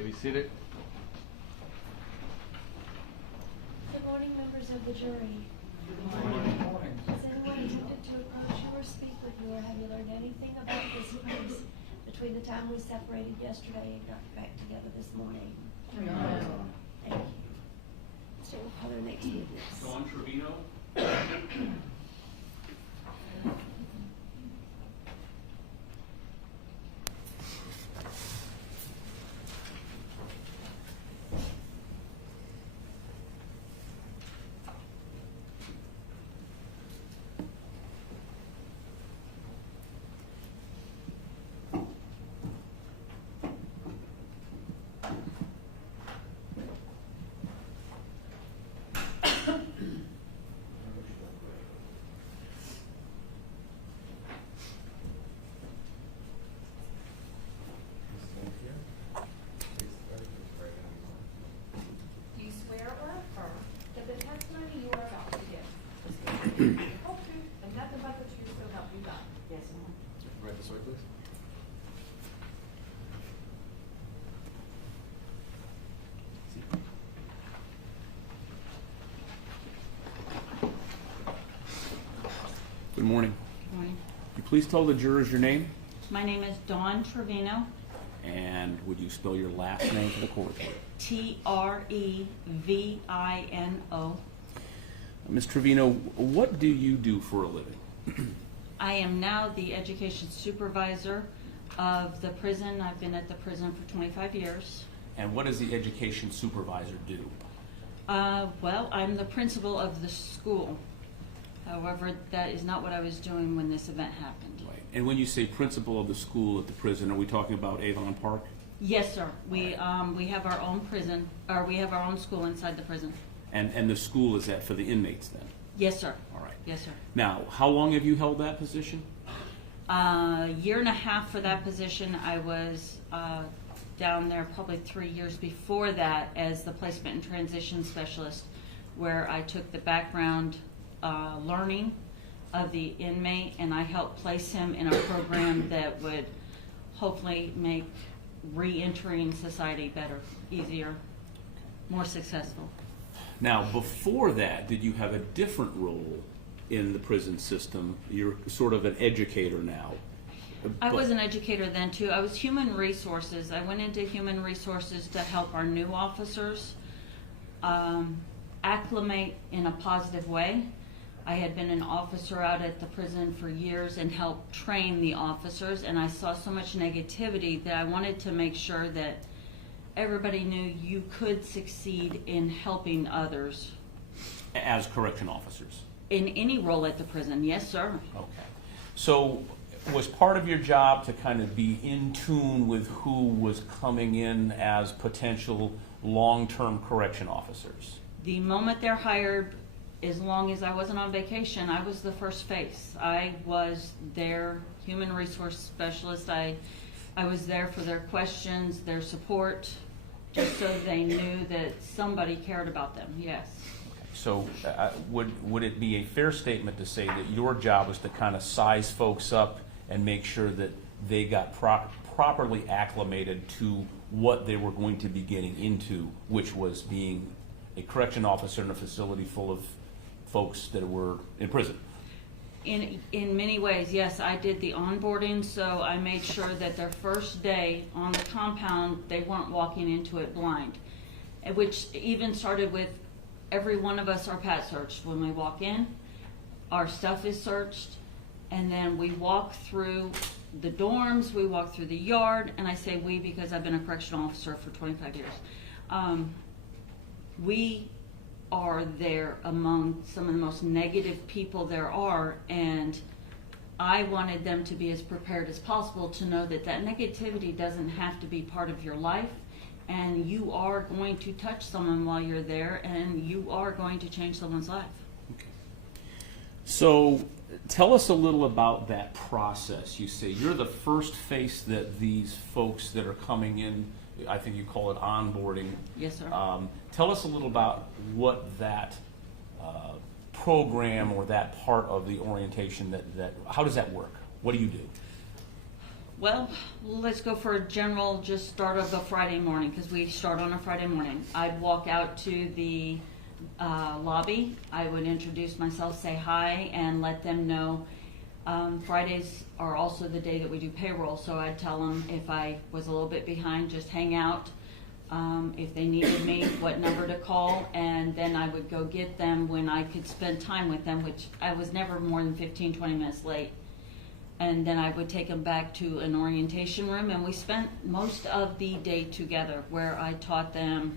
may be seated. Good morning, members of the jury. Good morning. Has anyone attempted to approach you or speak with you, or have you learned anything about this case between the time we separated yesterday and got back together this morning? No. Thank you. So we'll call our next witness. Don Trevino. Do you swear or affirm that the testimony you are about to give is the whole truth and nothing but the truth, so help you God? Yes, ma'am. Right this way, please. Good morning. Good morning. Could you please tell the jurors your name? My name is Don Trevino, And would you spell your last name for the court? Trevino. Ms. Trevino, what do you do for a living? I am now the education supervisor of the prison. I've been at the prison for 25 years. And what does the education supervisor do? Well, I'm the principal of the school. However, that is not what I was doing when this event happened. Right. And when you say principal of the school at the prison, are we talking about Avon Park? Yes, sir. We have our own prison, or we have our own school inside the prison. And the school is that for the inmates then? Yes, sir. All right. Yes, sir. Now, how long have you held that position? Year and a half for that position. I was down there probably 3 years before that as the placement and transition specialist, where I took the background learning of the inmate and I helped place him in a program that would hopefully make re-entering society better, easier, more successful. Now, before that, did you have a different role in the prison system? You're sort of an educator now. I was an educator then too. I was human resources. I went into human resources to help our new officers acclimate in a positive way. I had been an officer out at the prison for years and helped train the officers, and I saw so much negativity that I wanted to make sure that everybody knew you could succeed in helping others. As correction officers? In any role at the prison, yes, sir. Okay. So was part of your job to kind of be in tune with who was coming in as potential long-term correction officers? The moment they're hired, as long as I wasn't on vacation, I was the first face. I was their human resource specialist. I was there for their questions, their support, just so they knew that somebody cared about them, yes. So would it be a fair statement to say that your job was to kind of size folks up and make sure that they got properly acclimated to what they were going to be getting into, which was being a correction officer in a facility full of folks that were in prison? In many ways, yes, I did the onboarding, so I made sure that their first day on the compound, they weren't walking into it blind, which even started with every one of us are pat searched. When we walk in, our stuff is searched, and then we walk through the dorms, we walk through the yard, and I say we because I've been a correctional officer for 25 years. We are there among some of the most negative people there are, and I wanted them to be as prepared as possible to know that that negativity doesn't have to be part of your life, and you are going to touch someone while you're there, and you are going to change someone's life. Okay. So tell us a little about that process. You say you're the first face that these folks that are coming in, I think you call it onboarding. Yes, sir. Tell us a little about what that program or that part of the orientation, that how does that work? What do you do? Well, let's go for a general just start of a Friday morning, because we start on a Friday morning. I'd walk out to the lobby. I would introduce myself, say hi, and let them know. Fridays are also the day that we do payroll, so I'd tell them if I was a little bit behind, just hang out. If they needed me, what number to call, and then I would go get them when I could spend time with them, which I was never more than 15, 20 minutes late. And then I would take them back to an orientation room, and we spent most of the day together, where I taught them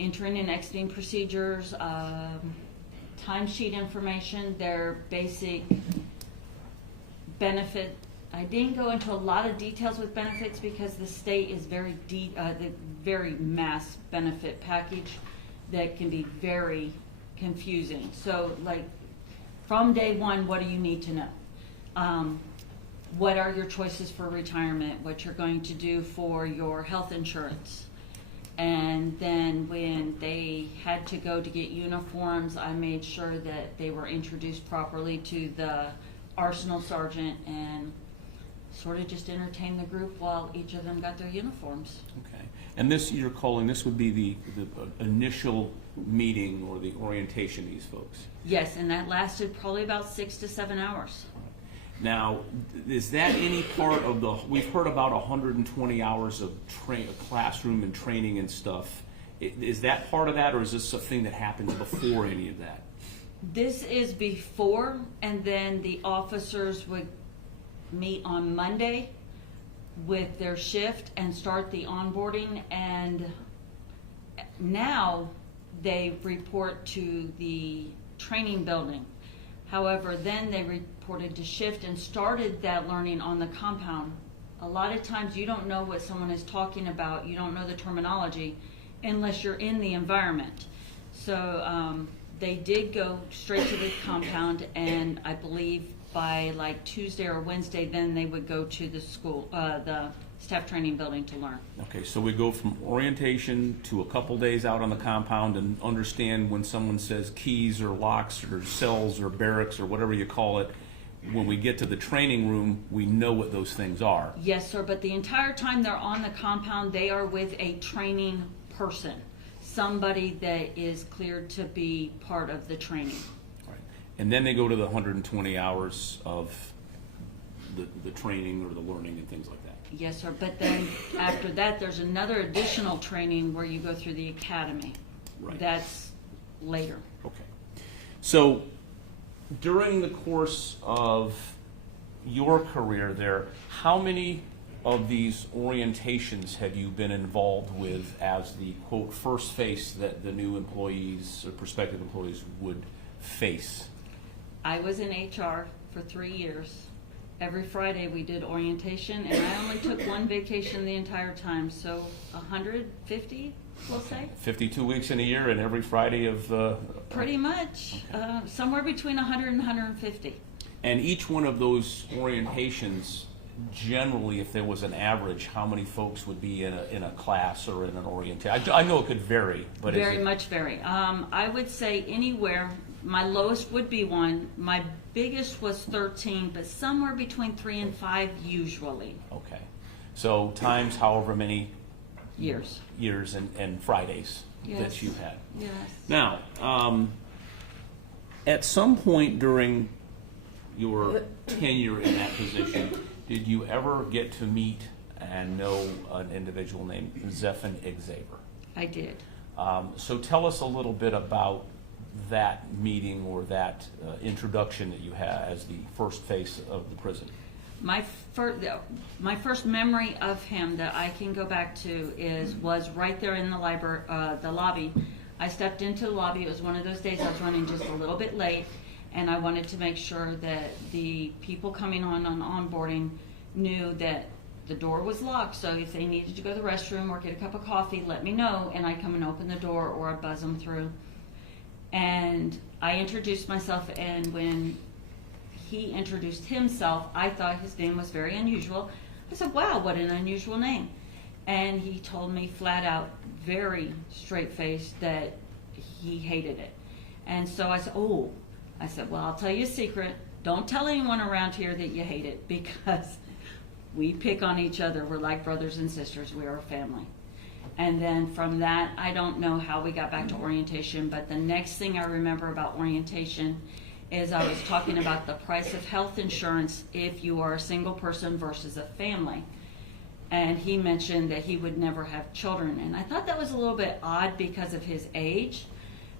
entering and exiting procedures, timesheet information, their basic benefit. I didn't go into a lot of details with benefits because the state is very very mass benefit package that can be very confusing. So, like, from day one, what do you need to know? What are your choices for retirement? What you're going to do for your health insurance? And then when they had to go to get uniforms, I made sure that they were introduced properly to the arsenal sergeant and sort of just entertained the group while each of them got their uniforms. Okay. And this, you're calling, this would be the initial meeting or the orientation of these folks? Yes, and that lasted probably about 6 to 7 hours. Now, is that any part of the, we've heard about 120 hours of classroom and training and stuff. Is that part of that, or is this a thing that happens before any of that? This is before, and then the officers would meet on Monday with their shift and start the onboarding, and now they report to the training building. However, then they reported to shift and started that learning on the compound. A lot of times you don't know what someone is talking about, you don't know the terminology unless you're in the environment. So they did go straight to the compound, and I believe by like Tuesday or Wednesday, then they would go to the school, the staff training building to learn. Okay, so we go from orientation to a couple days out on the compound and understand when someone says keys or locks or cells or barracks or whatever you call it. When we get to the training room, we know what those things are. Yes, sir, but the entire time they're on the compound, they are with a training person, somebody that is cleared to be part of the training. Right. And then they go to the 120 hours of the training or the learning and things like that. Yes, sir, but then after that, there's another additional training where you go through the academy. Right. That's later. Okay. So during the course of your career there, how many of these orientations have you been involved with as the, quote, first face that the new employees or prospective employees would face? I was in HR for 3 years. Every Friday we did orientation, and I only took one vacation the entire time, so 150, we'll say. 52 weeks in a year, and every Friday of... Pretty much, somewhere between 100 and 150. And each one of those orientations, generally, if there was an average, how many folks would be in a class or in an orientation? I know it could vary, but Very much vary. I would say anywhere. My lowest would be 1. My biggest was 13, but somewhere between 3 and 5 usually. Okay. So times however many Years and Fridays Yes. that you had. Yes. Now, at some point during your tenure in that position, did you ever get to meet and know an individual named Zephan Xavier? I did. So tell us a little bit about that meeting or that introduction that you had as the first face of the prison. My first memory of him that I can go back to was right there in the library, the lobby. I stepped into the lobby. It was one of those days I was running just a little bit late, and I wanted to make sure that the people coming on onboarding knew that the door was locked. So if they needed to go to the restroom or get a cup of coffee, let me know, and I'd come and open the door or I'd buzz them through. And I introduced myself, and when he introduced himself, I thought his name was very unusual. I said, wow, what an unusual name. And he told me flat out, very straight-faced, that he hated it. And so I said, well, I'll tell you a secret. Don't tell anyone around here that you hate it, because We pick on each other. We're like brothers and sisters. We are a family. And then from that, I don't know how we got back to orientation, but the next thing I remember about orientation is I was talking about the price of health insurance if you are a single person versus a family. And he mentioned that he would never have children. And I thought that was a little bit odd because of his age,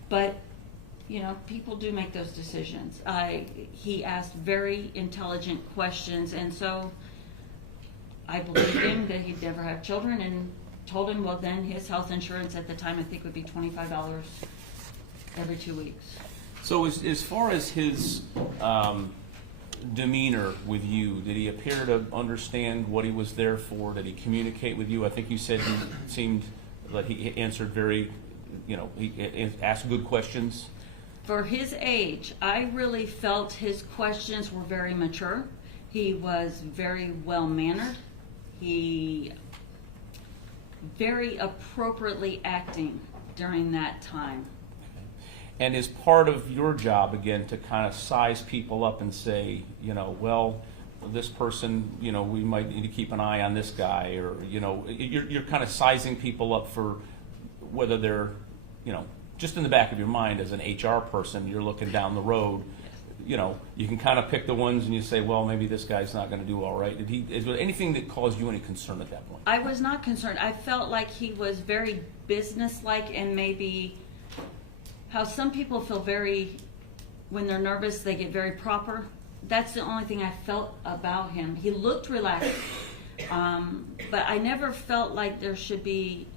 but you know, people do make those decisions. He asked very intelligent questions, and so I believed him that he'd never have children, and told him, well, then his health insurance at the time I think would be $25 every 2 weeks. So as far as his demeanor with you, did he appear to understand what he was there for? Did he communicate with you? I think you said he seemed like he answered very, you know, he asked good questions. For his age, I really felt his questions were very mature. He was very well-mannered. He very appropriately acting during that time. And is part of your job, again, to kind of size people up and say, you know, well, this person, you know, we might need to keep an eye on this guy, or, you know, you're kind of sizing people up for whether they're, you know, just in the back of your mind as an HR person, you're looking down the road, you know, you can kind of pick the ones and you say, well, maybe this guy's not going to do all right. Is there anything that caused you any concern at that point? I was not concerned. I felt like he was very businesslike, and maybe how some people feel very, when they're nervous, they get very proper. That's the only thing I felt about him. He looked relaxed, but I never felt like there should be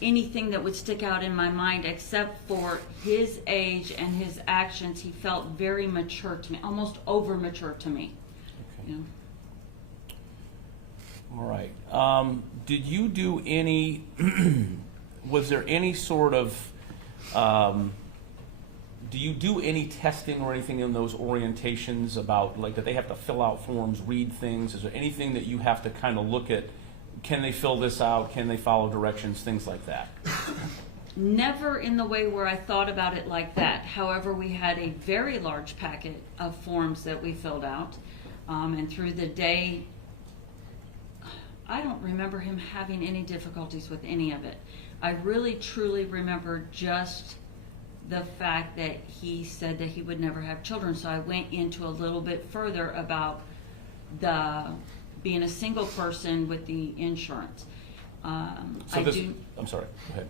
anything that would stick out in my mind except for his age and his actions. He felt very mature to me, almost over mature to me. Okay. You know? All right. Did you do any, was there any sort of, do you do any testing or anything in those orientations about, like, that they have to fill out forms, read things? Is there anything that you have to kind of look at? Can they fill this out? Can they follow directions? Things like that. Never in the way where I thought about it like that. However, we had a very large packet of forms that we filled out. And through the day, I don't remember him having any difficulties with any of it. I really, truly remember just the fact that he said that he would never have children. So I went into a little bit further about the being a single person with the insurance. I'm sorry, go ahead.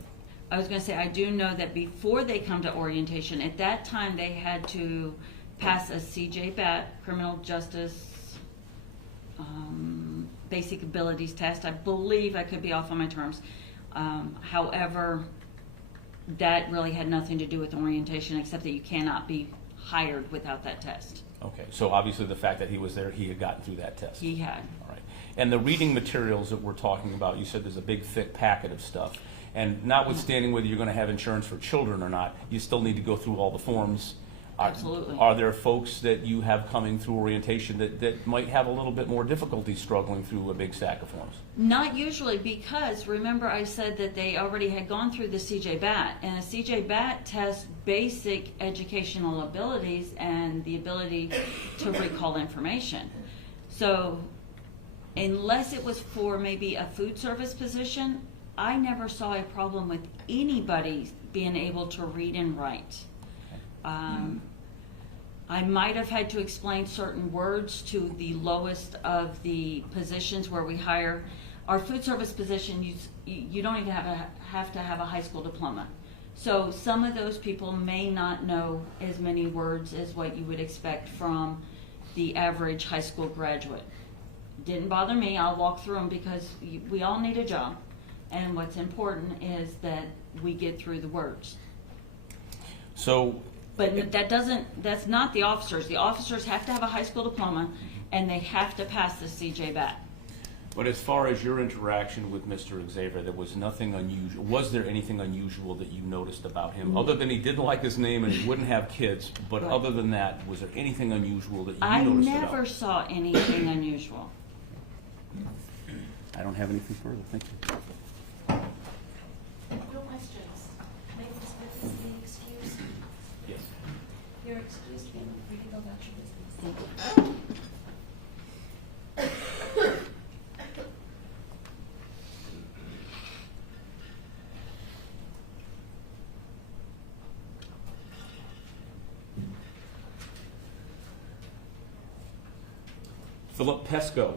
I was going to say, I do know that before they come to orientation, at that time they had to pass a CJBAT, criminal justice basic abilities test. I believe, I could be off on my terms. However, that really had nothing to do with orientation, except that you cannot be hired without that test. Okay, so obviously the fact that he was there, he had gotten through that test. He had. All right. And the reading materials that we're talking about, you said there's a big, thick packet of stuff. And notwithstanding whether you're going to have insurance for children or not, you still need to go through all the forms. Absolutely. Are there folks that you have coming through orientation that might have a little bit more difficulty struggling through a big stack of forms? Not usually, because remember I said that they already had gone through the CJBAT, and a CJBAT tests basic educational abilities and the ability to recall information. So unless it was for maybe a food service position, I never saw a problem with anybody being able to read and write. I might have had to explain certain words to the lowest of the positions where we hire. Our food service position, you don't even have to have a high school diploma. So some of those people may not know as many words as what you would expect from the average high school graduate. Didn't bother me. I'll walk through them because we all need a job. And what's important is that we get through the words. So, but that's not the officers. The officers have to have a high school diploma, and they have to pass the CJBAT. but as far as your interaction with Mr. Xavier, there was nothing unusual. Was there anything unusual that you noticed about him, other than he didn't like his name and he wouldn't have kids? But Right. other than that, was there anything unusual that you I noticed never about him? saw anything unusual. I don't have anything further. Thank you. No questions. Maybe this witness being excused. Yes. You're excused, ma'am. We can go about your business. Thank you. Philip Pesco.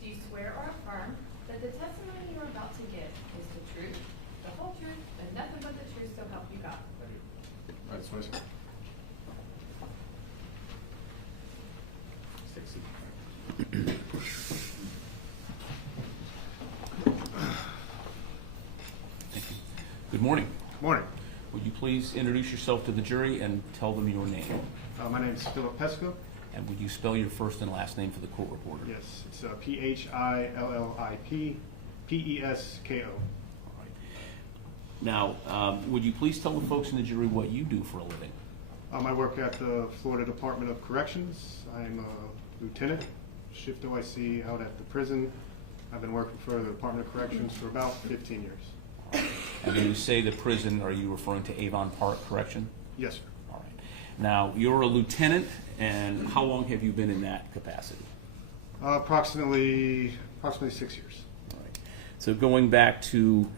Do you swear or affirm that the testimony you are about to give is the truth, the whole truth, and nothing but the truth, so help you God? Right, swear, sir. Thank you. Good morning. Morning. Would you please introduce yourself to the jury and tell them your name? My name is Philip Pesco. And would you spell your first and last name for the court reporter? Yes, it's Phillip, P-E-S-K-O. All right. Now, would you please tell the folks in the jury what you do for a living? I work at the Florida Department of Corrections. I'm a lieutenant, shift OIC out at the prison. I've been working for the Department of Corrections for about 15 years. And when you say the prison, are you referring to Avon Park Correction? Yes, sir. All right. Now, you're a lieutenant, and how long have you been in that capacity? Approximately 6 years. All right. So going back to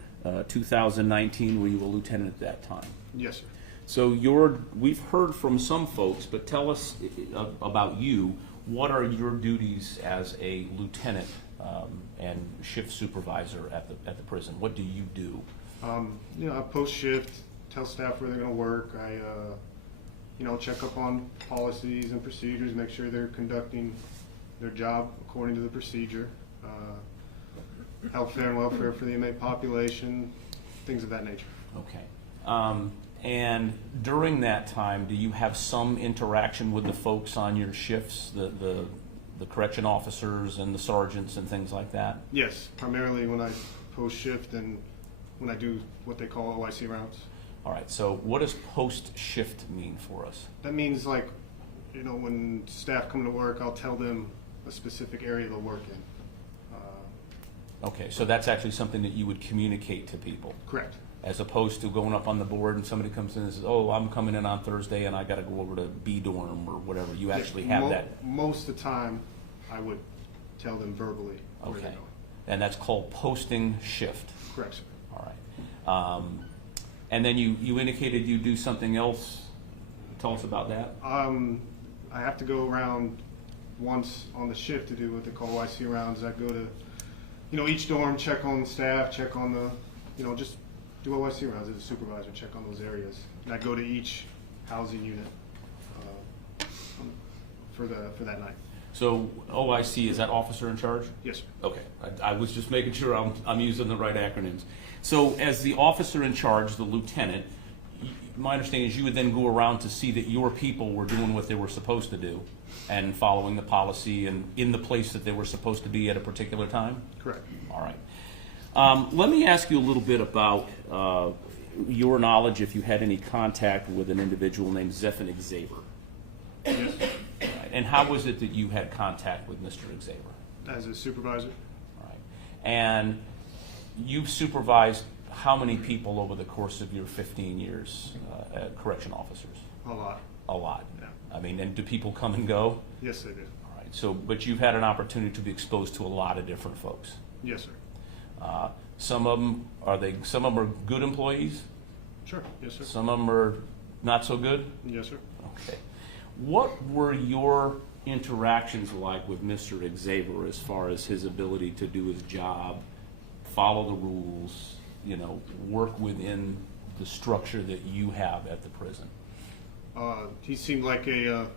2019, were you a lieutenant at that time? Yes, sir. So we've heard from some folks, but tell us about you. What are your duties as a lieutenant and shift supervisor at the prison? What do you do? I post shift, tell staff where they're going to work. I, check up on policies and procedures, make sure they're conducting their job according to the procedure. Health, fair, and welfare for the inmate population, things of that nature. Okay. And during that time, do you have some interaction with the folks on your shifts, the correction officers and the sergeants and things like that? Yes, primarily when I post shift and when I do what they call OIC rounds. All right, so what does post-shift mean for us? That means when staff come to work, I'll tell them a specific area they'll work in. Okay, so that's actually something that you would communicate to people, Correct. as opposed to going up on the board and somebody comes in and says, oh, I'm coming in on Thursday and I got to go over to B dorm or whatever. You actually have that. Most of the time, I would tell them verbally where they're Okay. going. And that's called posting shift. Correct, sir. All right. And then you indicated you do something else. Tell us about that. I have to go around once on the shift to do what they call OIC rounds. I go to, each dorm, check on the staff, check on the, just do OIC rounds as a supervisor, check on those areas. And I go to each housing unit for that night. So OIC, is that officer in charge? Yes, sir. Okay, I was just making sure I'm using the right acronyms. So as the officer in charge, the lieutenant, my understanding is you would then go around to see that your people were doing what they were supposed to do and following the policy and in the place that they were supposed to be at a particular time? Correct. All right. Let me ask you a little bit about your knowledge, if you had any contact with an individual named Zephyr Xavier. Yes. Right. And how was it that you had contact with Mr. Xavier? As a supervisor, All right. And you've supervised how many people over the course of your 15 years correction officers? a lot. A lot. Yeah. I mean, and do people come and go? Yes, they do. All right. So, but you've had an opportunity to be exposed to a lot of different folks. Yes, sir. Some of them are good employees. Sure. Yes, sir. Some of them are not so good. Yes, sir. Okay. What were your interactions like with Mr. Xavier as far as his ability to do his job, follow the rules, work within the structure that you have at the prison? He seemed like a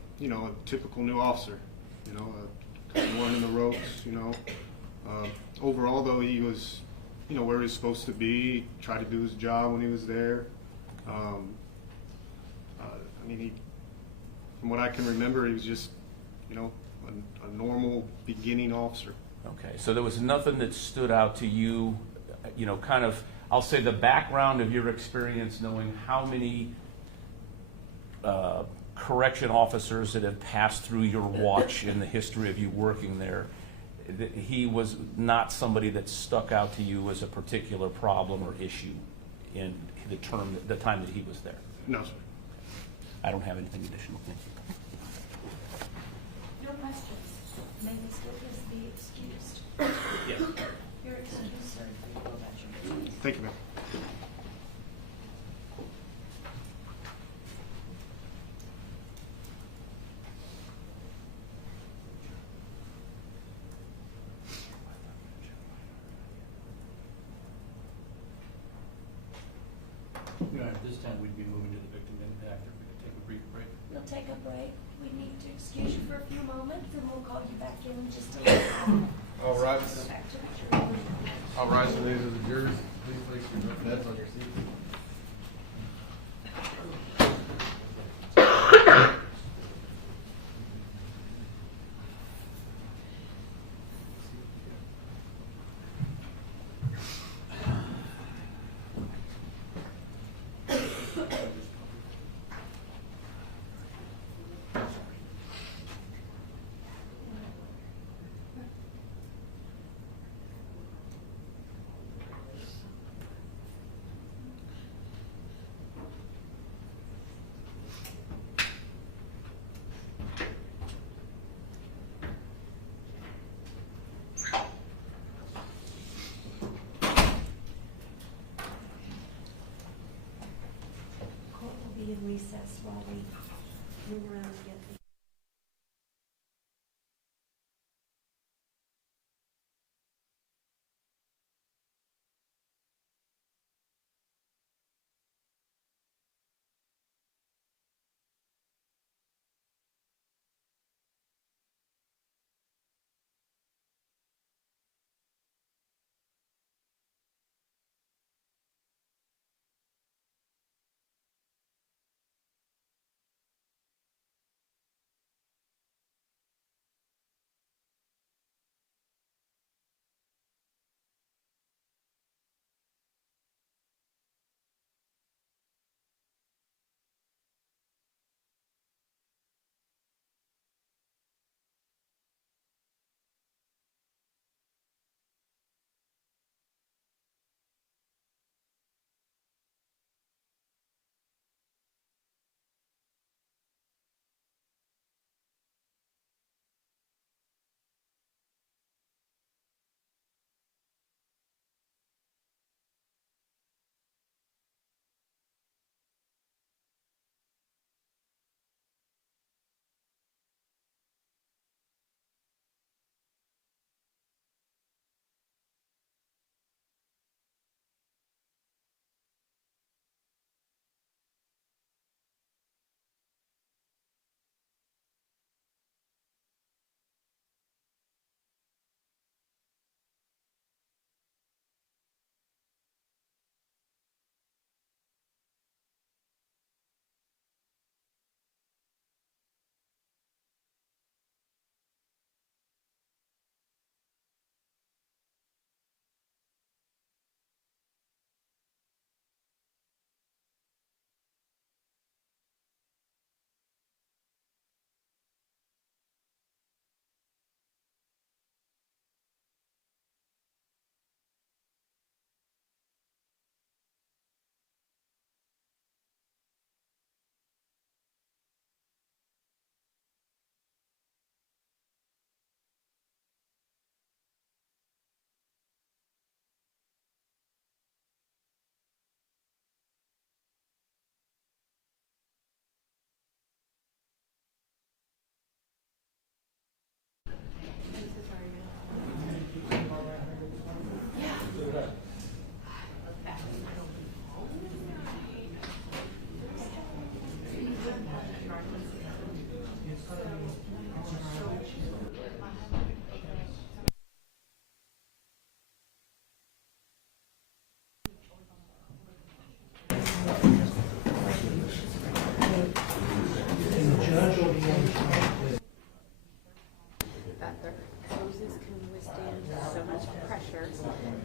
typical new officer, kind of learning the ropes, Overall, though, he was, where he was supposed to be, tried to do his job when he was there. From what I can remember, he was just, a normal beginning officer. Okay, so there was nothing that stood out to you, kind of, I'll say the background of your experience, knowing how many correction officers that have passed through your watch in the history of you working there. he was not somebody that stuck out to you as a particular problem or issue in the time that he was there. No, sir. I don't have anything additional. Thank you. No questions. May Ms. Lucas be excused? Yes. You're excused, sir. Please go about your business. Thank you, ma'am. At this time, we'd be moving to the victim impact, if we could take a brief break. We'll take a break. We need to excuse you for a few moments, and we'll call you back in just a little while. All right. Go back to the jury. All rise in the name of the jurors. Please place your bets on your seat. Court will be in recess while we move around and get the that their hoses can withstand so much pressure,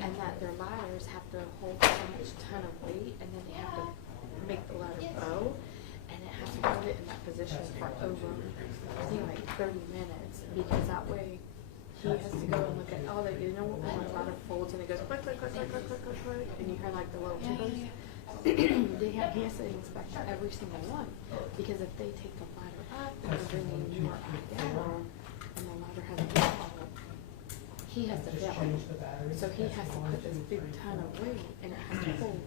and that their ladders have to hold so much ton of weight, and then they have to make the ladder bow, and it has to hold it in that position for over, I think, like 30 minutes, because that way he has to go and look at all that. You know when the ladder folds and it goes click, click, click, click, click, click, click, click, and you hear like the little tickles? He has to inspect every single one, because if they take the ladder up and they're bringing more down, and the ladder has a big problem, he has to fill it. So he has to put this big ton of weight, and it has to hold.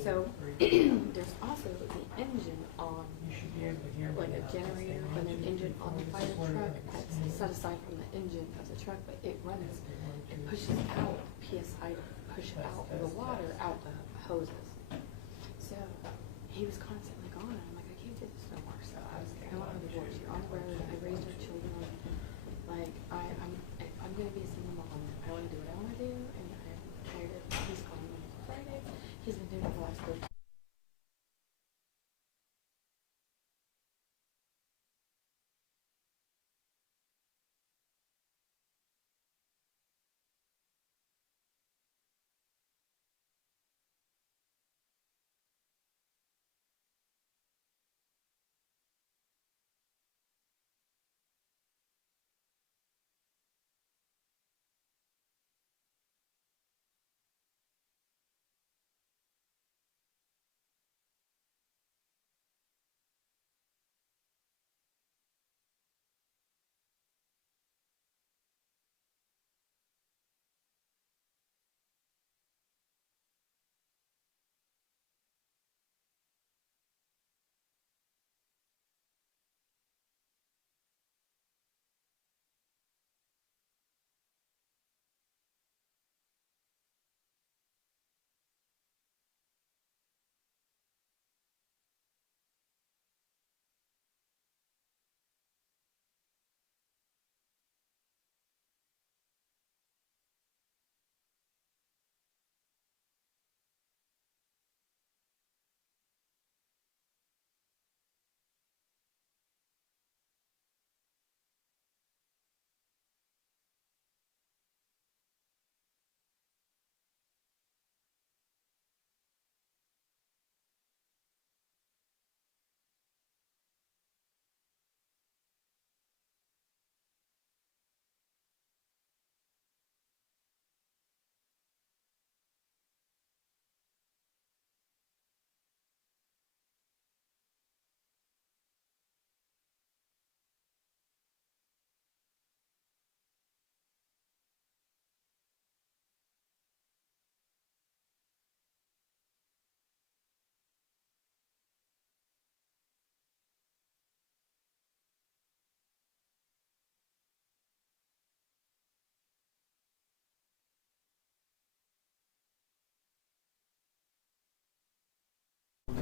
So there's also the engine on, like a generator and an engine on the fire truck that's set aside from the engine of the truck, but it runs, it pushes out PSI to push out the water out the hoses. So he was constantly gone, and I'm like, I can't do this no more. So I was like, I want to divorce you on the road. I raised our children. Like I'm gonna be a single mom. I want to do what I want to do, and I'm tired of. He's calling me Friday. He's been doing it for the last 13.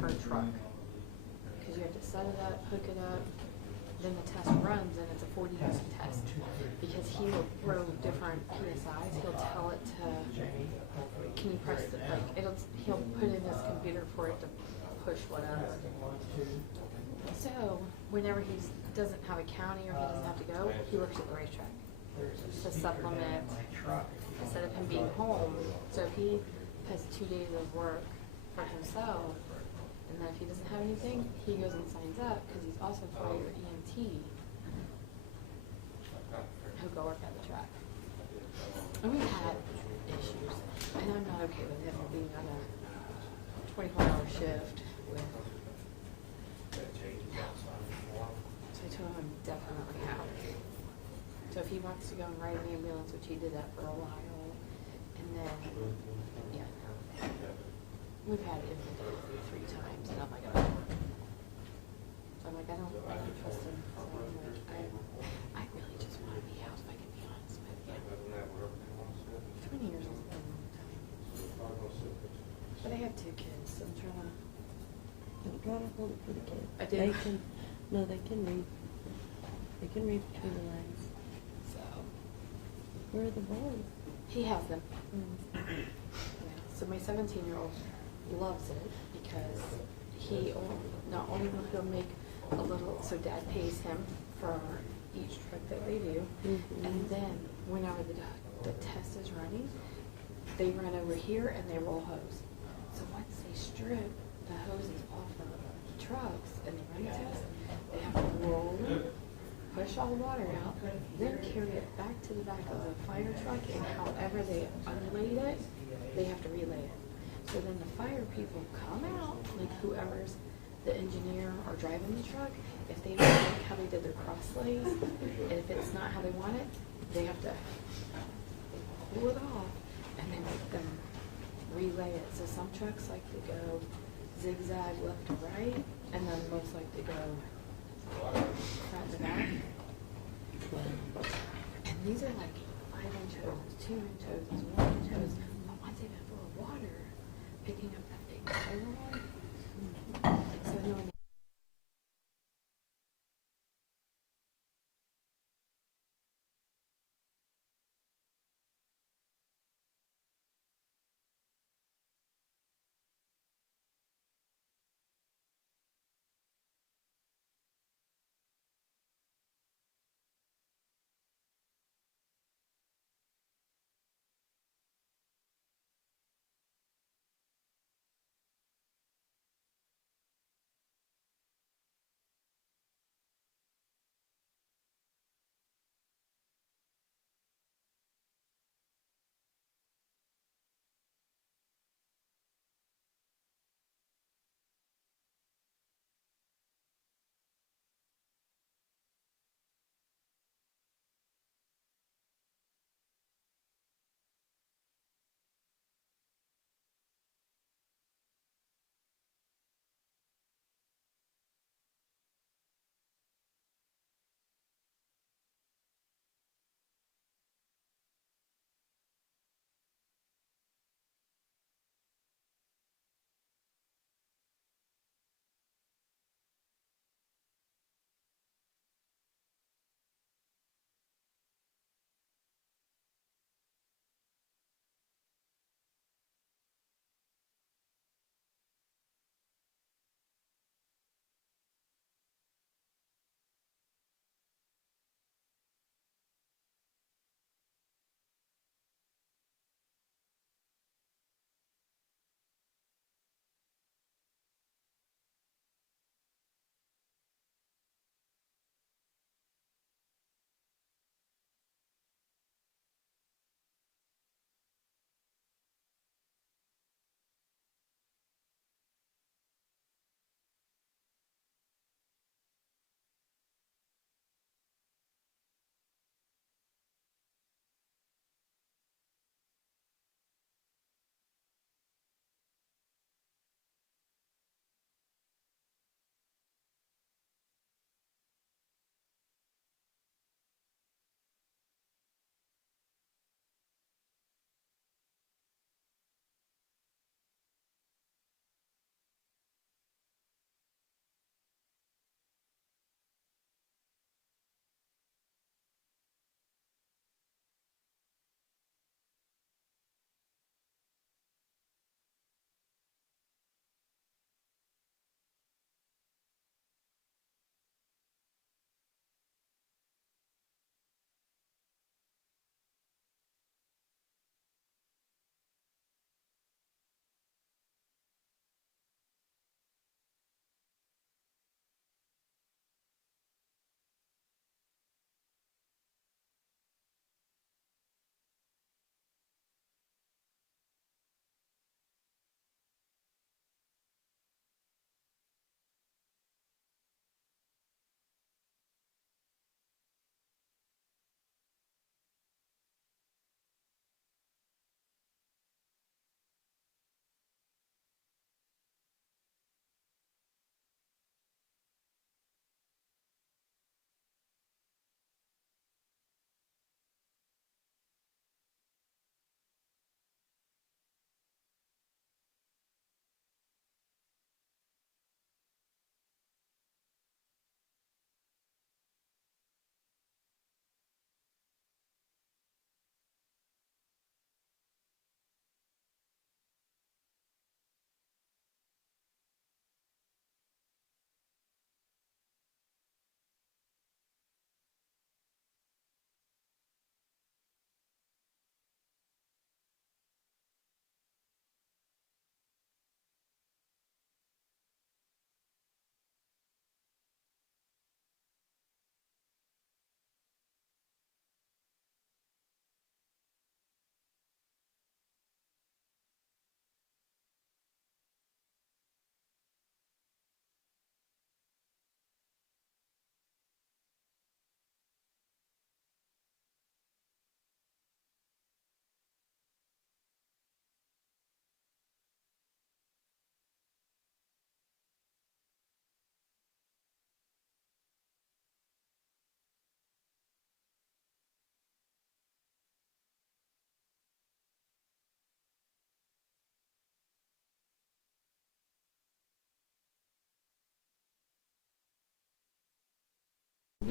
Per truck, because you have to set it up, hook it up, then the test runs, and it's a 40-use test, because he will throw different PSIs. He'll tell it to, can you press it, like he'll put in his computer for it to push whatever. So whenever he doesn't have a county or he doesn't have to go, he works at the racetrack to supplement instead of him being home. So if he has 2 days of work for himself, and then if he doesn't have anything, he goes and signs up, because he's also for your EMT. He'll go work at the track. And we've had issues, and I'm not okay with him being on a 24-hour shift with. So I told him I'm definitely out. So if he wants to go and ride an ambulance, which he did that for a while, and then, yeah. We've had it 3 times, and I'm like, oh. So I'm like, I don't trust him. So I'm like, I really just want to be out, if I can be honest with you. 20 years is a long time. But I have 2 kids, so I'm trying to. Don't try to hold it for the kids. I did. They can, no, they can read. They can read between the lines. So. Where are the boys? He has them. Yeah. So my 17-year-old loves it, because not only will he'll make a little, so Dad pays him for each truck that they do, and then whenever the test is running, they run over here and they roll hose. So once they strip the hoses off of the trucks and they run the test, they have to roll them push all the water out, then carry it back to the back of the fire truck, and however they unlade it, they have to relay it. So then the fire people come out, like whoever's the engineer or driving the truck, if they don't like how they did their cross lays, and if it's not how they want it, they have to pull it off, and they make them relay it. So some trucks like to go zigzag left to right, and then most like to go front to back. And these are like 5-inch hoses, 2-inch hoses, 1-inch hoses. But once they've been full of water, picking up that big oil, so knowing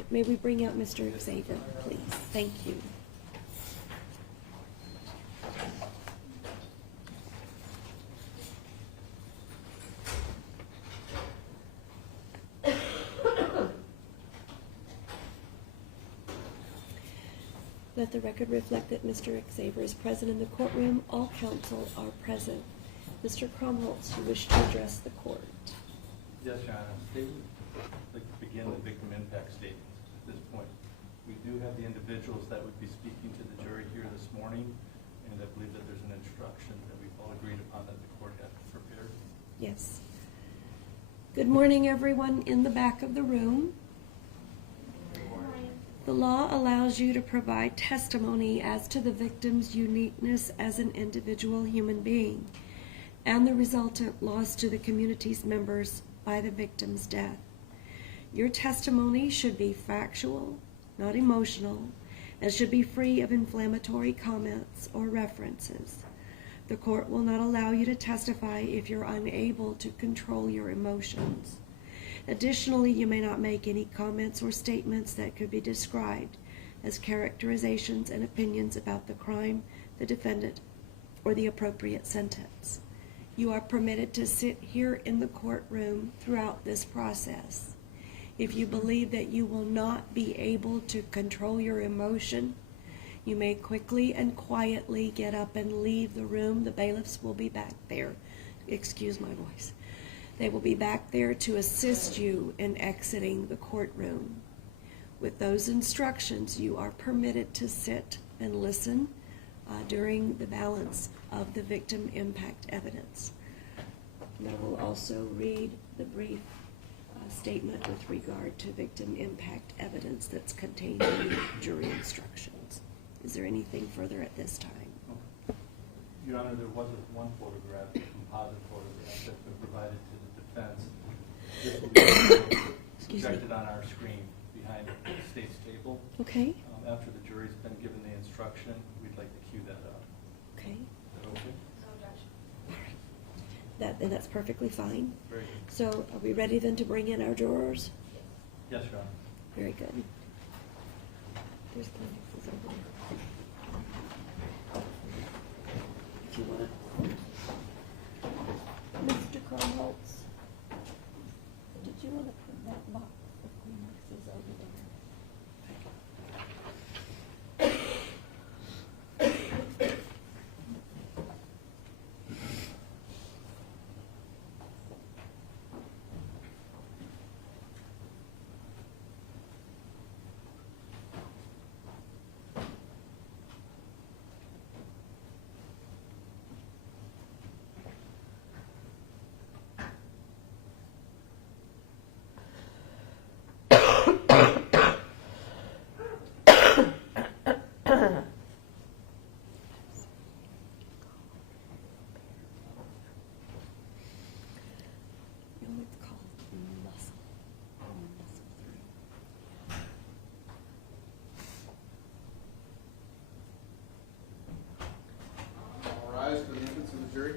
May we bring out Mr. Xavier, please? Thank you. Let the record reflect that Mr. Xavier is present in the courtroom. All counsel are present. Mr. Kromholtz, you wish to address the court. Yes, Your Honor. State would like to begin the victim impact statements at this point. We do have the individuals that would be speaking to the jury here this morning, and I believe that there's an instruction that we've all agreed upon that the court has prepared. Yes. Good morning, everyone in the back of the room. The law allows you to provide testimony as to the victim's uniqueness as an individual human being and the resultant loss to the community's members by the victim's death. Your testimony should be factual, not emotional, and should be free of inflammatory comments or references. The court will not allow you to testify if you're unable to control your emotions. Additionally, you may not make any comments or statements that could be described as characterizations and opinions about the crime, the defendant, or the appropriate sentence. You are permitted to sit here in the courtroom throughout this process. If you believe that you will not be able to control your emotion, you may quickly and quietly get up and leave the room. The bailiffs will be back there. Excuse my voice. They will be back there to assist you in exiting the courtroom. With those instructions, you are permitted to sit and listen during the balance of the victim impact evidence. And I will also read the brief statement with regard to victim impact evidence that's contained in the jury instructions. Is there anything further at this time? Your Honor, there was one photograph, a composite photograph that's been provided to the defense. This will be projected on our screen behind the state's table. Okay. After the jury's been given the instruction, we'd like to cue that up. Okay. Is that okay? And that's perfectly fine. Very good. So are we ready then to bring in our jurors? Yes, Your Honor. Very good. There's Kleenexes over there. If you want. Mr. Kromholtz, did you want to put that box of Kleenexes over there? It's called muscle. Muscle 3. All rise for the entrance of the jury.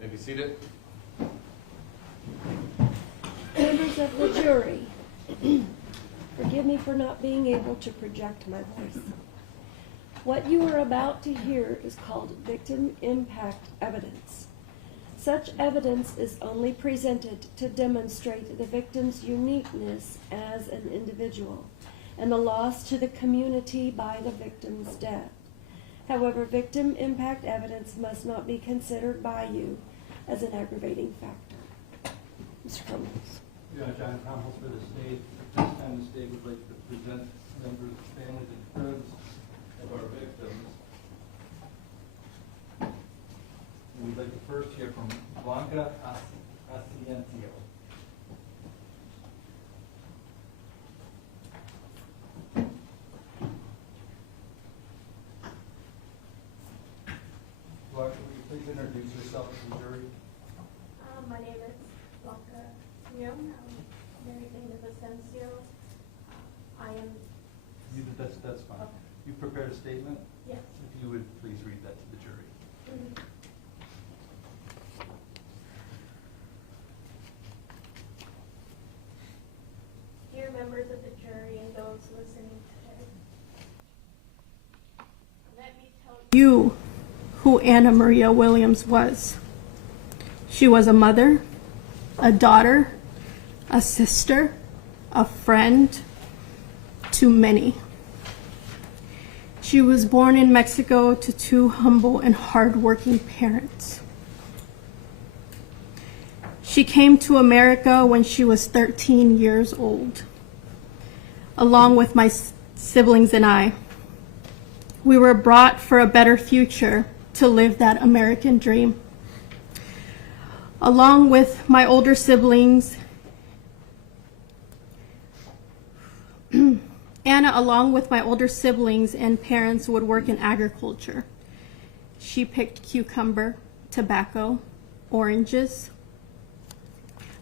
May be seated. Members of the jury, forgive me for not being able to project my voice. What you are about to hear is called victim impact evidence. Such evidence is only presented to demonstrate the victim's uniqueness as an individual and the loss to the community by the victim's death. However, victim impact evidence must not be considered by you as an aggravating factor. Mr. Cummings. Yeah, John Cromwell for the state. At this time, the state would like to present members of families and friends of our victims. We'd like to first hear from Blanca Asiencio. Clark, would you please introduce yourself to the jury? My name is Blanca Munoz. I'm married name is Asensio. I am, That's fine. You prepared a statement? yes. If you would please read that to the jury. Dear members of the jury and those listening today, let me tell you who Anna Maria Williams was. She was a mother, a daughter, a sister, a friend to many. She was born in Mexico to two humble and hardworking parents. She came to America when she was 13 years old, along with my siblings and I. We were brought for a better future to live that American dream. Along with my older siblings, Anna, along with my older siblings and parents, would work in agriculture. She picked cucumber, tobacco, oranges,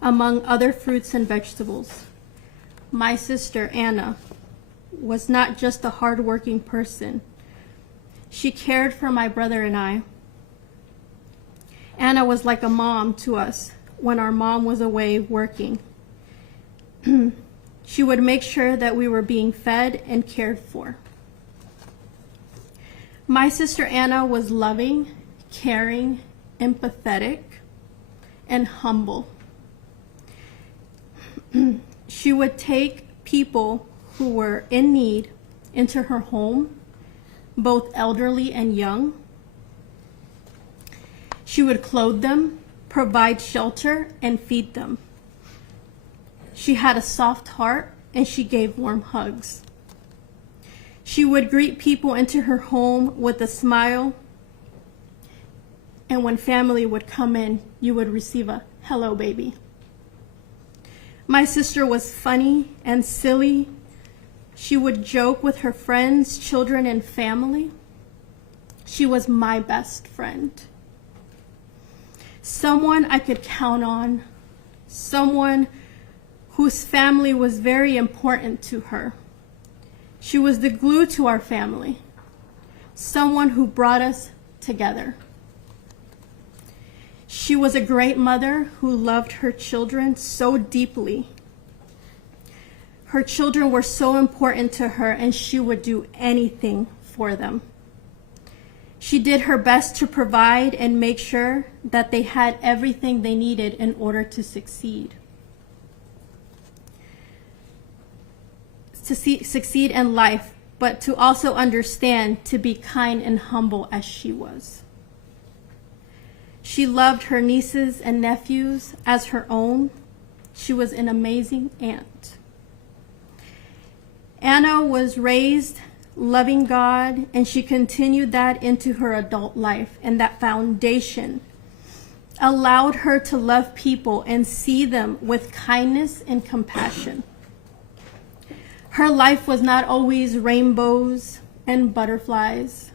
among other fruits and vegetables. My sister, Anna, was not just a hardworking person. She cared for my brother and I. Anna was like a mom to us when our mom was away working. She would make sure that we were being fed and cared for. My sister Anna was loving, caring, empathetic, and humble. She would take people who were in need into her home, both elderly and young. She would clothe them, provide shelter, and feed them. She had a soft heart, and she gave warm hugs. She would greet people into her home with a smile, and when family would come in, you would receive a "hello, baby." My sister was funny and silly. She would joke with her friends, children, and family. She was my best friend. Someone I could count on, someone whose family was very important to her. She was the glue to our family, someone who brought us together. She was a great mother who loved her children so deeply. Her children were so important to her, and she would do anything for them. She did her best to provide and make sure that they had everything they needed in order to succeed. Succeed in life, but to also understand to be kind and humble as she was. She loved her nieces and nephews as her own. She was an amazing aunt. Anna was raised loving God, and she continued that into her adult life, and that foundation allowed her to love people and see them with kindness and compassion. Her life was not always rainbows and butterflies.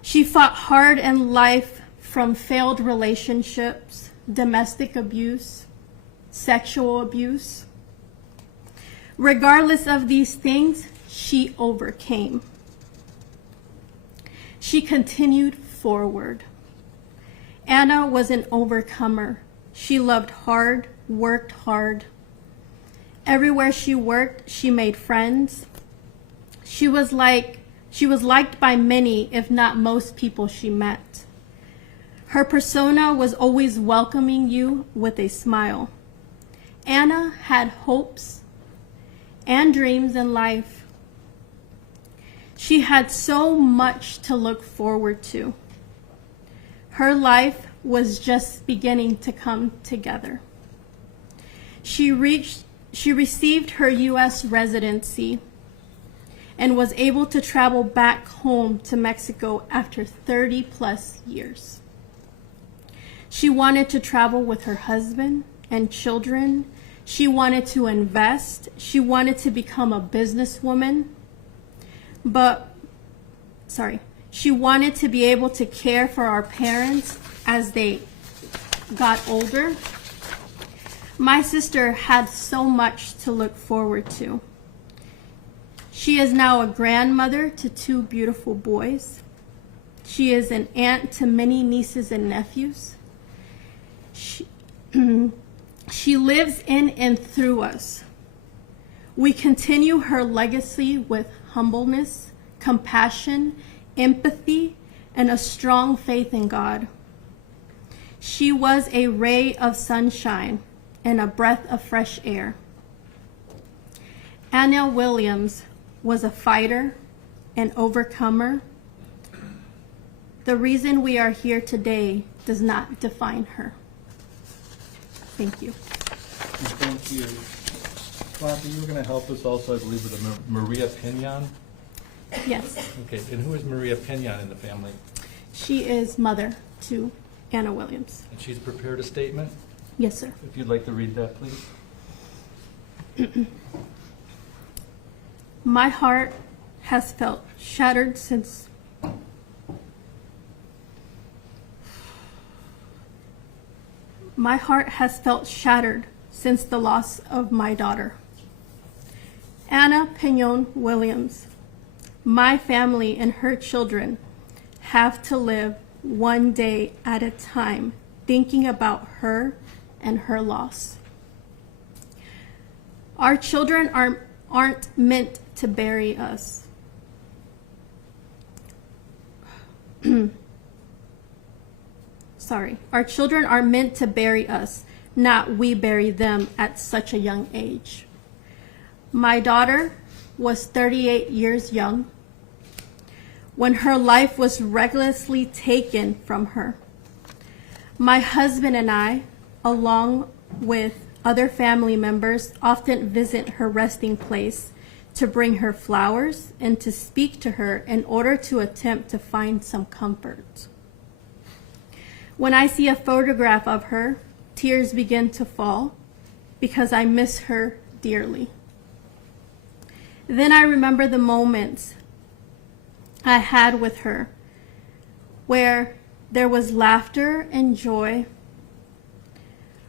She fought hard in life from failed relationships, domestic abuse, sexual abuse. Regardless of these things, she overcame. She continued forward. Anna was an overcomer. She loved hard, worked hard. Everywhere she worked, she made friends. She was liked by many, if not most people she met. Her persona was always welcoming you with a smile. Anna had hopes and dreams in life. She had so much to look forward to. Her life was just beginning to come together. She received her U.S. residency and was able to travel back home to Mexico after 30 plus years. She wanted to travel with her husband and children. She wanted to invest. She wanted to become a businesswoman. She wanted to be able to care for our parents as they got older. My sister had so much to look forward to. She is now a grandmother to 2 beautiful boys. She is an aunt to many nieces and nephews. She lives in and through us. We continue her legacy with humbleness, compassion, empathy, and a strong faith in God. She was a ray of sunshine and a breath of fresh air. Anna Williams was a fighter, an overcomer. The reason we are here today does not define her. Thank you. Thank you. Bobby, you were going to help us also, I believe, with a Maria Pinion. Yes, Okay, and who is Maria Pinion in the family? she is mother to Anna Williams. And she's prepared a statement. Yes, sir. If you'd like to read that, please. My heart has felt shattered since the loss of my daughter. Anna Pinion Williams. My family and her children have to live one day at a time thinking about her and her loss. Our children aren't meant to bury us. Our children are meant to bury us, not we bury them at such a young age. My daughter was 38 years young when her life was recklessly taken from her. My husband and I, along with other family members, often visit her resting place to bring her flowers and to speak to her in order to attempt to find some comfort. When I see a photograph of her, tears begin to fall because I miss her dearly. Then I remember the moments I had with her where there was laughter and joy.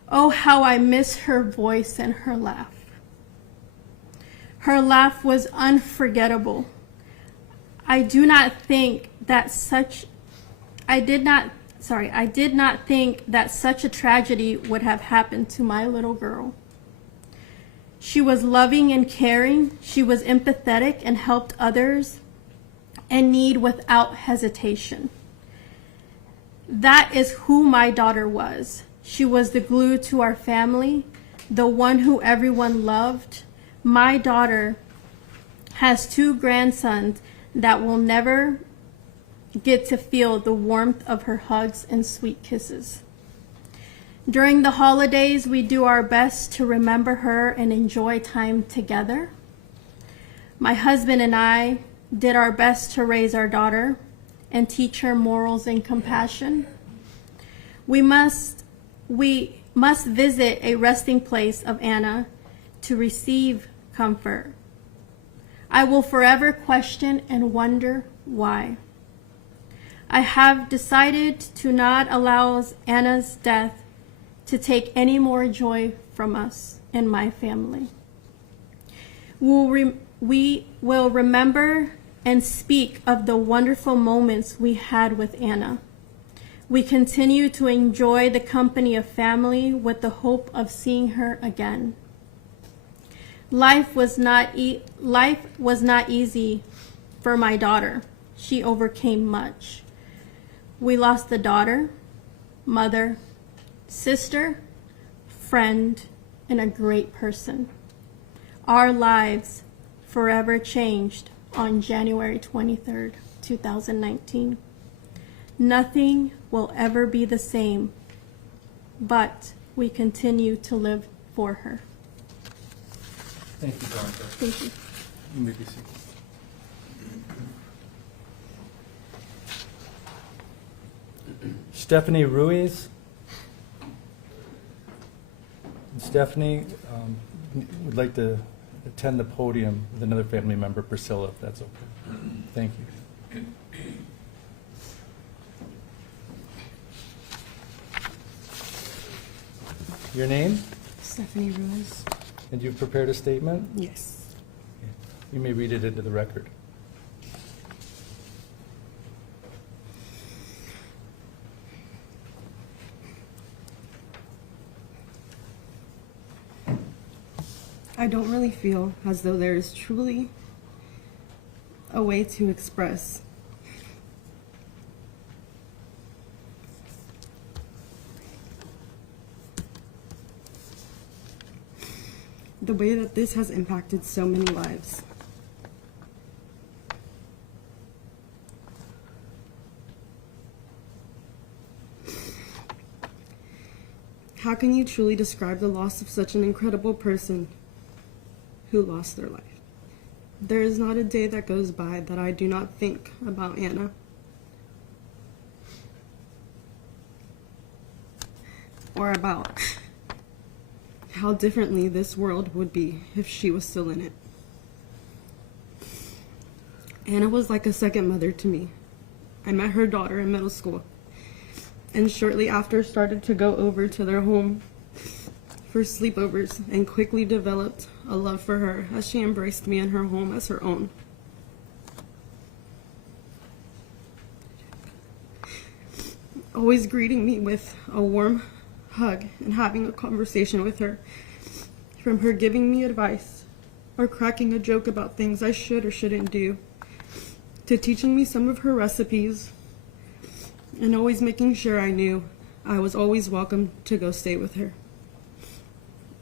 Oh, how I miss her voice and her laugh. Her laugh was unforgettable. I did not think that such a tragedy would have happened to my little girl. She was loving and caring. She was empathetic and helped others in need without hesitation. That is who my daughter was. She was the glue to our family, the one who everyone loved. My daughter has 2 grandsons that will never get to feel the warmth of her hugs and sweet kisses. During the holidays, we do our best to remember her and enjoy time together. My husband and I did our best to raise our daughter and teach her morals and compassion. We must visit a resting place of Anna to receive comfort. I will forever question and wonder why. I have decided to not allow Anna's death to take any more joy from us and my family. We will remember and speak of the wonderful moments we had with Anna. We continue to enjoy the company of family with the hope of seeing her again. Life was not easy for my daughter. She overcame much. We lost a daughter, mother, sister, friend, and a great person. Our lives forever changed on January 23rd, 2019. Nothing will ever be the same, but we continue to live for her. Thank you, Don. Thank you. You may be seated. Stephanie Ruiz. Stephanie would like to attend the podium with another family member, Priscilla, if that's okay. Thank you. Your name? Stephanie Ruiz. And you've prepared a statement? Yes. You may read it into the record. I don't really feel as though there is truly a way to express the way that this has impacted so many lives. How can you truly describe the loss of such an incredible person who lost their life? There is not a day that goes by that I do not think about Anna. Or about how differently this world would be if she was still in it. Anna was like a second mother to me. I met her daughter in middle school, and shortly after started to go over to their home for sleepovers and quickly developed a love for her as she embraced me in her home as her own. Always greeting me with a warm hug and having a conversation with her, from her giving me advice or cracking a joke about things I should or shouldn't do, to teaching me some of her recipes and always making sure I knew I was always welcome to go stay with her.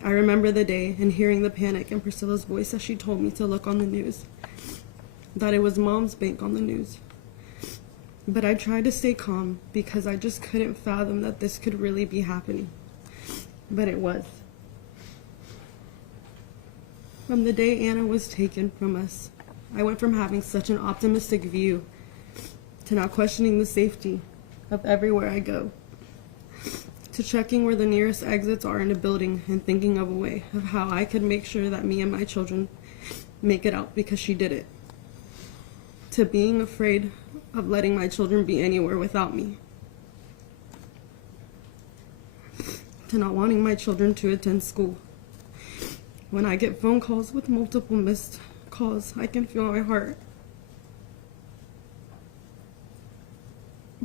I remember the day and hearing the panic in Priscilla's voice as she told me to look on the news, that it was Mom's bank on the news. But I tried to stay calm because I just couldn't fathom that this could really be happening. But it was. From the day Anna was taken from us, I went from having such an optimistic view to now questioning the safety of everywhere I go, to checking where the nearest exits are in a building and thinking of a way of how I could make sure that me and my children make it out because she did it, to being afraid of letting my children be anywhere without me, to not wanting my children to attend school. When I get phone calls with multiple missed calls, I can feel my heart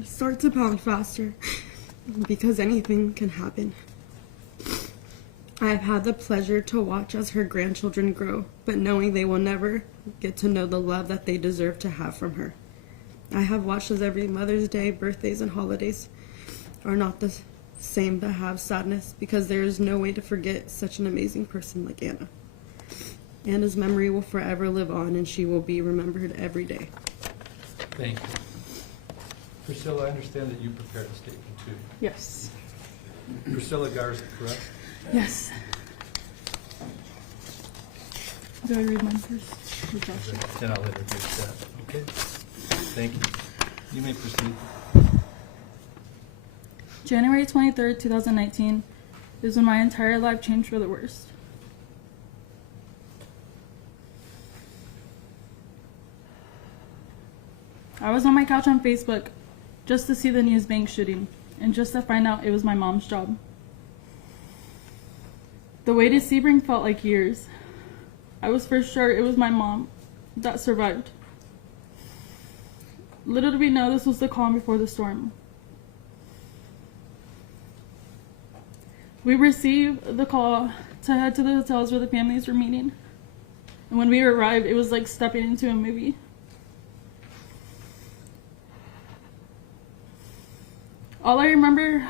start to pound faster because anything can happen. I have had the pleasure to watch as her grandchildren grow, but knowing they will never get to know the love that they deserve to have from her. I have watched as every Mother's Day, birthdays, and holidays are not the same but have sadness because there is no way to forget such an amazing person like Anna. Anna's memory will forever live on and she will be remembered every day. Thank you. Priscilla, I understand that you prepared a statement too. Yes. Priscilla Garza, correct? Yes. Do I read mine first? Or Josh? Then I'll introduce that. Okay. Thank you. You may proceed. January 23rd, 2019 is when my entire life changed for the worst. I was on my couch on Facebook just to see the news bank shooting and just to find out it was my mom's job. The way to Sebring felt like years. I was for sure it was my mom that survived. Little did we know this was the calm before the storm. We received the call to head to the hotels where the families were meeting. And when we arrived, it was like stepping into a movie. All I remember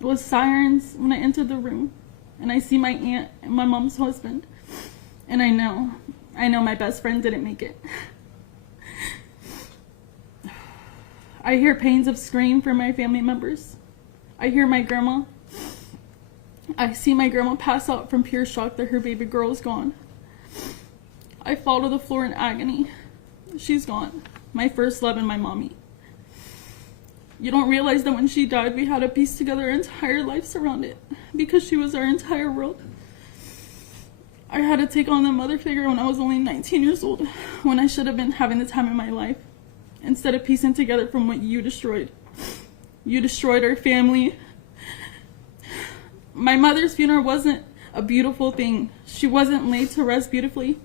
was sirens when I entered the room. And I see my aunt and my mom's husband. And I know my best friend didn't make it. I hear pains of scream from my family members. I hear my grandma. I see my grandma pass out from pure shock that her baby girl is gone. I fall to the floor in agony. She's gone. My first love and my mommy. You don't realize that when she died, we had to piece together our entire lives around it because she was our entire world. I had to take on the mother figure when I was only 19 years old, when I should have been having the time of my life, instead of piecing together from what you destroyed. You destroyed our family. My mother's funeral wasn't a beautiful thing. She wasn't laid to rest beautifully.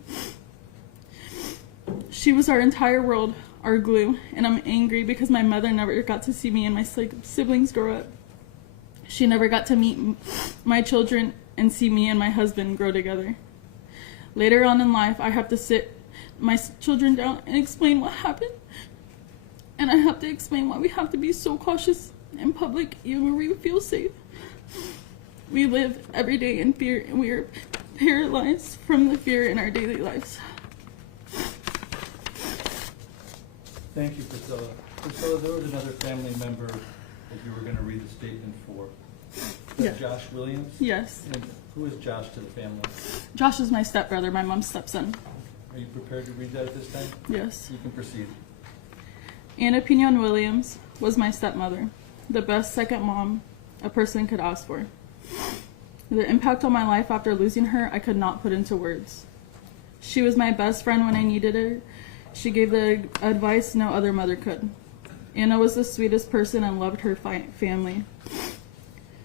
She was our entire world, our glue, and I'm angry because my mother never got to see me and my siblings grow up. She never got to meet my children and see me and my husband grow together. Later on in life, I have to sit my children down and explain what happened. And I have to explain why we have to be so cautious in public, even when we feel safe. We live every day in fear, and we are paralyzed from the fear in our daily lives. Thank you, Priscilla. Priscilla, there was another family member that you were going to read the statement for. Is that Josh Williams? Yes. And who is Josh to the family? Josh is my stepbrother, my mom's stepson. Are you prepared to read that at this time? Yes. You can proceed. Anna Pignon Williams was my stepmother, the best second mom a person could ask for. The impact on my life after losing her, I could not put into words. She was my best friend when I needed her. She gave the advice no other mother could. Anna was the sweetest person and loved her family.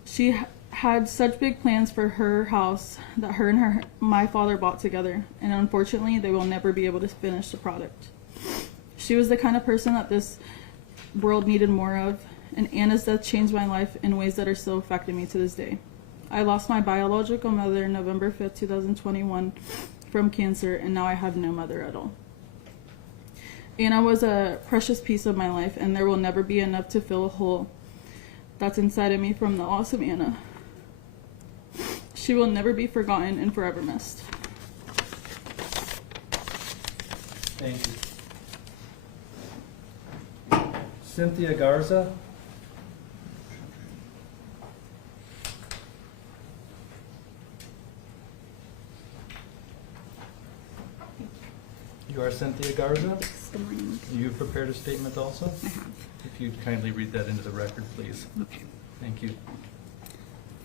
She had such big plans for her house that her and my father bought together, and unfortunately they will never be able to finish the product. She was the kind of person that this world needed more of, and Anna's death changed my life in ways that are still affecting me to this day. I lost my biological mother November 5th, 2021 from cancer, and now I have no mother at all. Anna was a precious piece of my life, and there will never be enough to fill a hole that's inside of me from the loss of Anna. She will never be forgotten and forever missed. Thank you. Cynthia Garza. You are Cynthia Garza? Yes, good morning. You prepared a statement also? I have. If you'd kindly read that into the record, please. Okay. Thank you.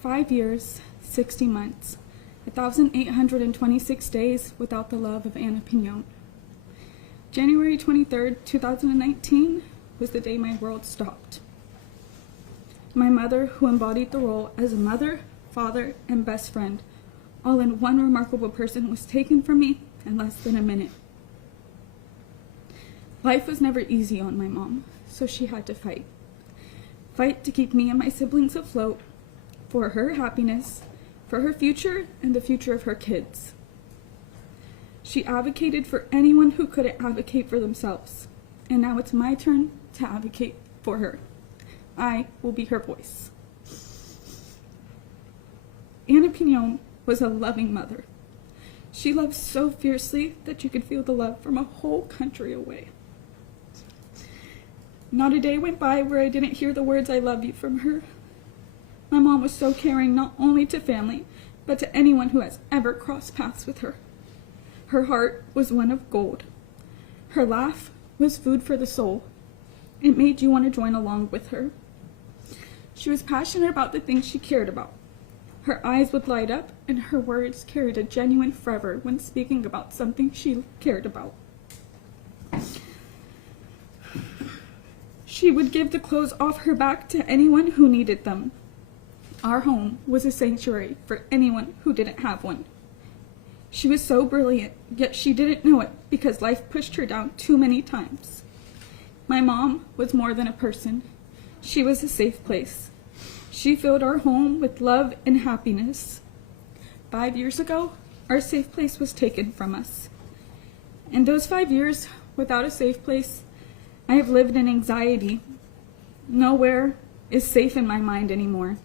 5 years, 60 months, 1,826 days without the love of Anna Pignon. January 23rd, 2019 was the day my world stopped. My mother, who embodied the role as a mother, father, and best friend, all in one remarkable person, was taken from me in less than a minute. Life was never easy on my mom, so she had to fight. Fight to keep me and my siblings afloat, for her happiness, for her future, and the future of her kids. She advocated for anyone who couldn't advocate for themselves, and now it's my turn to advocate for her. I will be her voice. Anna Pignon was a loving mother. She loved so fiercely that you could feel the love from a whole country away. Not a day went by where I didn't hear the words "I love you" from her. My mom was so caring not only to family, but to anyone who has ever crossed paths with her. Her heart was one of gold. Her laugh was food for the soul. It made you want to join along with her. She was passionate about the things she cared about. Her eyes would light up, and her words carried a genuine fervor when speaking about something she cared about. She would give the clothes off her back to anyone who needed them. Our home was a sanctuary for anyone who didn't have one. She was so brilliant, yet she didn't know it because life pushed her down too many times. My mom was more than a person. She was a safe place. She filled our home with love and happiness. 5 years ago, our safe place was taken from us. In those 5 years, without a safe place, I have lived in anxiety. Nowhere is safe in my mind anymore.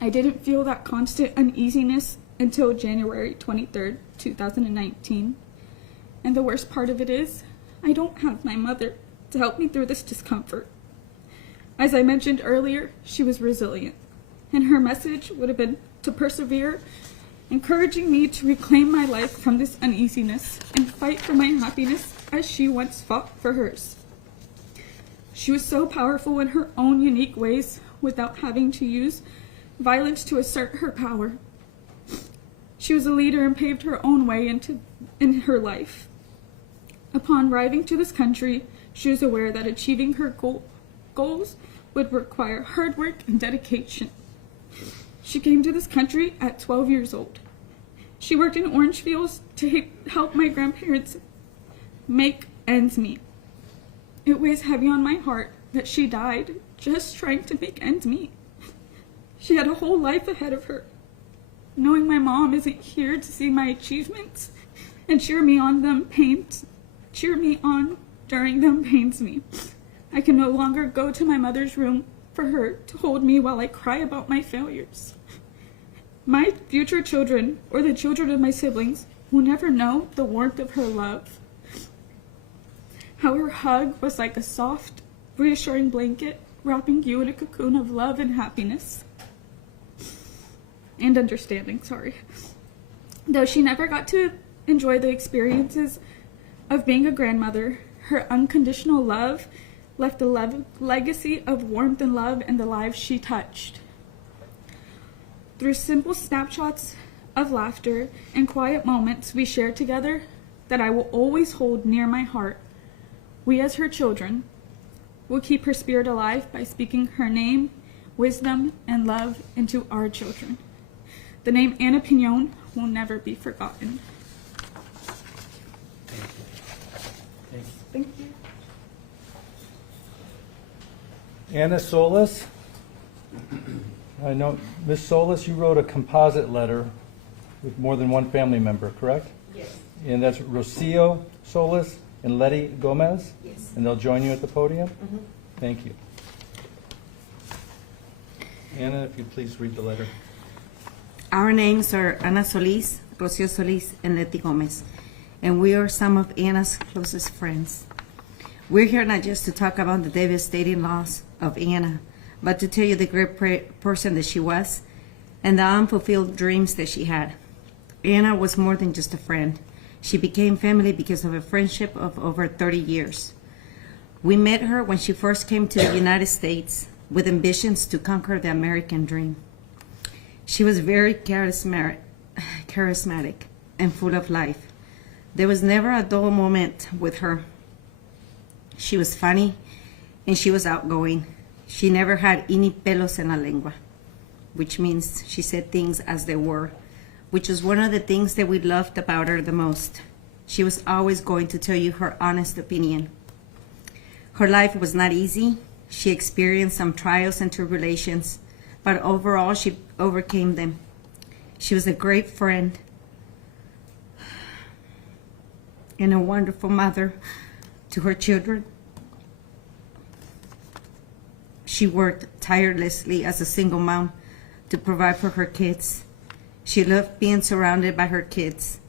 I didn't feel that constant uneasiness until January 23rd, 2019. And the worst part of it is, I don't have my mother to help me through this discomfort. As I mentioned earlier, she was resilient, and her message would have been to persevere, encouraging me to reclaim my life from this uneasiness and fight for my happiness as she once fought for hers. She was so powerful in her own unique ways without having to use violence to assert her power. She was a leader and paved her own way in her life. Upon arriving to this country, she was aware that achieving her goals would require hard work and dedication. She came to this country at 12 years old. She worked in orange fields to help my grandparents make ends meet. It weighs heavy on my heart that she died just trying to make ends meet. She had a whole life ahead of her. Knowing my mom isn't here to see my achievements and cheer me on during them pains me. I can no longer go to my mother's room for her to hold me while I cry about my failures. My future children, or the children of my siblings, will never know the warmth of her love. How her hug was like a soft, reassuring blanket, wrapping you in a cocoon of love and happiness. And understanding, sorry. Though she never got to enjoy the experiences of being a grandmother, her unconditional love left a legacy of warmth and love in the lives she touched. Through simple snapshots of laughter and quiet moments we shared together that I will always hold near my heart, we as her children will keep her spirit alive by speaking her name, wisdom, and love into our children. The name Anna Pignon will never be forgotten. Thank you. Anna Solis. I know, Ms. Solis, you wrote a composite letter with more than one family member, correct? Yes. And that's Rocio Solis and Letty Gomez? Yes. And they'll join you at the podium? Mm-hmm. Thank you. Anna, if you'd please read the letter. Our names are Ana Solis, Rocio Solis, and Letty Gomez, and we are some of Anna's closest friends. We're here not just to talk about the devastating loss of Anna, but to tell you the great person that she was and the unfulfilled dreams that she had. Anna was more than just a friend. She became family because of a friendship of over 30 years. We met her when she first came to the United States with ambitions to conquer the American dream. She was very charismatic and full of life. There was never a dull moment with her. She was funny and she was outgoing. She never had any pelos en la lengua, which means she said things as they were, which was one of the things that we loved about her the most. She was always going to tell you her honest opinion. Her life was not easy. She experienced some trials and tribulations, but overall she overcame them. She was a great friend and a wonderful mother to her children. She worked tirelessly as a single mom to provide for her kids. She loved being surrounded by her kids,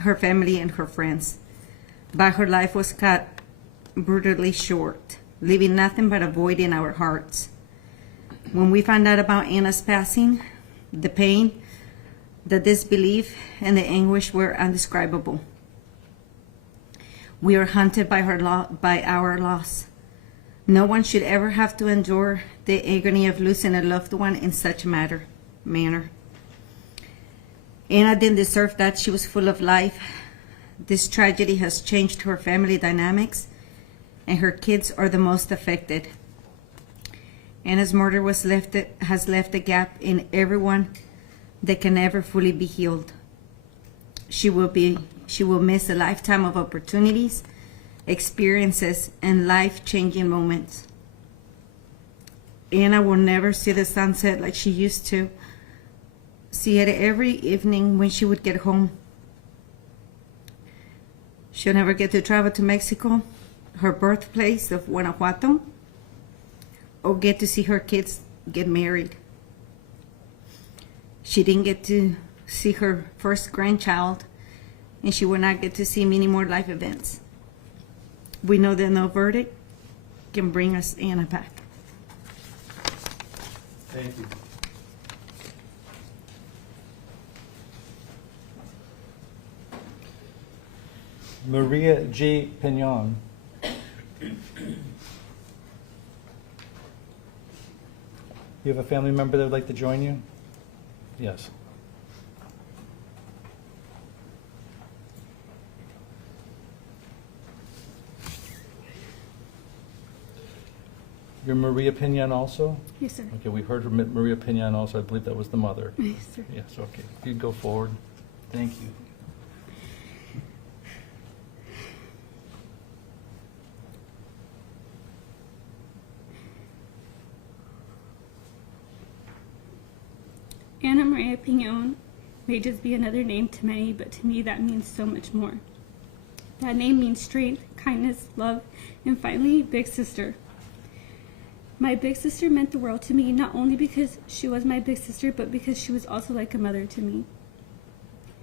her family, and her friends. But her life was cut brutally short, leaving nothing but a void in our hearts. When we found out about Anna's passing, the pain, the disbelief, and the anguish were undescribable. We are haunted by our loss. No one should ever have to endure the agony of losing a loved one in such a manner. Anna didn't deserve that. She was full of life. This tragedy has changed her family dynamics, and her kids are the most affected. Anna's murder has left a gap in everyone that can never fully be healed. She will miss a lifetime of opportunities, experiences, and life-changing moments. Anna will never see the sunset like she used to see it every evening when she would get home. She'll never get to travel to Mexico, her birthplace of Guanajuato, or get to see her kids get married. She didn't get to see her first grandchild, and she will not get to see many more life events. We know that no verdict can bring us Anna back. Thank you. Maria G. Pignon. You have a family member that would like to join you? Yes. You're Maria Pinion also? Yes, sir. Okay, we heard from Maria Pinion also. I believe that was the mother. Yes, sir. Yes, okay. You can go forward. Thank you. Ana Maria Piñon may just be another name to many, but to me that means so much more. That name means strength, kindness, love, and finally, big sister. My big sister meant the world to me, not only because she was my big sister, but because she was also like a mother to me.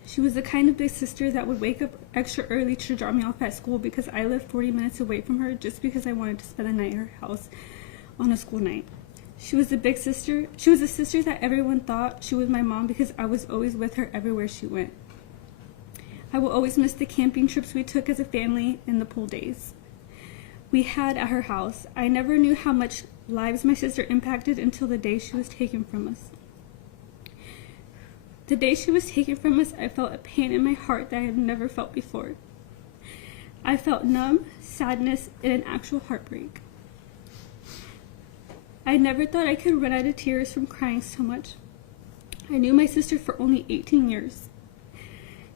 She was the kind of big sister that would wake up extra early to drop me off at school because I lived 40 minutes away from her just because I wanted to spend the night at her house on a school night. She was a big sister. She was a sister that everyone thought she was my mom because I was always with her everywhere she went. I will always miss the camping trips we took as a family and the pool days we had at her house. I never knew how much lives my sister impacted until the day she was taken from us. The day she was taken from us, I felt a pain in my heart that I had never felt before. I felt numb, sadness, and an actual heartbreak. I never thought I could run out of tears from crying so much. I knew my sister for only 18 years.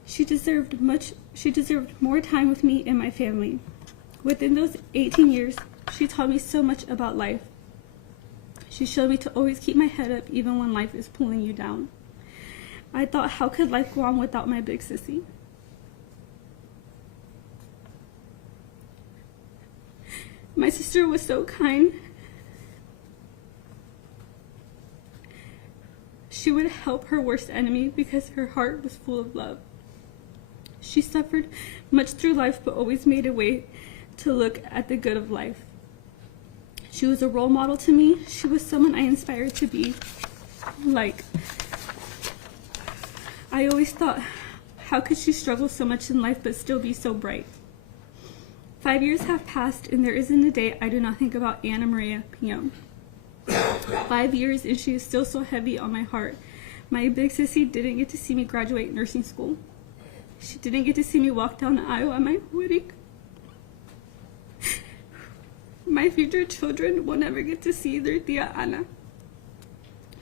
She deserved more time with me and my family. Within those 18 years, she taught me so much about life. She showed me to always keep my head up even when life is pulling you down. I thought, how could life go on without my big sissy? My sister was so kind. She would help her worst enemy because her heart was full of love. She suffered much through life, but always made a way to look at the good of life. She was a role model to me. She was someone I inspired to be like. I always thought, how could she struggle so much in life but still be so bright? 5 years have passed, and there isn't a day I do not think about Ana Maria Piñon. 5 years, and she is still so heavy on my heart. My big sissy didn't get to see me graduate nursing school. She didn't get to see me walk down the aisle at my wedding. My future children will never get to see their tia Ana,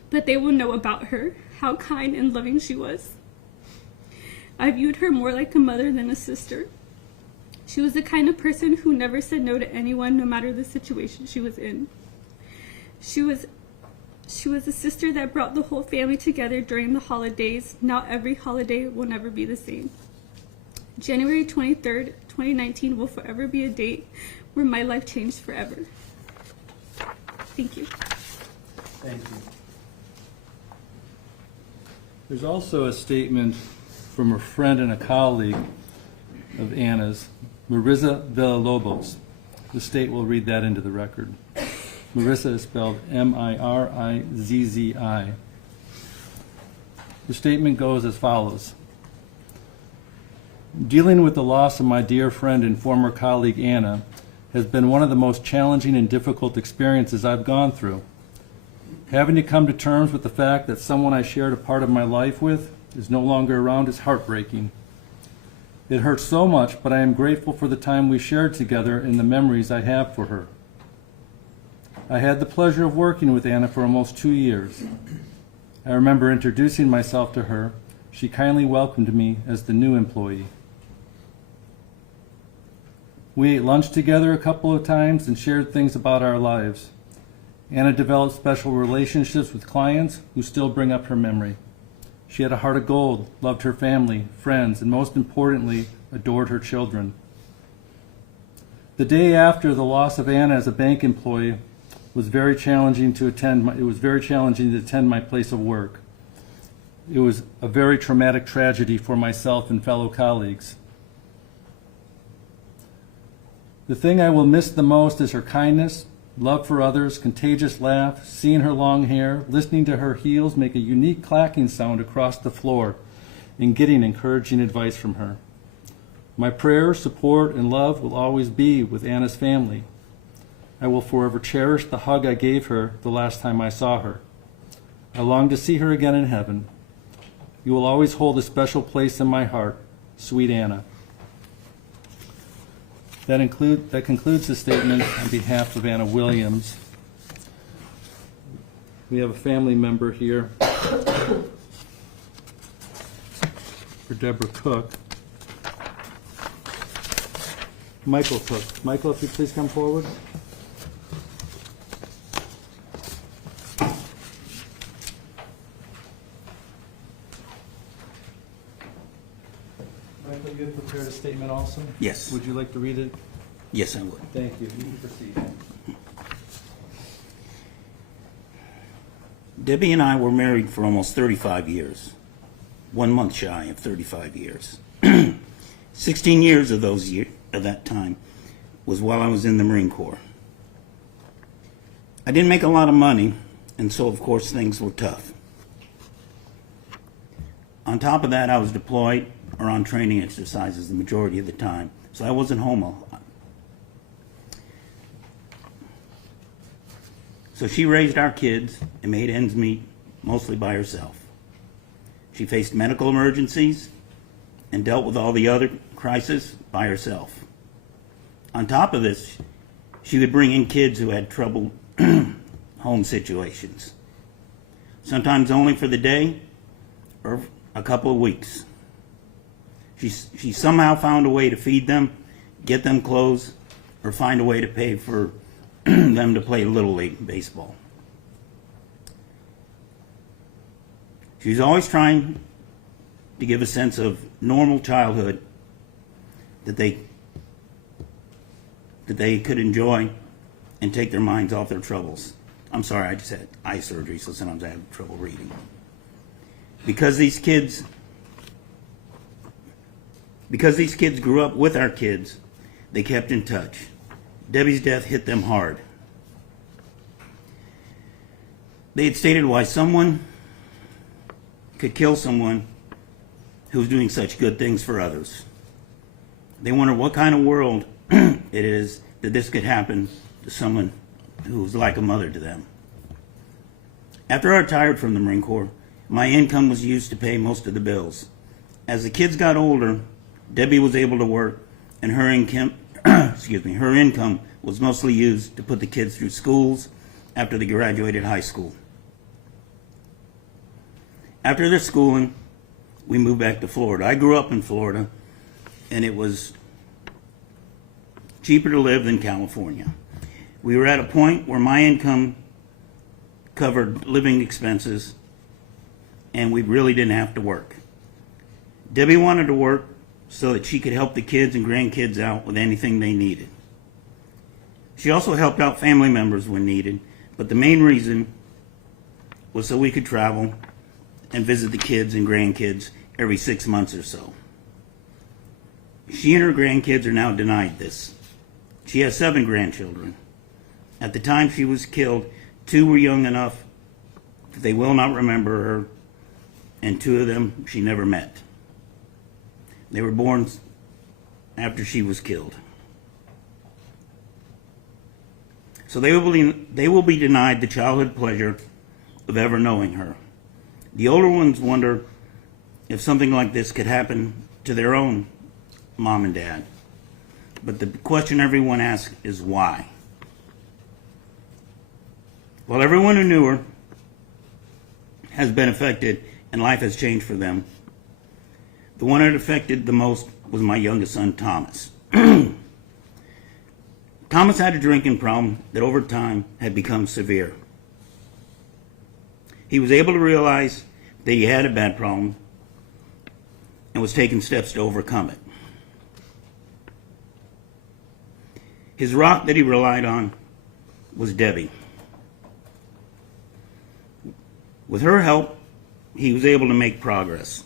but they will know about her, how kind and loving she was. I viewed her more like a mother than a sister. She was the kind of person who never said no to anyone, no matter the situation she was in. She was a sister that brought the whole family together during the holidays. Now every holiday will never be the same. January 23rd, 2019 will forever be a date where my life changed forever. Thank you. Thank you. There's also a statement from a friend and a colleague of Anna's, Marissa Villalobos. The state will read that into the record. Marissa is spelled Mirizzi. The statement goes as follows. Dealing with the loss of my dear friend and former colleague Anna has been one of the most challenging and difficult experiences I've gone through. Having to come to terms with the fact that someone I shared a part of my life with is no longer around is heartbreaking. It hurts so much, but I am grateful for the time we shared together and the memories I have for her. I had the pleasure of working with Anna for almost 2 years. I remember introducing myself to her. She kindly welcomed me as the new employee. We ate lunch together a couple of times and shared things about our lives. Anna developed special relationships with clients who still bring up her memory. She had a heart of gold, loved her family, friends, and most importantly, adored her children. The day after the loss of Anna as a bank employee was very challenging to attend. It was very challenging to attend my place of work. It was a very traumatic tragedy for myself and fellow colleagues. The thing I will miss the most is her kindness, love for others, contagious laugh, seeing her long hair, listening to her heels make a unique clacking sound across the floor, and getting encouraging advice from her. My prayer, support, and love will always be with Anna's family. I will forever cherish the hug I gave her the last time I saw her. I long to see her again in heaven. You will always hold a special place in my heart, sweet Anna. That concludes the statement on behalf of Anna Williams. We have a family member here for Deborah Cook. Michael Cook. Michael, if you please come forward. Michael, you had prepared a statement also? Yes. Would you like to read it? Yes, I would. Thank you. You can proceed. Debbie and I were married for almost 35 years. 1 month shy of 35 years. 16 years of that time was while I was in the Marine Corps. I didn't make a lot of money, and so of course things were tough. On top of that, I was deployed or on training exercises the majority of the time, so I wasn't home a lot. So she raised our kids and made ends meet mostly by herself. She faced medical emergencies and dealt with all the other crises by herself. On top of this, she would bring in kids who had troubled home situations, sometimes only for the day or a couple of weeks. She somehow found a way to feed them, get them clothes, or find a way to pay for them to play Little League baseball. She was always trying to give a sense of normal childhood that they could enjoy and take their minds off their troubles. I'm sorry, I just had eye surgery, so sometimes I have trouble reading. Because these kids grew up with our kids, they kept in touch. Debbie's death hit them hard. They had stated why someone could kill someone who was doing such good things for others. They wondered what kind of world it is that this could happen to someone who was like a mother to them. After I retired from the Marine Corps, my income was used to pay most of the bills. As the kids got older, Debbie was able to work, and her income was mostly used to put the kids through schools after they graduated high school. After their schooling, we moved back to Florida. I grew up in Florida, and it was cheaper to live than California. We were at a point where my income covered living expenses, and we really didn't have to work. Debbie wanted to work so that she could help the kids and grandkids out with anything they needed. She also helped out family members when needed, but the main reason was so we could travel and visit the kids and grandkids every 6 months or so. She and her grandkids are now denied this. She has 7 grandchildren. At the time she was killed, 2 were young enough that they will not remember her, and 2 of them she never met. They were born after she was killed. So they will be denied the childhood pleasure of ever knowing her. The older ones wonder if something like this could happen to their own mom and dad. But the question everyone asks is why? Well, everyone who knew her has been affected, and life has changed for them. The one it affected the most was my youngest son, Thomas. Thomas had a drinking problem that over time had become severe. He was able to realize that he had a bad problem and was taking steps to overcome it. His rock that he relied on was Debbie. With her help, he was able to make progress.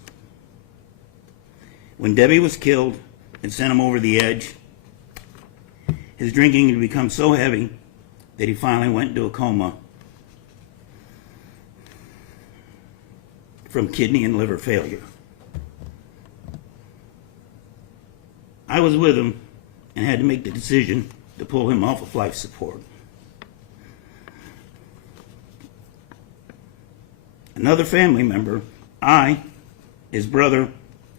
When Debbie was killed and sent him over the edge, his drinking had become so heavy that he finally went into a coma from kidney and liver failure. I was with him and had to make the decision to pull him off of life support. Another family member, I, his brother,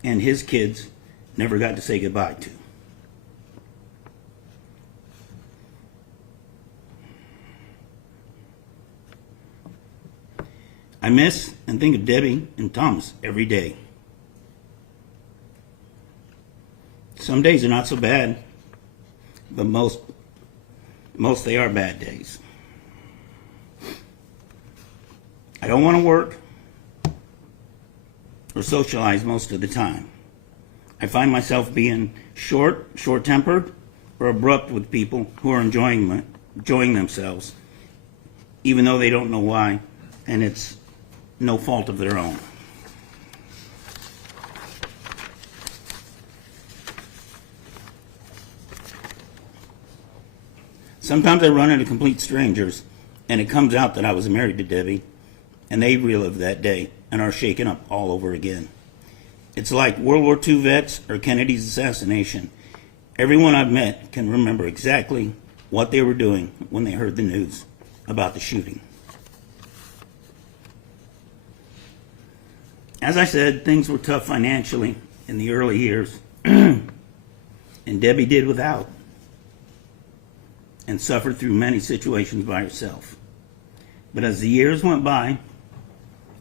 and his kids never got to say goodbye to. I miss and think of Debbie and Thomas every day. Some days are not so bad, but most they are bad days. I don't want to work or socialize most of the time. I find myself being short-tempered, or abrupt with people who are enjoying themselves, even though they don't know why, and it's no fault of their own. Sometimes I run into complete strangers, and it comes out that I was married to Debbie, and they relive that day and are shaken up all over again. It's like World War II vets or Kennedy's assassination. Everyone I've met can remember exactly what they were doing when they heard the news about the shooting. As I said, things were tough financially in the early years, and Debbie did without, and suffered through many situations by herself. But as the years went by,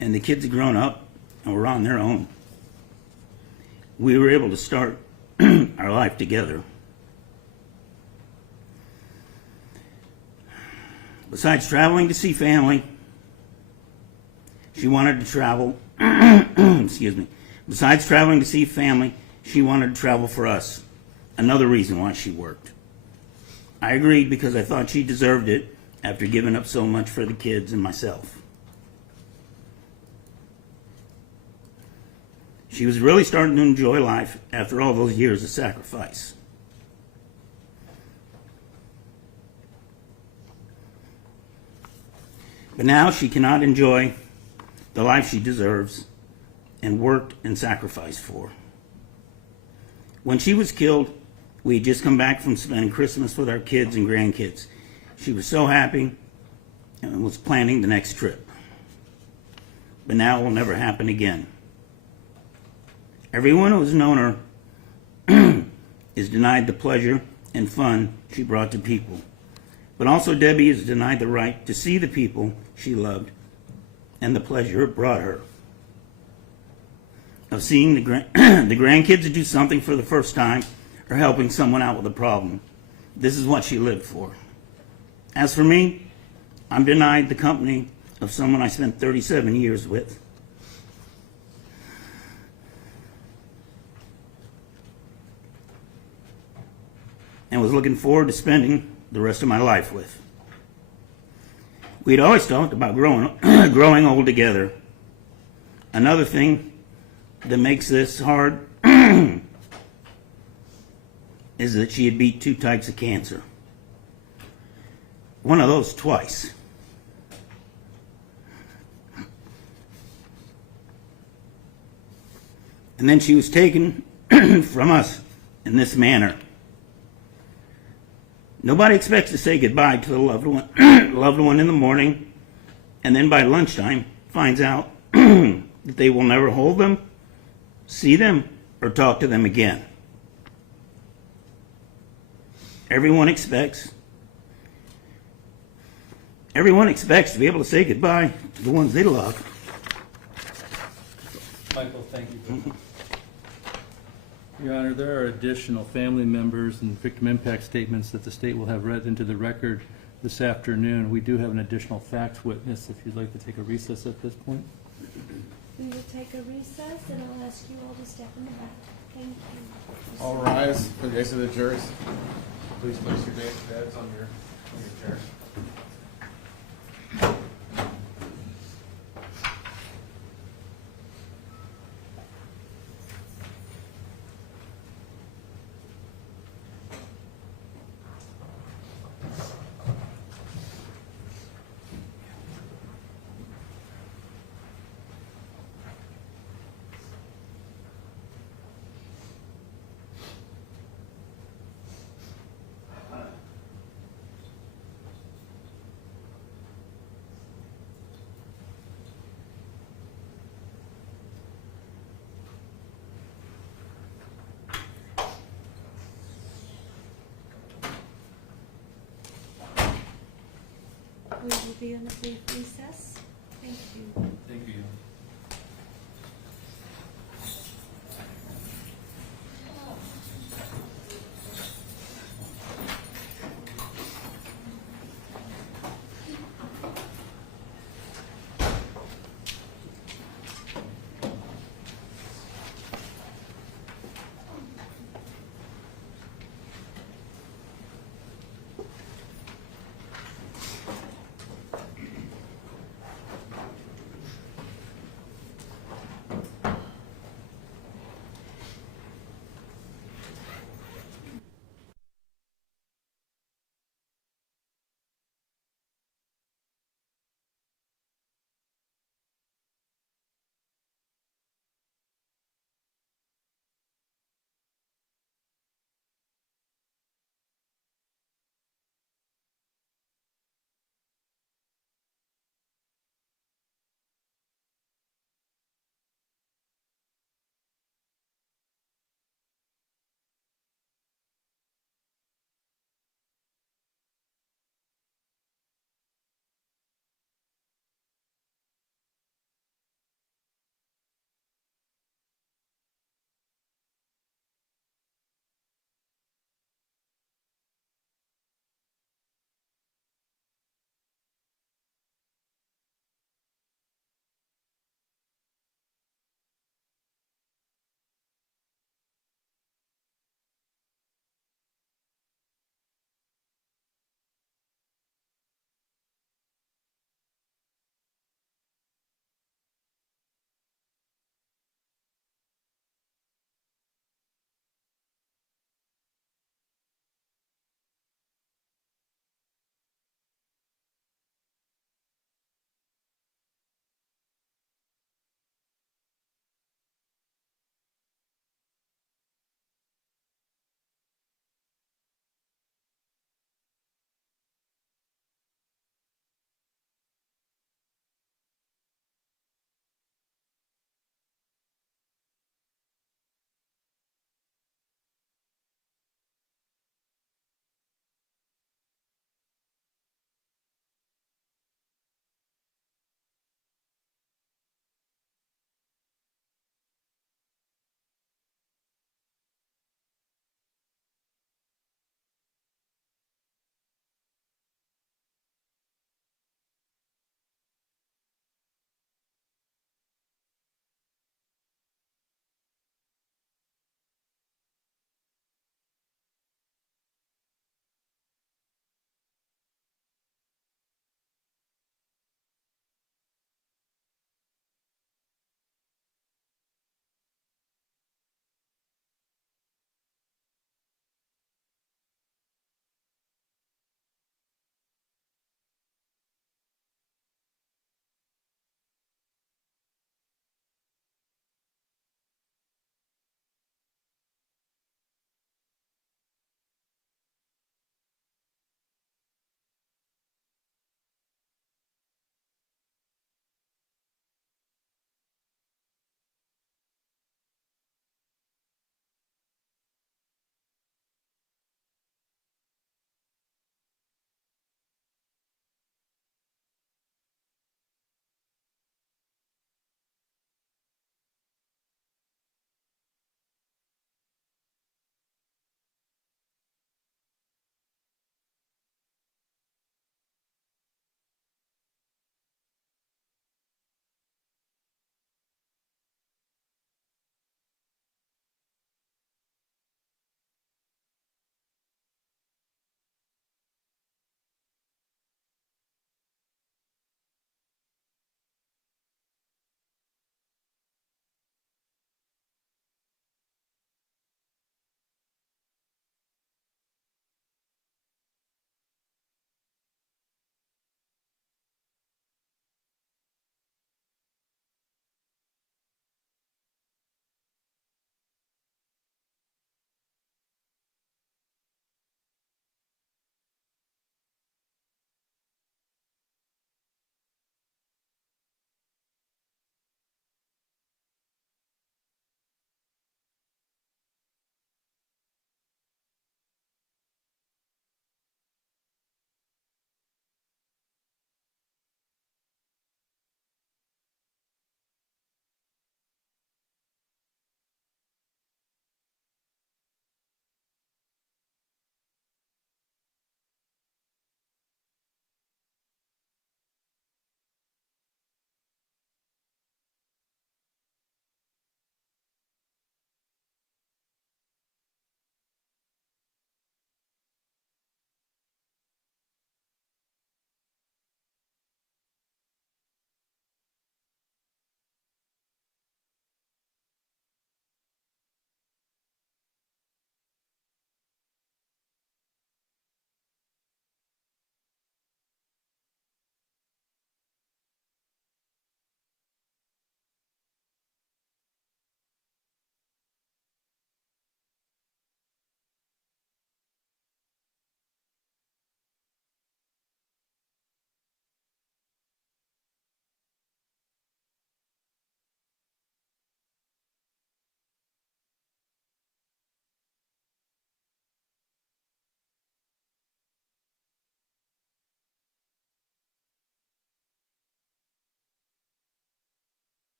and the kids had grown up and were on their own, we were able to start our life together. Besides traveling to see family, she wanted to travel. Excuse me. Besides traveling to see family, she wanted to travel for us. Another reason why she worked. I agreed because I thought she deserved it after giving up so much for the kids and myself. She was really starting to enjoy life after all those years of sacrifice. But now she cannot enjoy the life she deserves and worked and sacrificed for. When she was killed, we had just come back from spending Christmas with our kids and grandkids. She was so happy and was planning the next trip. But now it will never happen again. Everyone who has known her is denied the pleasure and fun she brought to people. But also Debbie is denied the right to see the people she loved and the pleasure it brought her. Of seeing the grandkids do something for the first time or helping someone out with a problem. This is what she lived for. As for me, I'm denied the company of someone I spent 37 years with. And was looking forward to spending the rest of my life with. We'd always talked about growing old together. Another thing that makes this hard is that she had beat 2 types of cancer. One of those twice. And then she was taken from us in this manner. Nobody expects to say goodbye to the loved one in the morning, and then by lunchtime finds out that they will never hold them, see them, or talk to them again. Everyone expects to be able to say goodbye to the ones they love. Michael, thank you. Your Honor, there are additional family members and victim impact statements that the state will have read into the record this afternoon. We do have an additional fact witness if you'd like to take a recess at this point. We will take a recess, and I'll ask you all to step in the back. Thank you. All rise for the eyes of the jurors. Please place your beds on your chair. We will be in a brief recess. Thank you.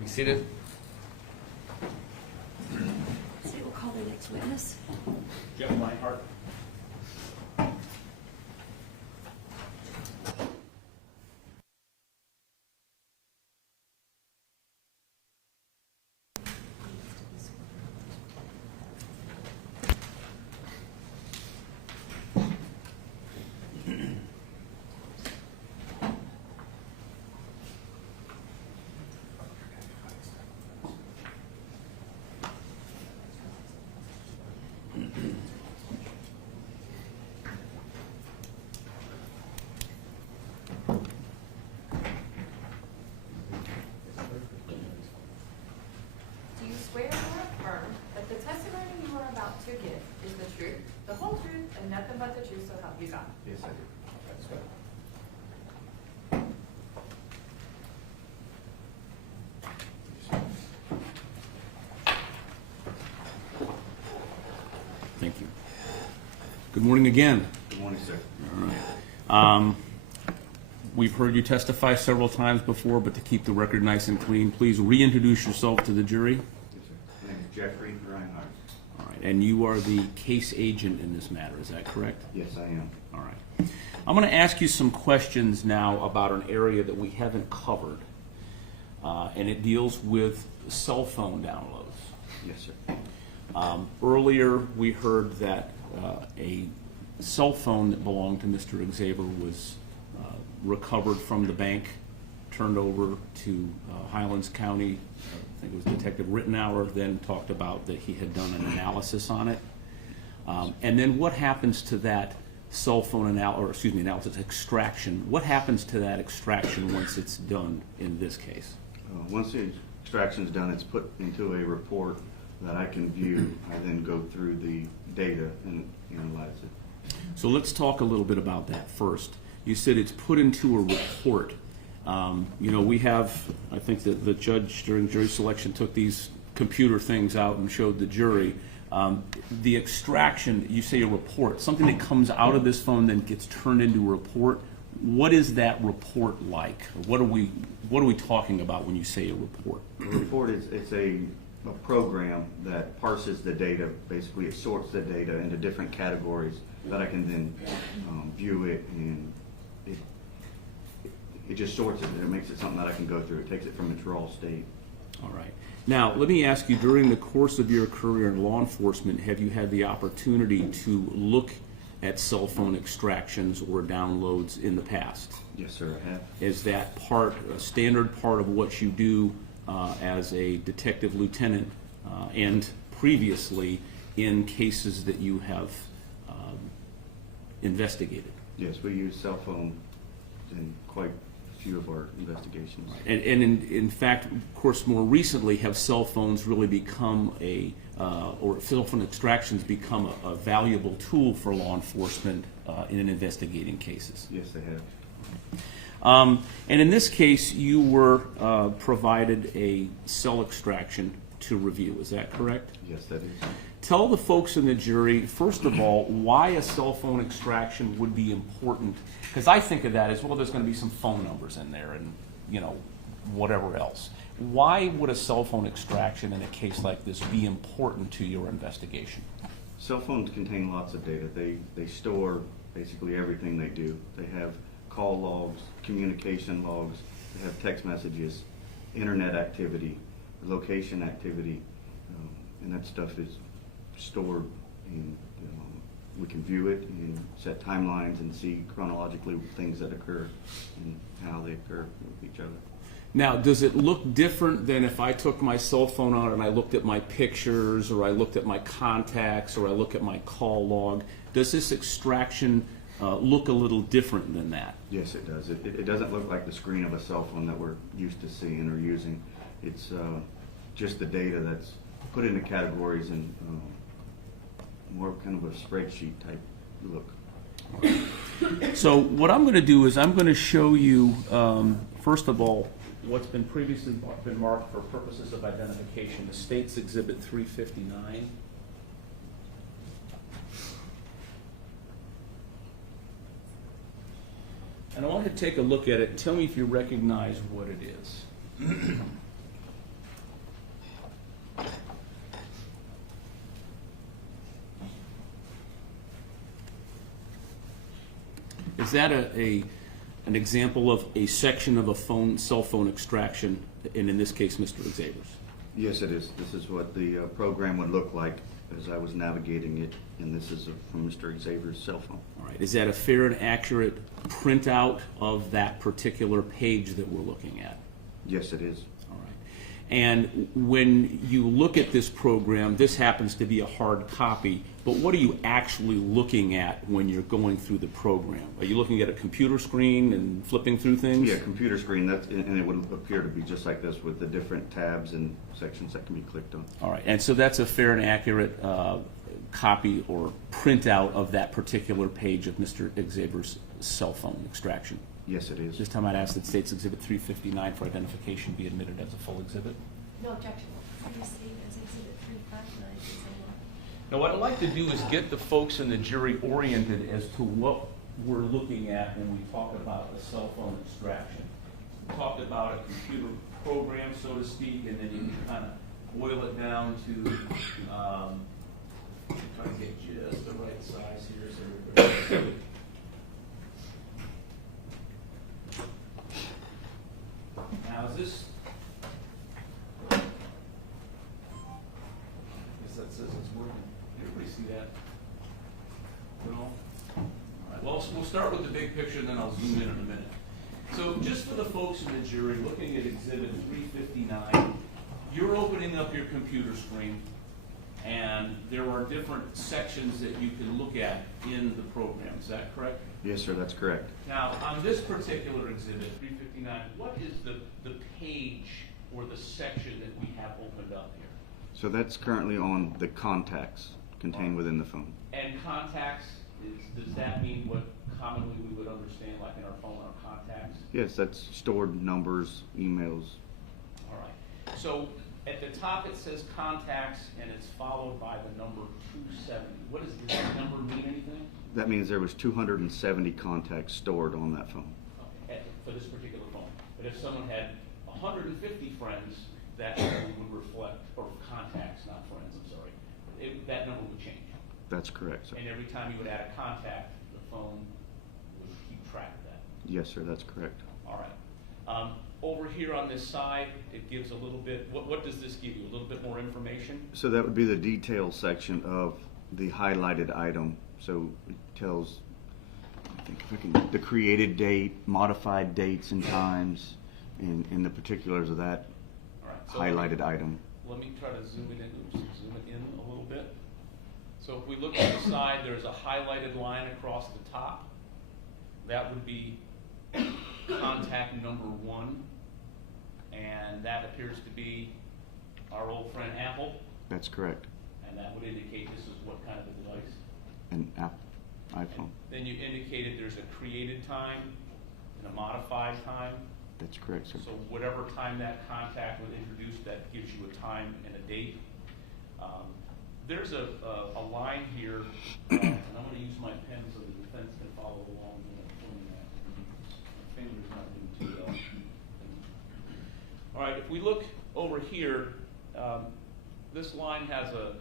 be seated. So we'll call the next witness. Jeff Reinhard. Do you swear or affirm that the testimony you are about to give is the truth, the whole truth, and nothing but the truth, so help you God? Yes, I do. That's right. Thank you. Good morning again. Good morning, sir. All right. We've heard you testify several times before, but to keep the record nice and clean, please reintroduce yourself to the jury. Yes, sir. My name is Jeffrey Reinhard. All right. And you are the case agent in this matter, is that correct? Yes, I am. All right. I'm going to ask you some questions now about an area that we haven't covered, and it deals with cell phone downloads. Yes, sir. Earlier, we heard that a cell phone that belonged to Mr. Xavier was recovered from the bank, turned over to Highlands County. I think it was Detective Rittenauer then talked about that he had done an analysis on it. And then what happens to that cell phone analysis extraction? What happens to that extraction once it's done in this case? Once the extraction is done, it's put into a report that I can view. I then go through the data and analyze it. So let's talk a little bit about that first. You said it's put into a report. We have, I think that the judge during jury selection took these computer things out and showed the jury. The extraction, you say a report, something that comes out of this phone then gets turned into a report. What is that report like? What are we talking about when you say a report? A report it's a program that parses the data. Basically, it sorts the data into different categories that I can then view it, and it just sorts it and it makes it something that I can go through. It takes it from its raw state. All right. Now, let me ask you, during the course of your career in law enforcement, have you had the opportunity to look at cell phone extractions or downloads in the past? Yes, sir, I have. Is that a standard part of what you do as a detective lieutenant and previously in cases that you have investigated? Yes, we use cell phone in quite a few of our investigations. And in fact, of course, more recently, have cell phones really become or cell phone extractions become a valuable tool for law enforcement in investigating cases? Yes, they have. And in this case, you were provided a cell extraction to review. Is that correct? Yes, that is. Tell the folks in the jury, first of all, why a cell phone extraction would be important. Because I think of that as, well, there's going to be some phone numbers in there and, whatever else. Why would a cell phone extraction in a case like this be important to your investigation? Cell phones contain lots of data. They store basically everything they do. They have call logs, communication logs, they have text messages, internet activity, location activity, and that stuff is stored, and we can view it and set timelines and see chronologically things that occur and how they occur with each other. Now, does it look different than if I took my cell phone out and I looked at my pictures, or I looked at my contacts, or I look at my call log? Does this extraction look a little different than that? Yes, it does. It doesn't look like the screen of a cell phone that we're used to seeing or using. It's just the data that's put into categories and more kind of a spreadsheet type look. So what I'm going to do is I'm going to show you, first of all, what's been previously been marked for purposes of identification, the State's Exhibit 359. And I want you to take a look at it and tell me if you recognize what it is. Is that an example of a section of a cell phone extraction, and in this case, Mr. Xavier's? Yes, it is. This is what the program would look like as I was navigating it, and this is from Mr. Xavier's cell phone. All right. Is that a fair and accurate printout of that particular page that we're looking at? Yes, it is. All right. And when you look at this program, this happens to be a hard copy, but what are you actually looking at when you're going through the program? Are you looking at a computer screen and flipping through things? Yeah, computer screen, and it would appear to be just like this with the different tabs and sections that can be clicked on. All right. And so that's a fair and accurate copy or printout of that particular page of Mr. Xavier's cell phone extraction? Yes, it is. This time I'd ask that State's Exhibit 359 for identification be admitted as a full exhibit. No objection. Received as Exhibit 359. Now, what I'd like to do is get the folks in the jury oriented as to what we're looking at when we talk about a cell phone extraction. We talked about a computer program, so to speak, and then you can kind of boil it down to try to get just the right size here so everybody. Now, is this? I guess that says it's working. Everybody see that? No? All right. Well, we'll start with the big picture, and then I'll zoom in a minute. So, just for the folks in the jury looking at Exhibit 359, you're opening up your computer screen, and there are different sections that you can look at in the program. Is that correct? Yes, sir, that's correct. Now, on this particular exhibit, 359, what is the page or the section that we have opened up here? So that's currently on the contacts contained within the phone. And contacts, does that mean what commonly we would understand, like in our phone, our contacts? Yes, that's stored numbers, emails. All right. So at the top it says contacts, and it's followed by the number 270. Does that number mean anything? That means there was 270 contacts stored on that phone. Okay, for this particular phone. But if someone had 150 friends, that number would reflect, or contacts, not friends, I'm sorry, that number would change. That's correct, sir. And every time you would add a contact, the phone would keep track of that. Yes, sir, that's correct. All right. Over here on this side, it gives a little bit, what does this give you? A little bit more information? So that would be the details section of the highlighted item. So it tells, I think if I can, the created date, modified dates and times, and the particulars of that So highlighted item. Let me try to zoom it in a little bit. So if we look at the side, there's a highlighted line across the top. That would be contact number 1, and that appears to be our old friend Apple. That's correct. And that would indicate this is what kind of a device? An iPhone. Then you indicated there's a created time and a modified time. That's correct, sir. So whatever time that contact was introduced, that gives you a time and a date. There's a line here, and I'm going to use my pen so the defense can follow along when I'm doing that. My finger's not doing too well. All right, if we look over here, this line has a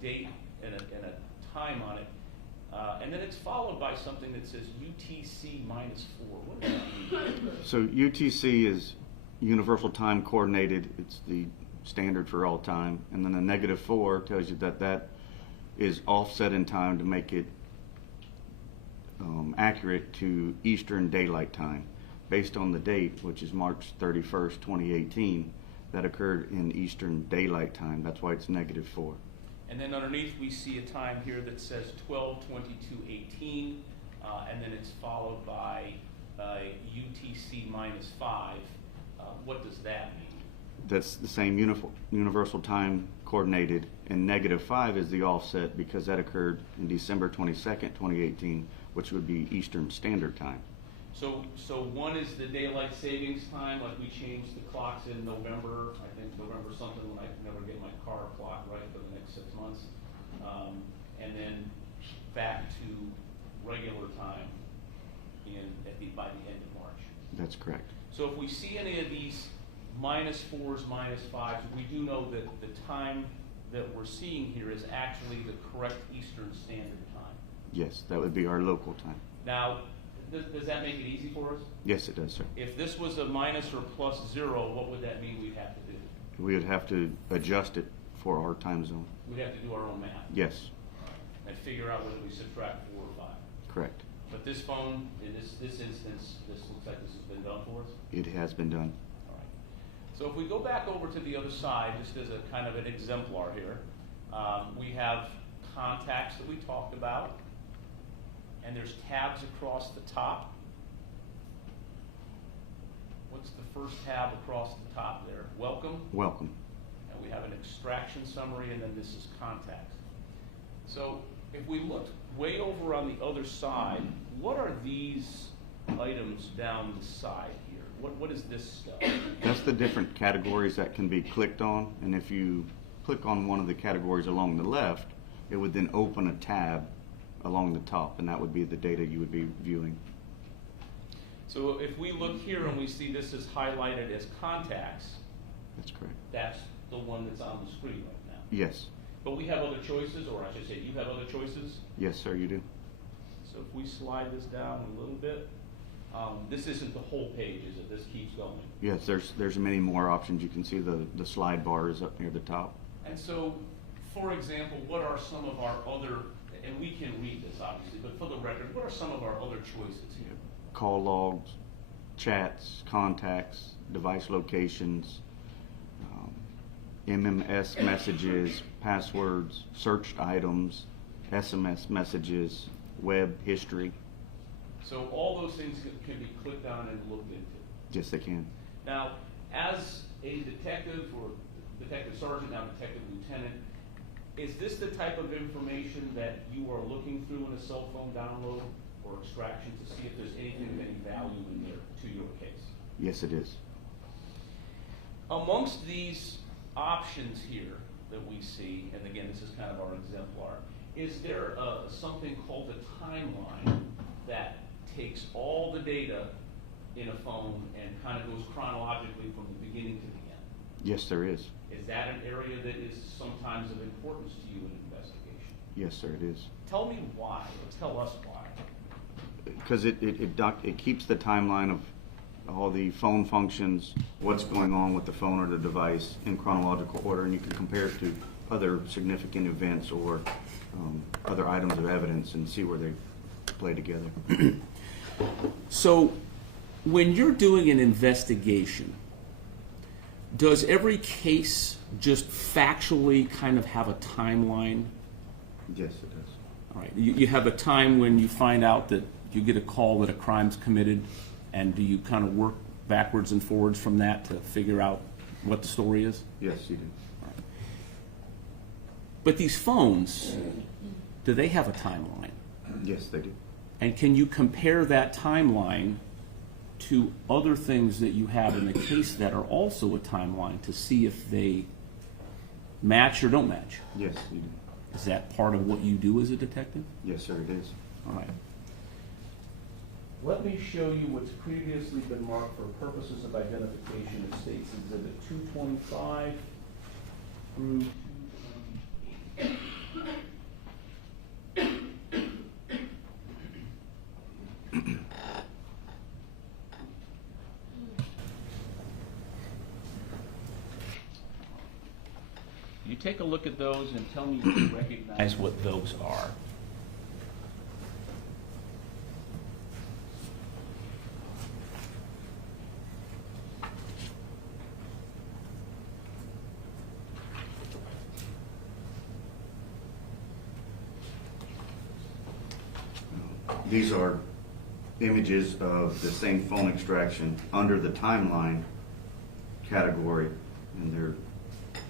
date and a time on it. And then it's followed by something that says UTC -4. What does that mean? So UTC is Universal Time Coordinated. It's the standard for all time. And then a -4 tells you that that is offset in time to make it accurate to Eastern Daylight Time. Based on the date, which is March 31st, 2018, that occurred in Eastern Daylight Time. That's why it's -4. And then underneath we see a time here that says 12/22/18, and then it's followed by UTC -5. What does that mean? That's the same Universal Time Coordinated, and -5 is the offset because that occurred in December 22nd, 2018, which would be Eastern Standard Time. So one is the daylight savings time, like we changed the clocks in November, I think November something, when I never get my car clock right for the next 6 months. And then back to regular time by the end of March. That's correct. So if we see any of these -4s, -5s, we do know that the time that we're seeing here is actually the correct Eastern Standard Time. Yes, that would be our local time. Now, does that make it easy for us? Yes, it does, sir. If this was a minus or plus 0, what would that mean we'd have to do? We would have to adjust it for our time zone. We'd have to do our own math Yes, and figure out whether we subtract 4 or 5. correct. But this phone, in this instance, this looks like this has been done for us? It has been done. All right. So if we go back over to the other side, just as a kind of an exemplar here, we have contacts that we talked about, and there's tabs across the top. What's the first tab across the top there? Welcome. Welcome. And we have an extraction summary, and then this is contacts. So if we look way over on the other side, what are these items down the side here? What is this stuff? That's the different categories that can be clicked on, and if you click on one of the categories along the left, it would then open a tab along the top, and that would be the data you would be viewing. So if we look here and we see this is highlighted as contacts, That's correct. that's the one that's on the screen right now. Yes. But we have other choices, or I should say, you have other choices. Yes, sir, you do. So if we slide this down a little bit, this isn't the whole page, is it? This keeps going. Yes, there's many more options. You can see the slide bar is up near the top. And so, for example, what are some of our other, and we can read this obviously, but for the record, what are some of our other choices here? Call logs, chats, contacts, device locations, MMS messages, passwords, searched items, SMS messages, web history. So all those things can be clicked on and looked into. Yes, they can. Now, as a detective or detective sergeant, now detective lieutenant, is this the type of information that you are looking through in a cell phone download or extraction to see if there's anything of any value in there to your case? Yes, it is. Amongst these options here that we see, and again, this is kind of our exemplar, is there something called a timeline that takes all the data in a phone and kind of goes chronologically from the beginning to the end? Yes, there is. Is that an area that is sometimes of importance to you in an investigation? Yes, sir, it is. Tell me why, or tell us why. Because it keeps the timeline of all the phone functions, what's going on with the phone or the device in chronological order, and you can compare it to other significant events or other items of evidence and see where they play together. So, when you're doing an investigation, does every case just factually kind of have a timeline? Yes, it does. All right. You have a time when you find out that you get a call that a crime's committed, and do you kind of work backwards and forwards from that to figure out what the story is? Yes, you do. All right. But these phones, do they have a timeline? Yes, they do. And can you compare that timeline to other things that you have in the case that are also a timeline to see if they match or don't match? Yes, you do. Is that part of what you do as a detective? Yes, sir, it is. All right. Let me show you what's previously been marked for purposes of identification of States Exhibit 225 through 228. You take a look at those and tell me if you recognize what those are. These are images of the same phone extraction under the timeline category, and they're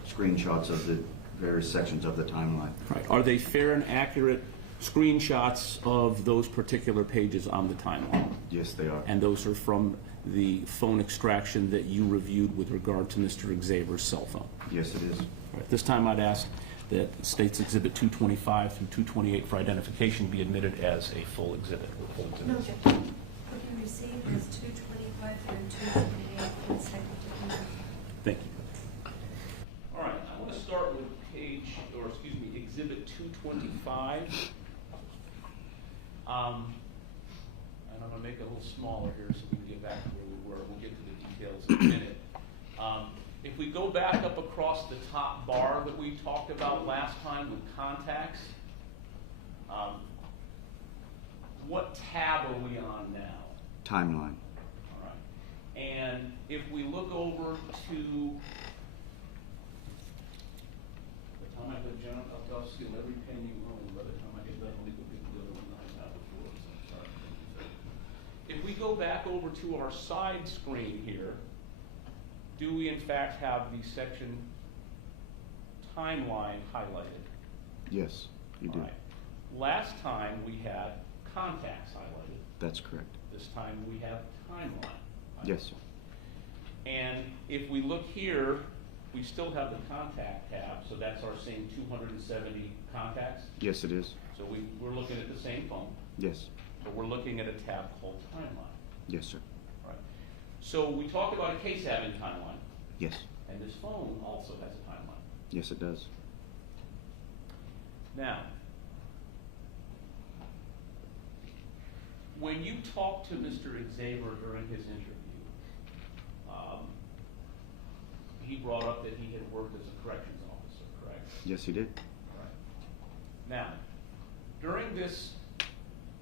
screenshots of the various sections of the timeline. Right. Are they fair and accurate screenshots of those particular pages on the timeline? Yes, they are. And those are from the phone extraction that you reviewed with regard to Mr. Xavier's cell phone? Yes, it is. All right. This time I'd ask that States Exhibit 225 through 228 for identification be admitted as a full exhibit. No objection. What you received is 225 through 228 consecutively. Thank you. All right, I want to start with Exhibit 225. And I'm gonna make it a little smaller here so we can get back to where we were. We'll get to the details in a minute. If we go back up across the top bar that we talked about last time with contacts, what tab are we on now? Timeline. All right. And if we look over to the time I go general, I'll steal every pen you own by the time I get done. I'll leave the other one I have before. So I'm sorry. If we go back over to our side screen here, do we in fact have the section timeline highlighted? Yes, you do. All right. Last time we had contacts highlighted. That's correct. This time we have timeline. Yes, sir. And if we look here, we still have the contact tab, so that's our same 270 contacts. Yes, it is. So we're looking at the same phone, Yes. but we're looking at a tab called timeline. Yes, sir. Right. So we talked about a case having timeline, Yes. and this phone also has a timeline. Yes, it does. Now, when you talked to Mr. Xavier during his interview, he brought up that he had worked as a corrections officer, correct? Yes, he did. Right. Now, during this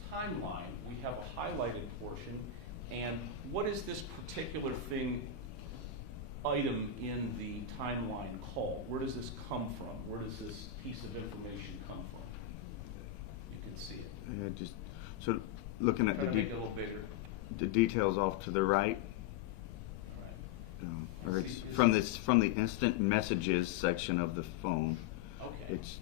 timeline, we have a highlighted portion, and what is this particular item in the timeline called? Where does this come from? Where does this piece of information come from? You can see it. Just so looking at Try to make it a little bigger. the details off to the right, or it's from the instant messages section of the phone. Okay. It's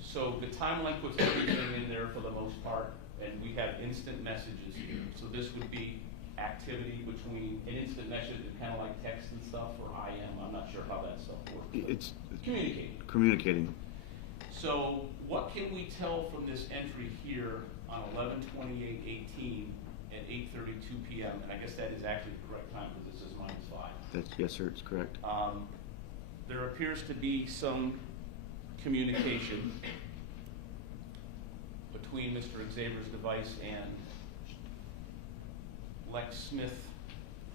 So the timeline puts everything in there for the most part, and we have instant messages here. So this would be activity between an instant message, kind of like text and stuff, or IM. I'm not sure how that stuff works. but it's communicating. So what can we tell from this entry here on 11/28/18 at 8:32 p.m.? And I guess that is actually the correct time because this is -5. yes, sir. It's correct. There appears to be some communication between Mr. Xavier's device and Lex Smith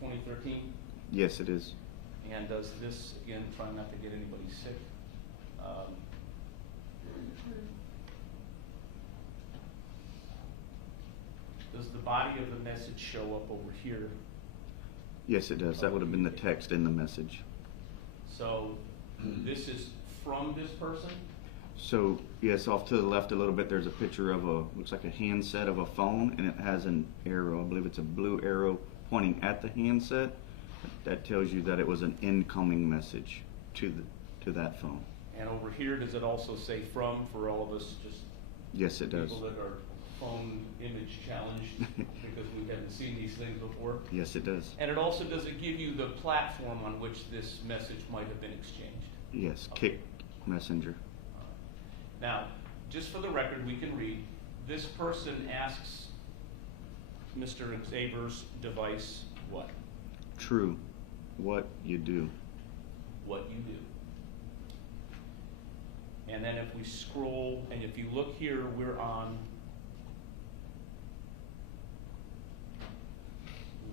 2013. Yes, it is. And does this, again, trying not to get anybody sick, does the body of the message show up over here? Yes, it does. That would have been the text in the message. So this is from this person? So yes, off to the left a little bit, there's a picture of looks like a handset of a phone, and it has an arrow. I believe it's a blue arrow pointing at the handset. That tells you that it was an incoming message to that phone. And over here, does it also say from for all of us, just Yes, it does. people that are phone image challenged because we haven't seen these things before? Yes, it does. And it also, does it give you the platform on which this message might have been exchanged? Yes, Okay. Kick Messenger. Now, just for the record, we can read, this person asks Mr. Xavier's device what? True. What you do. What you do. And then if we scroll, and if you look here, we're on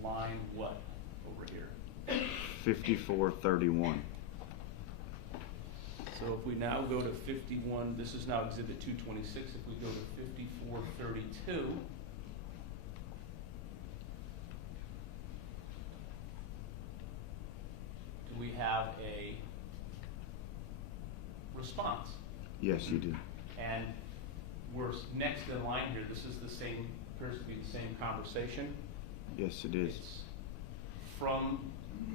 line what over here? 5431. So if we now go to 51, this is now exhibit 226. If we go to 5432, do we have a response? Yes, you do. And we're next in line here. This is the same, appears to be the same conversation. Yes, it is. It's from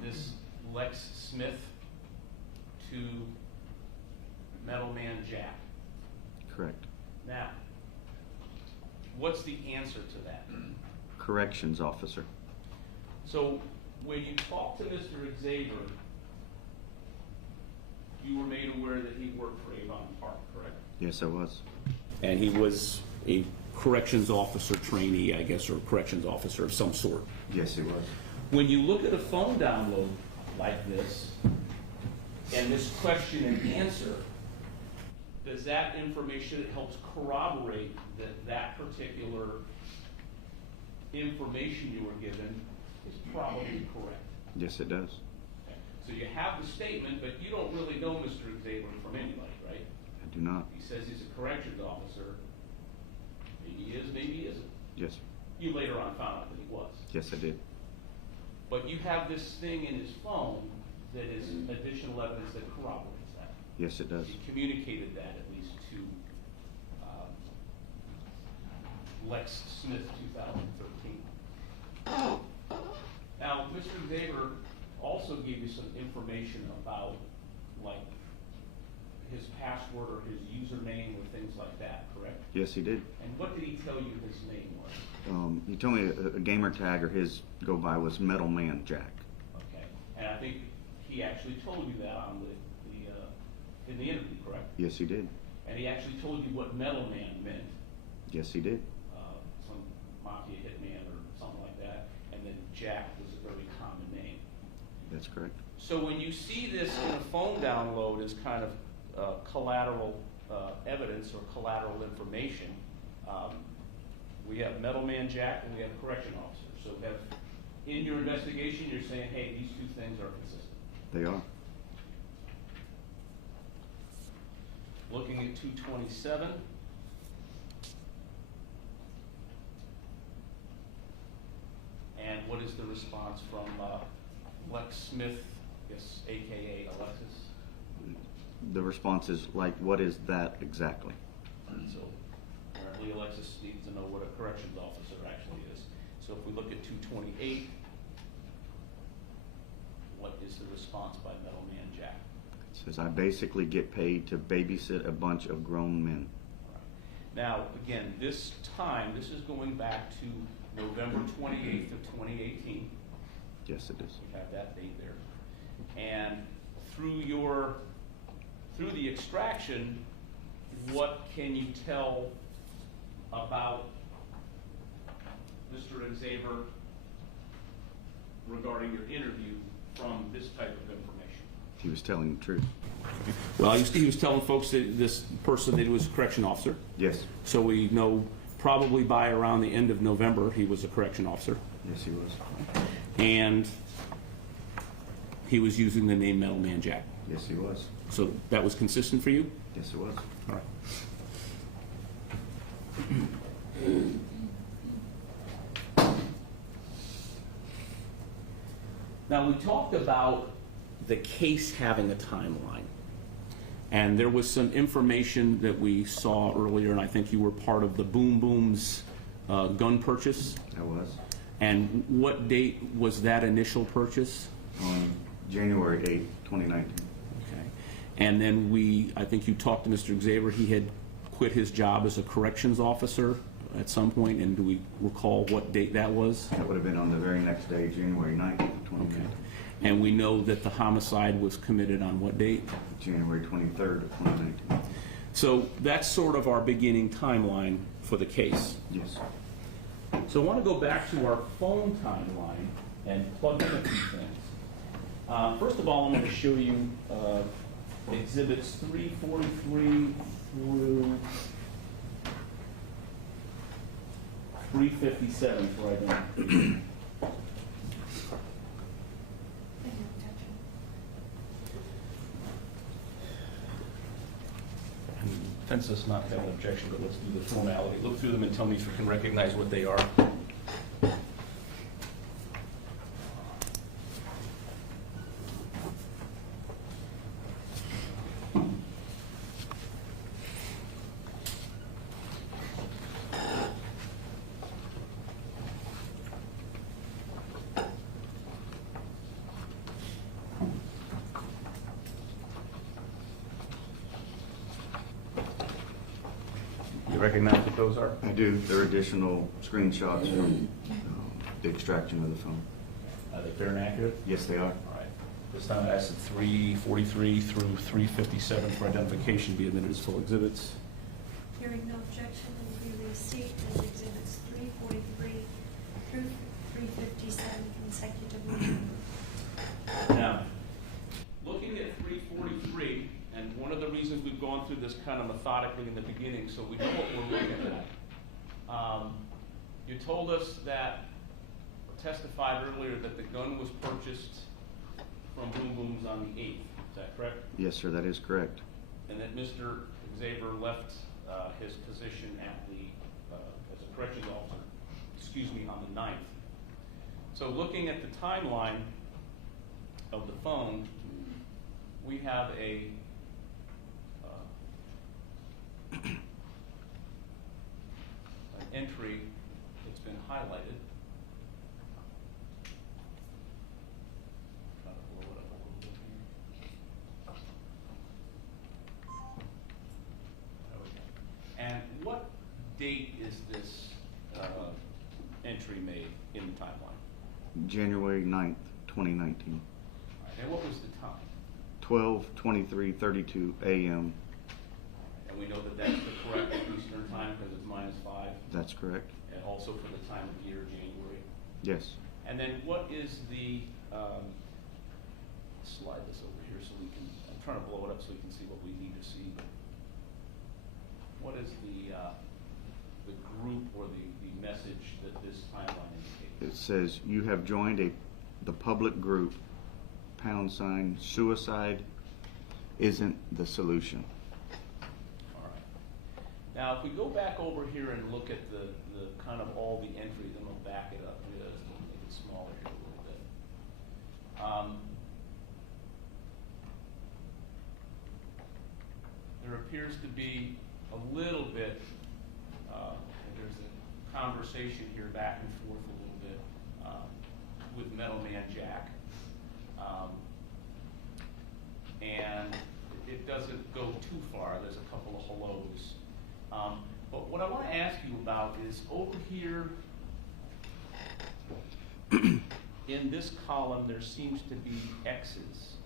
this Lex Smith to Metal Man Jack. Correct. Now, what's the answer to that? Corrections officer. So when you talk to Mr. Xavier, you were made aware that he worked for Avon Park, correct? Yes, I was. And he was a corrections officer trainee, I guess, or corrections officer of some sort. Yes, he was. When you look at a phone download like this, and this question and answer, does that information, it helps corroborate that that particular information you were given is probably correct. Yes, it does. Okay. So you have the statement, but you don't really know Mr. Sebring from anybody, right? I do not. He says he's a corrections officer. Maybe he is, maybe he isn't. Yes, sir. You later on found out that he was. Yes, I did. But you have this thing in his phone that is additional evidence that corroborates that. Yes, it does. He communicated that at least to Lex Smith, 2013. Now, Mr. Xavier also gave you some information about, like, his password or his username or things like that, correct? Yes, he did. And what did he tell you his name was? He told me a gamer tag or his go by was Metal Man Jack. Okay, and I think he actually told you that on in the interview, correct? Yes, he did. And he actually told you what Metal Man meant, Yes, he did. some mafia hitman or something like that, and then Jack was a very common name. That's correct. So when you see this in a phone download as kind of collateral evidence or collateral information, we have Metal Man Jack and we have a correction officer. So in your investigation, you're saying, hey, these two things are consistent. They are. Looking at 227. And what is the response from Lex Smith, yes, AKA Alexis? The response is like, what is that exactly? So apparently Alexis needs to know what a corrections officer actually is. So if we look at 228, what is the response by Metal Man Jack? It says, I basically get paid to babysit a bunch of grown men. Now, again, this is going back to November 28th of 2018. Yes, it is. We have that date there. And through the extraction, what can you tell about Mr. Xavier regarding your interview from this type of information? He was telling the truth. Well, he was telling folks that this person that he was a correction officer. Yes. So we know probably by around the end of November he was a correction officer. Yes, he was. And he was using the name Metal Man Jack. Yes, he was. So that was consistent for you? Yes, it was. All right. Now, we talked about the case having a timeline. And there was some information that we saw earlier, and I think you were part of the Boom Boom's gun purchase. I was. And what date was that initial purchase? On January 8th, 2019. Okay. And then I think you talked to Mr. Xavier, he had quit his job as a corrections officer at some point, and do we recall what date that was? That would have been on the very next day, January 9th, 2019. Okay. And we know that the homicide was committed on what date? January 23rd of 2019. So that's sort of our beginning timeline for the case. Yes. So I want to go back to our phone timeline and plug in a few things. First of all, I'm going to show you exhibits 343 through 357 for identity. Since does not have an objection, but let's do the formality. Look through them and tell me if you can recognize what they are. You recognize what those are? I do. They're additional screenshots from the extraction of the phone. Are they fair and accurate? Yes, they are. All right. This time I asked 343 through 357 for identification be admitted as full exhibits. Hearing no objection, will be received as exhibits 343 through 357 consecutively. Now, looking at 343, and one of the reasons we've gone through this kind of methodically in the beginning, so we know what we're looking at. You told us that, testified earlier, that the gun was purchased from Boom Booms on the 8th. Is that correct? Yes, sir, that is correct. And that Mr. Xavier left his position at the, as a corrections officer, on the 9th. So looking at the timeline of the phone, we have a an entry that's been highlighted. Try to blow it up a little bit here. There we go. And what date is this entry made in the timeline? January 9th, 2019. All right, and what was the time? 12:23:32 a.m. And we know that that's the correct Eastern time because it's -5. That's correct. And also for the time of year, January. Yes. And then what is the, slide this over here so we can, I'm trying to blow it up so we can see what we need to see. But what is the group or the message that this timeline indicates? It says you have joined the public group, # suicide isn't the solution. All right. Now, if we go back over here and look at the kind of all the entries, then we'll back it up. We'll make it smaller here a little bit. There appears to be a little bit, there's a conversation here back and forth a little bit with Metal Man Jack. And it doesn't go too far. There's a couple of hellos. But what I want to ask you about is over here in this column, there seems to be X's.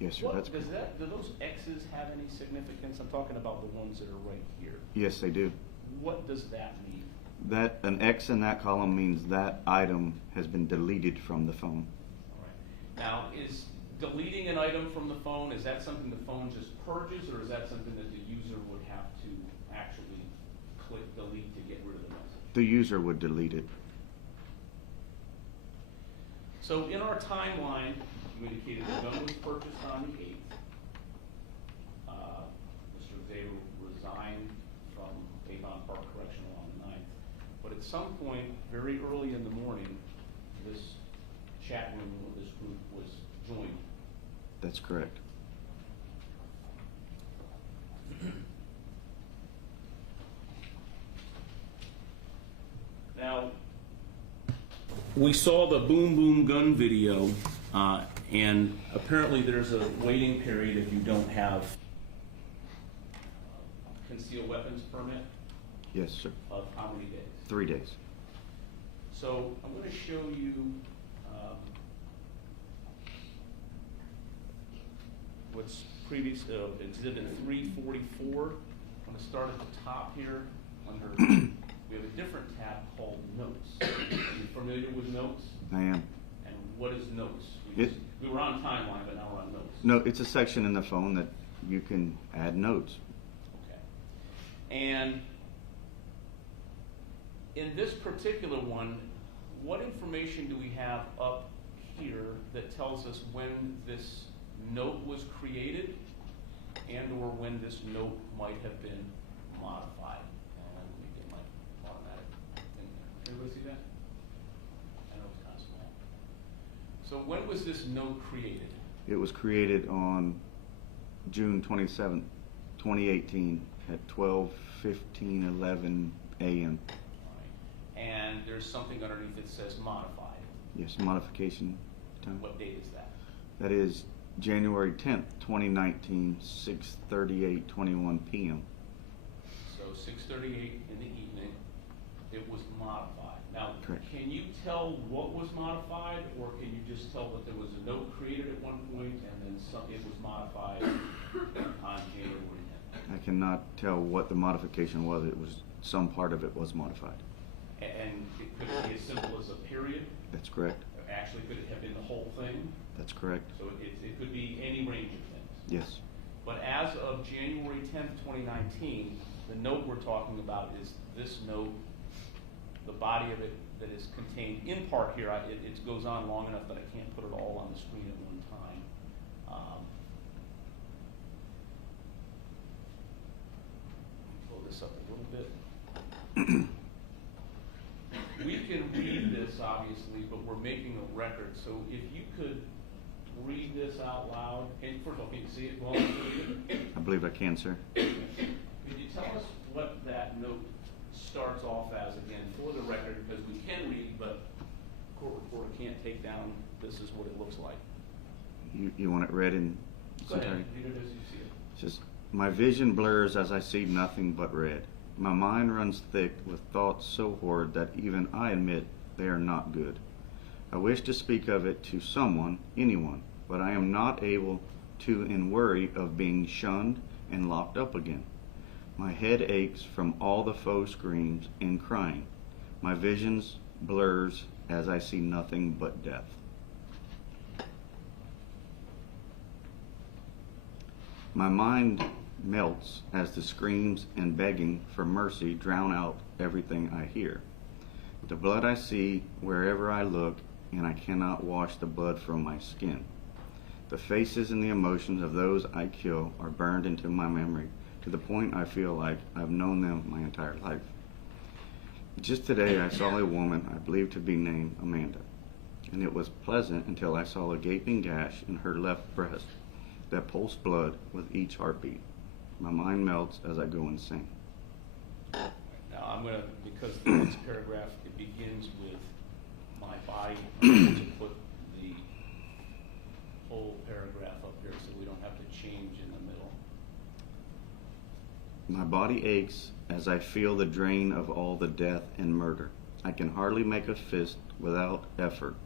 Yes, sir. That's Do those X's have any significance? I'm talking about the ones that are right here. Yes, they do. What does that mean? That an X in that column means that item has been deleted from the phone. All right. Now, is deleting an item from the phone, is that something the phone just purges, or is that something that the user would have to actually click delete to get rid of the message? The user would delete it. So in our timeline, you indicated the gun was purchased on the 8th. Mr. Xavier resigned from Avon Park Correctional on the 9th. But at some point, very early in the morning, this chat room or this group was joined. That's correct. Now, we saw the Boom Boom gun video, and apparently there's a waiting period if you don't have concealed weapons permit. Yes, sir. Of how many days? 3 days. So I'm going to show you what's previous, exhibit 344. I'm going to start at the top here under, we have a different tab called Notes. Are you familiar with Notes? I am. And what is Notes? We were on Timeline, but now we're on Notes. No, it's a section in the phone that you can add notes. Okay. And in this particular one, what information do we have up here that tells us when this note was created and or when this note might have been modified? Let me get my automatic thing there. Everybody see that? I know it's kind of small. So when was this note created? It was created on June 27th, 2018 at 12:15:11 a.m. And there's something underneath that says modified. Yes, modification time. What date is that? That is January 10th, 2019, 6:38:21 p.m. So 6:38 in the evening, it was modified. Now, Correct. can you tell what was modified, or can you just tell that there was a note created at one point and then it was modified on January 10th? I cannot tell what the modification was. It was some part of it was modified. And it could be as simple as a period? That's correct. Actually, could it have been the whole thing? That's correct. So it could be any range of things. Yes. But as of January 10th, 2019, the note we're talking about is this note the body of it that is contained in part here. It goes on long enough that I can't put it all on the screen at one time. Pull this up a little bit. We can read this, obviously, but we're making a record. So if you could read this out loud. And first of all, can you see it well? I believe I can, sir. Could you tell us what that note starts off as again for the record? Because we can read, but court reporter can't take down, this is what it looks like. You want it read in its Go ahead, entirety? read it as you see it. It's just, my vision blurs as I see nothing but red. My mind runs thick with thoughts so horrid that even I admit they are not good. I wish to speak of it to someone, anyone, but I am not able to in worry of being shunned and locked up again. My head aches from all the faux screams and crying. My visions blurs as I see nothing but death. My mind melts as the screams and begging for mercy drown out everything I hear. The blood I see wherever I look, and I cannot wash the blood from my skin. The faces and the emotions of those I kill are burned into my memory to the point I feel like I've known them my entire life. Just today I saw a woman I believe to be named Amanda, and it was pleasant until I saw a gaping gash in her left breast that pulsed blood with each heartbeat. My mind melts as I go insane. Now I'm going to, because the next paragraph, it begins with my body, I'm going to put the whole paragraph up here so we don't have to change in the middle. My body aches as I feel the drain of all the death and murder. I can hardly make a fist without effort.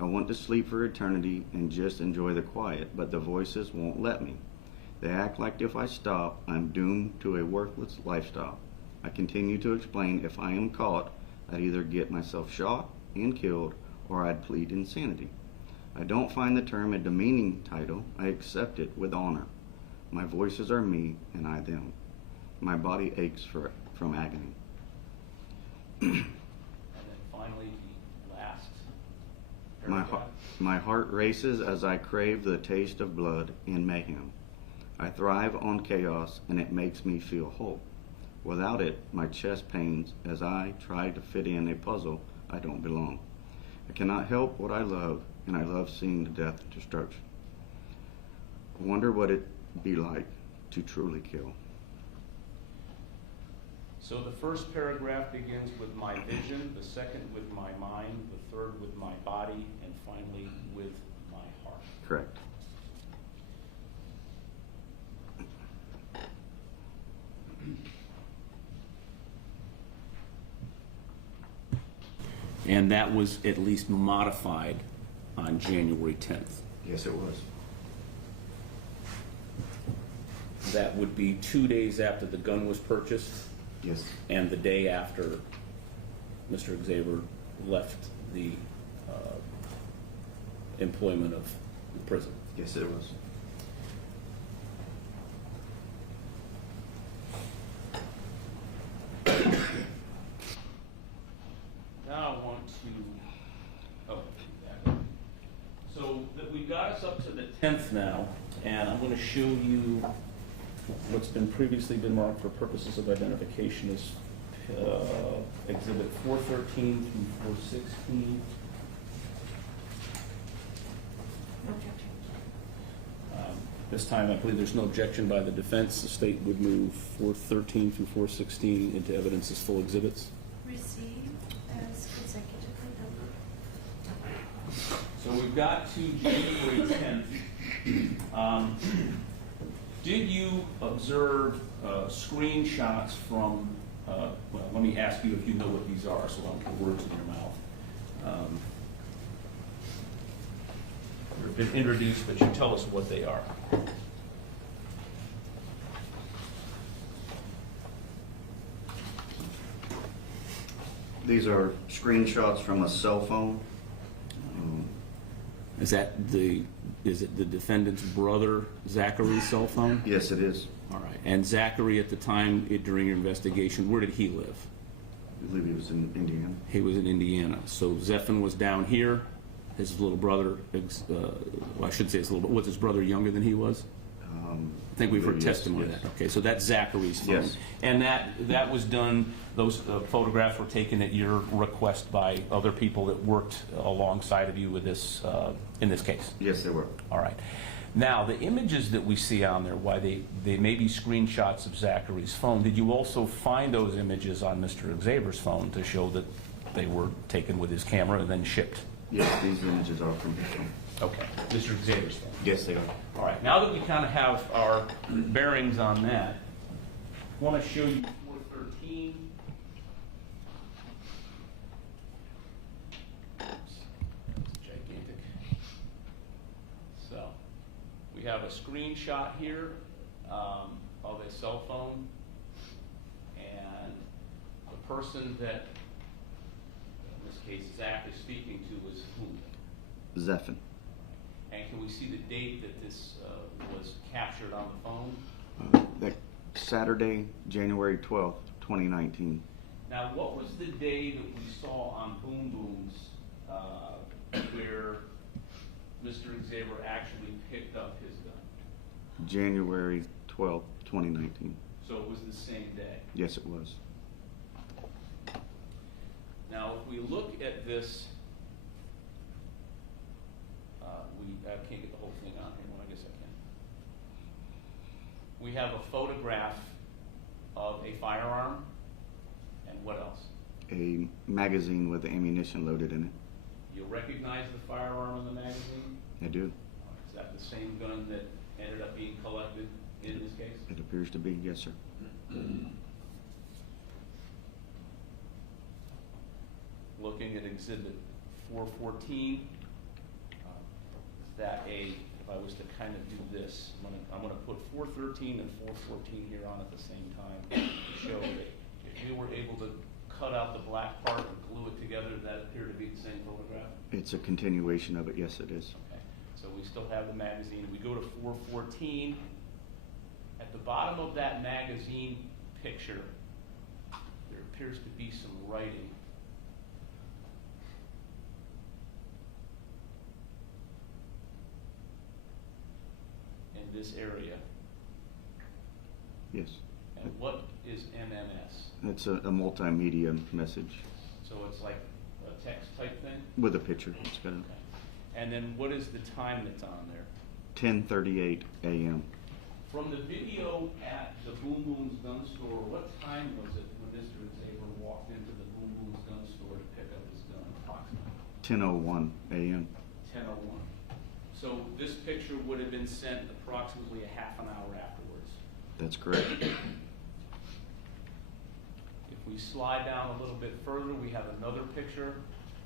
I want to sleep for eternity and just enjoy the quiet, but the voices won't let me. They act like if I stop, I'm doomed to a worthless lifestyle. I continue to explain if I am caught, I'd either get myself shot and killed, or I'd plead insanity. I don't find the term a demeaning title. I accept it with honor. My voices are me, and I them. My body aches from agony. And then finally, the last paragraph. My heart races as I crave the taste of blood and mayhem. I thrive on chaos, and it makes me feel whole. Without it, my chest pains as I try to fit in a puzzle I don't belong. I cannot help what I love, and I love seeing the death and destruction. I wonder what it'd be like to truly kill. So the first paragraph begins with my vision, the second with my mind, the third with my body, and finally with my heart. Correct. And that was at least modified on January 10th. Yes, it was. That would be 2 days after the gun was purchased? Yes. And the day after Mr. Xavier left the employment of the prison? Yes, it was. Now I want to, so that we got us up to the 10th now, and I'm going to show you what's been previously been marked for purposes of identification as Exhibit 413 through 416. This time, I believe there's no objection by the defense. The state would move 413 through 416 into evidence as full exhibits. Received as consecutively numbered. So we've got to January 10th. Did you observe screenshots from, well, let me ask you if you know what these are, so I don't put words in your mouth. They've been introduced, but you tell us what they are. These are screenshots from a cell phone. Is it the defendant's brother, Zachary's cell phone? Yes, it is. All right. And Zachary, at the time during your investigation, where did he live? I believe he was in Indiana. He was in Indiana. So Zephan was down here. His little brother, well, I should say his little, was his brother younger than he was? I think we've heard Yes, testimony yes. of that. Okay, so that's Zachary's phone. Yes. And that was done, those photographs were taken at your request by other people that worked alongside of you with this, in this case? Yes, they were. All right. Now, the images that we see on there, why they may be screenshots of Zachary's phone, did you also find those images on Mr. Xavier's phone to show that they were taken with his camera and then shipped? Yes, these images are from his phone. Okay, Mr. Xavier's phone. Yes, they are. All right, now that we kind of have our bearings on that, I want to show you 413. Oops, that's gigantic. So, we have a screenshot here of a cell phone, and the person that, in this case, Zach is speaking to is whom? Zephan. And can we see the date that this was captured on the phone? That Saturday, January 12th, 2019. Now, what was the day that we saw on Boom Booms where Mr. Xavier actually picked up his gun? January 12th, 2019. So it was the same day. Yes, it was. Now, if we look at this, I can't get the whole thing on here. Well, I guess I can. We have a photograph of a firearm, and what else? A magazine with ammunition loaded in it. You'll recognize the firearm in the magazine? I do. Is that the same gun that ended up being collected in this case? It appears to be, yes, sir. Looking at exhibit 414, that if I was to kind of do this, I'm gonna put 413 and 414 here on at the same time to show that if we were able to cut out the black part and glue it together, does that appear to be the same photograph? It's a continuation of it, yes, it is. Okay, so we still have the magazine. We go to 414. At the bottom of that magazine picture, there appears to be some writing. In this area. Yes. And what is MMS? It's a multimedia message So it's like a text type thing? with a picture. It's got a Okay. And then what is the time that's on there? 10:38 a.m. From the video at the Boom Boom's gun store, what time was it when Mr. Xavier walked into the Boom Boom's gun store to pick up his gun approximately? 10:01 a.m. 10:01. So this picture would have been sent approximately a half an hour afterwards. That's correct. If we slide down a little bit further, we have another picture.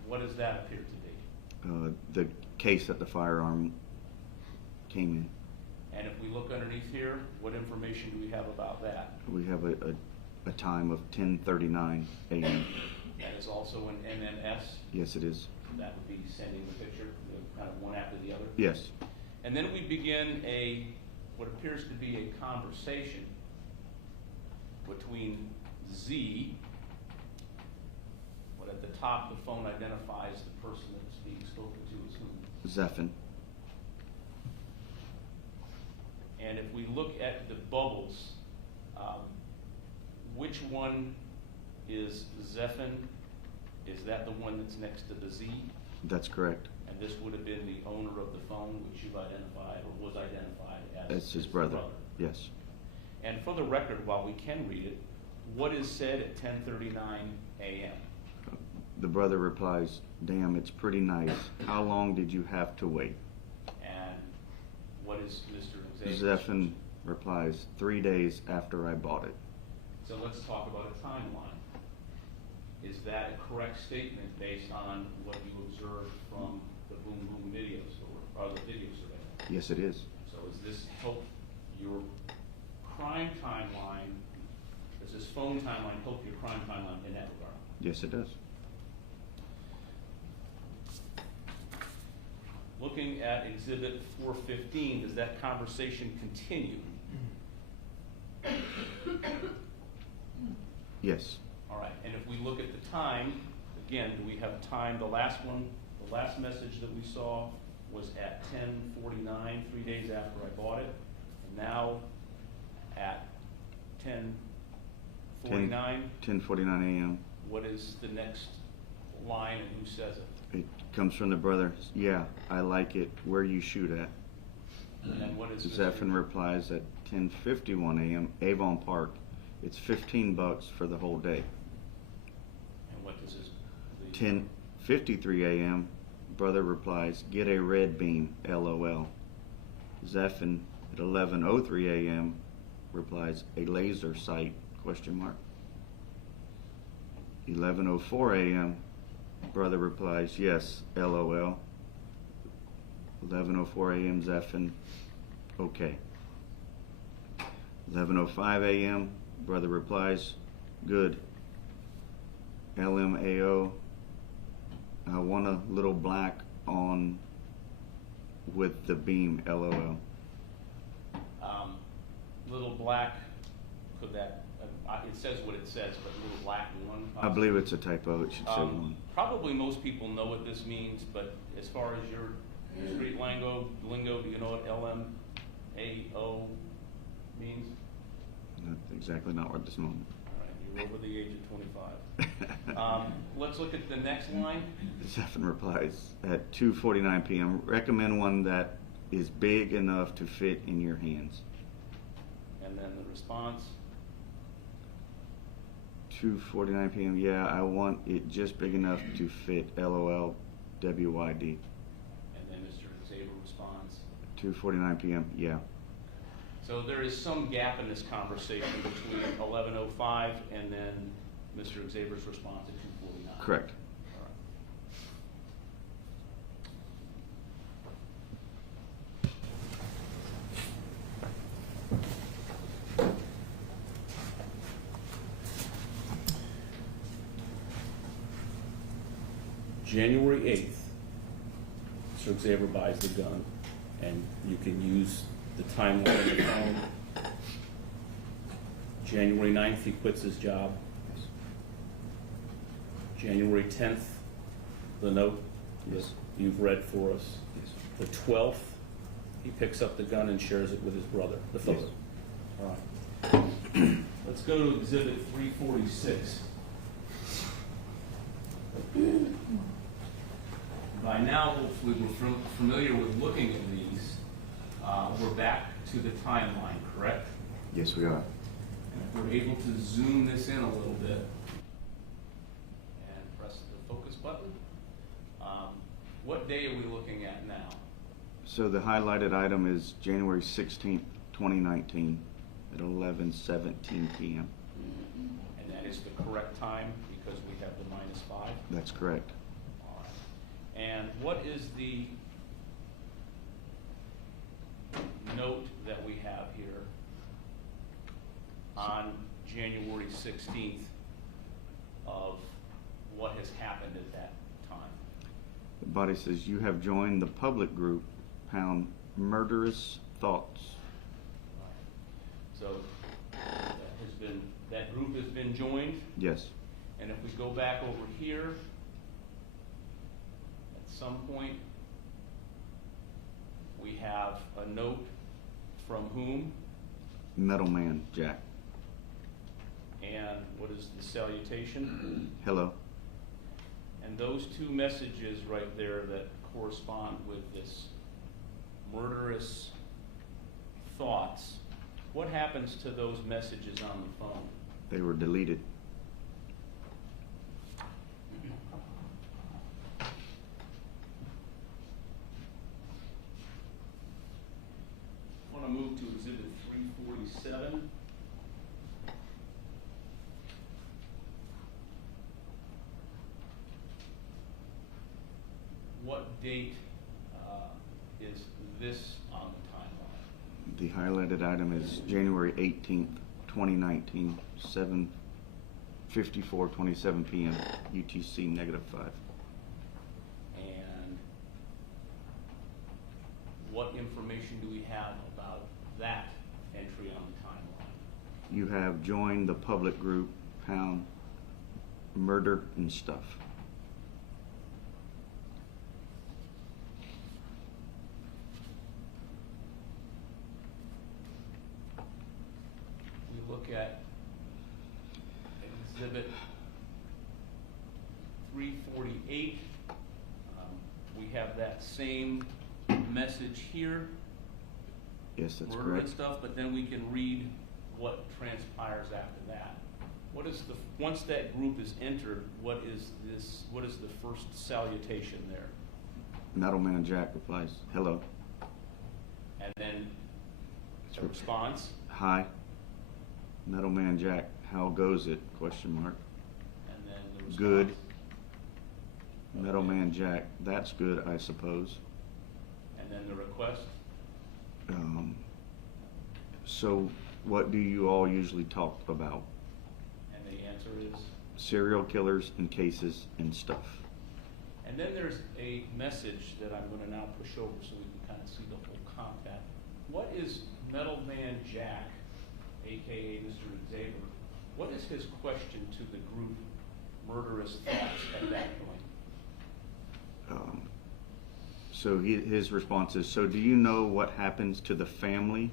What does that appear to be? The case that the firearm came in. And if we look underneath here, what information do we have about that? We have a time of 10:39 a.m. That is also an MMS. Yes, it is. That would be sending the picture, kind of one after the other. Yes. And then we begin what appears to be a conversation between Z, but at the top the phone identifies the person that's being spoken to as whom. Zephan. And if we look at the bubbles, which one is Zephan? Is that the one that's next to the Z? That's correct. And this would have been the owner of the phone, which you've identified, or was identified as That's his brother. Yes. And for the record, while we can read it, what is said at 10:39 a.m.? The brother replies, "Damn, it's pretty nice. How long did you have to wait?" And what is Mr. Xavier? Zephan replies, 3 days after I bought it. So let's talk about a timeline. Is that a correct statement based on what you observed from the Boom Boom video store, or the video surveillance? Yes, it is. So does this help your crime timeline, does this phone timeline help your crime timeline in that regard? Yes, it does. Looking at exhibit 415, does that conversation continue? Yes. All right, and if we look at the time, again, do we have a time? The last one, the last message that we saw was at 10:49, 3 days after I bought it. And now at 10:49, 10:49 a.m. what is the next line and who says it? It comes from the brother. Yeah, I like it. Where you shoot at? And then what is Zephyr replies at 10:51 a.m. Avon Park. It's $15 for the whole day. And what does his? 10:53 a.m. Brother replies, get a red beam, LOL. Zephyr at 11:03 a.m. replies, a laser sight, question mark. 11:04 a.m. Brother replies, yes, LOL. 11:04 a.m. Zephyr, okay. 11:05 a.m. Brother replies, good. LMAO, I want a little black on with the beam, LOL. Little black, could that, it says what it says, but little black one? I believe it's a typo, it should say one. Probably most people know what this means, but as far as your street lingo, do you know what LMAO means? Exactly not right this moment. All right, you're over the age of 25. Let's look at the next line. Zephyr replies at 2:49 p.m. Recommend one that is big enough to fit in your hands. And then the response. 2:49 p.m. Yeah, I want it just big enough to fit. LOL. WYD. And then Mr. Xavier responds. 2:49 p.m. Yeah. So there is some gap in this conversation between 11:05 and then Mr. Xavier's response at 2:49. Correct. All right. January 8th, Mr. Xavier buys the gun, and you can use the timeline on the phone. January 9th, he quits his job. January 10th, the note that you've read for us. The 12th, he picks up the gun and shares it with his brother, the photo. All right. Let's go to Exhibit 346. By now, hopefully, we're familiar with looking at these. We're back to the timeline, correct? Yes, we are. And if we're able to zoom this in a little bit and press the focus button, what day are we looking at now? So the highlighted item is January 16th, 2019 at 11:17 p.m. And that is the correct time because we have the -5? That's correct. All right. And what is the note that we have here on January 16th of what has happened at that time? The body says, you have joined the public group, pound murderous thoughts. So that group has been joined. Yes. And if we go back over here, at some point, we have a note from whom? Metal Man Jack. And what is the salutation? Hello. And those two messages right there that correspond with this murderous thoughts, what happens to those messages on the phone? They were deleted. I want to move to Exhibit 347. What date is this on the timeline? The highlighted item is January 18th, 2019, 7:54:27 p.m. UTC -5. And what information do we have about that entry on the timeline? You have joined the public group, pound murder and stuff. We look at Exhibit 348. We have that same message here. Yes, that's murder and correct. stuff, but then we can read what transpires after that. What is the, once that group is entered, what is the first salutation there? Metal Man Jack replies, hello. And then a response, Hi. Metal Man Jack, how goes it? Question mark. and then the response. Good. Metal Man Jack, that's good, I suppose. And then the request. So what do you all usually talk about? And the answer is. Serial killers and cases and stuff. And then there's a message that I'm going to now push over so we can kind of see the whole content. What is Metal Man Jack, aka Mr. Xavier, what is his question to the group murderous thoughts at that point? So his response is, so do you know what happens to the family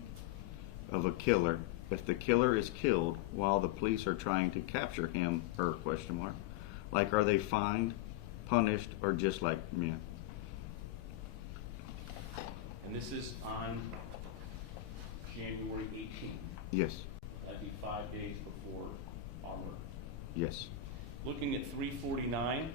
of a killer if the killer is killed while the police are trying to capture him, her, question mark? Like, are they fined, punished, or just like me? And this is on January 18th. Yes, That'd be 5 days before our murder. yes. Looking at 349.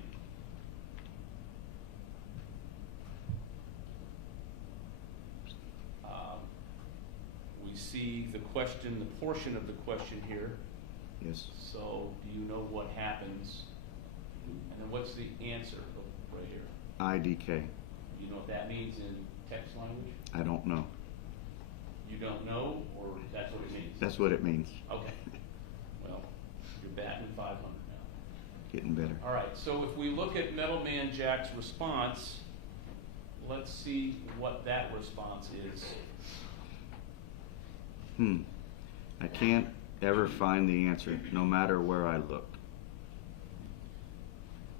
We see the question, the portion of the question here. Yes. So, do you know what happens? And then what's the answer right here? IDK. Do you know what that means in text language? I don't know. You don't know, or that's what it means? That's what it means. Okay. Well, you're batting 500 now. Getting better. All right, so if we look at Metal Man Jack's response, let's see what that response is. I can't ever find the answer, no matter where I look.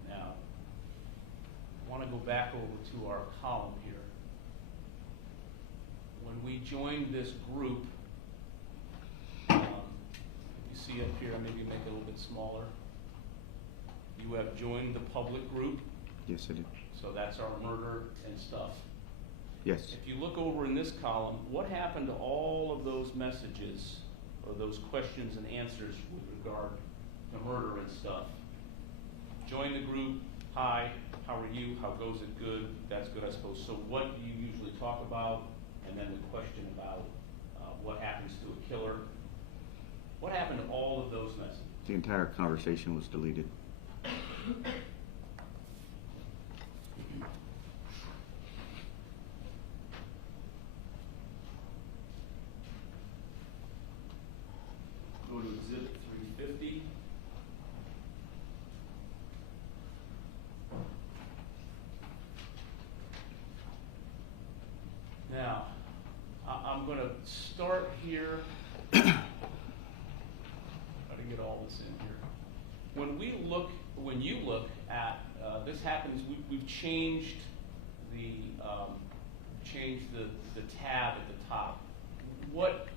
Now, I want to go back over to our column here. When we joined this group, you see up here, maybe make it a little bit smaller. You have joined the public group, Yes, I do. so that's our murder and stuff. Yes. If you look over in this column, what happened to all of those messages or those questions and answers with regard to murder and stuff? Join the group, hi, how are you, how goes it, good, that's good, I suppose. So what do you usually talk about? And then the question about what happens to a killer. What happened to all of those messages? The entire conversation was deleted. Go to Exhibit 350. Now, I'm going to start here. Try to get all this in here. When you look at this happens, we've changed the tab at the top. What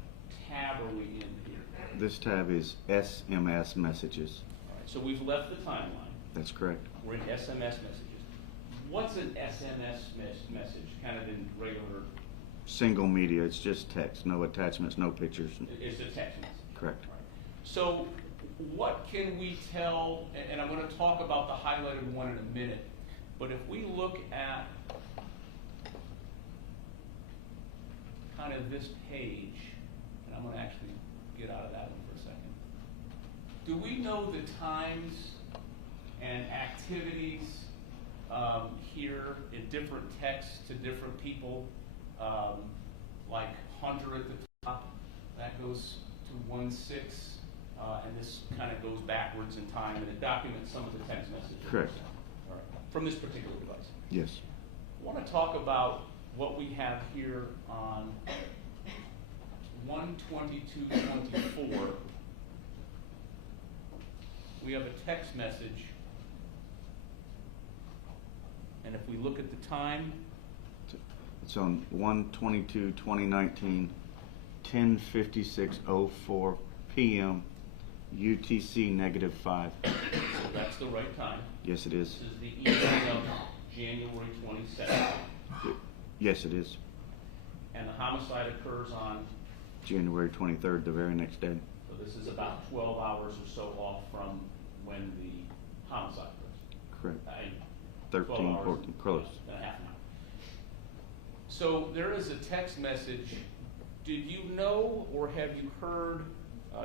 tab are we in here? This tab is SMS messages. All right, so we've left the timeline. That's correct. We're in SMS messages. What's an SMS message? Kind of in regular. Single media, it's just text, no attachments, no pictures. It's a text message. Correct. Right. So, what can we tell? And I'm going to talk about the highlighted one in a minute. But if we look at kind of this page, and I'm going to actually get out of that one for a second. Do we know the times and activities here in different texts to different people? Like Hunter at the top, that goes to 1/6, and this kind of goes backwards in time, and it documents some of the text messages. Correct. All right. From this particular device. Yes. I want to talk about what we have here on 1/22/24. we have a text message. And if we look at the time, It's on 1/22/2019, 10:56:04 p.m. UTC -5. so that's the right time. Yes, it is. This is the evening of January 22nd. Yes, it is. And the homicide occurs on, January 23rd, the very next day. so this is about 12 hours or so off from when the homicide occurs. Correct. 12 13, hours 14, close. and a half an hour. So there is a text message. Did you know or have you heard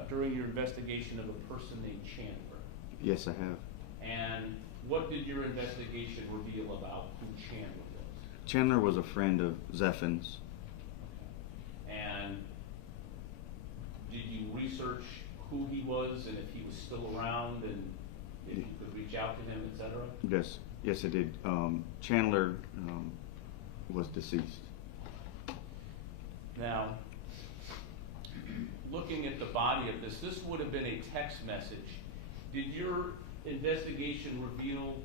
during your investigation of a person named Chandler? Yes, I have. And what did your investigation reveal about who Chandler was? Chandler was a friend of Zeffins. And did you research who he was and if he was still around and if you could reach out to him, et cetera? Yes, yes, I did. Chandler was deceased. Now, looking at the body of this, this would have been a text message. Did your investigation reveal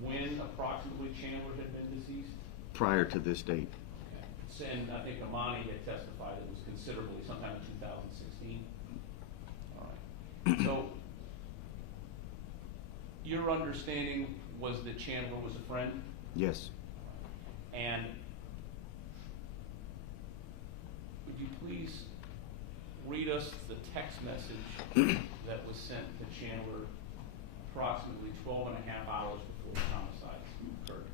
when approximately Chandler had been deceased? Prior to this date. Okay. And I think Amani had testified it was considerably sometime in 2016. All right. So, your understanding was that Chandler was a friend? Yes. And would you please read us the text message that was sent to Chandler approximately 12 and a half hours before the homicide occurred?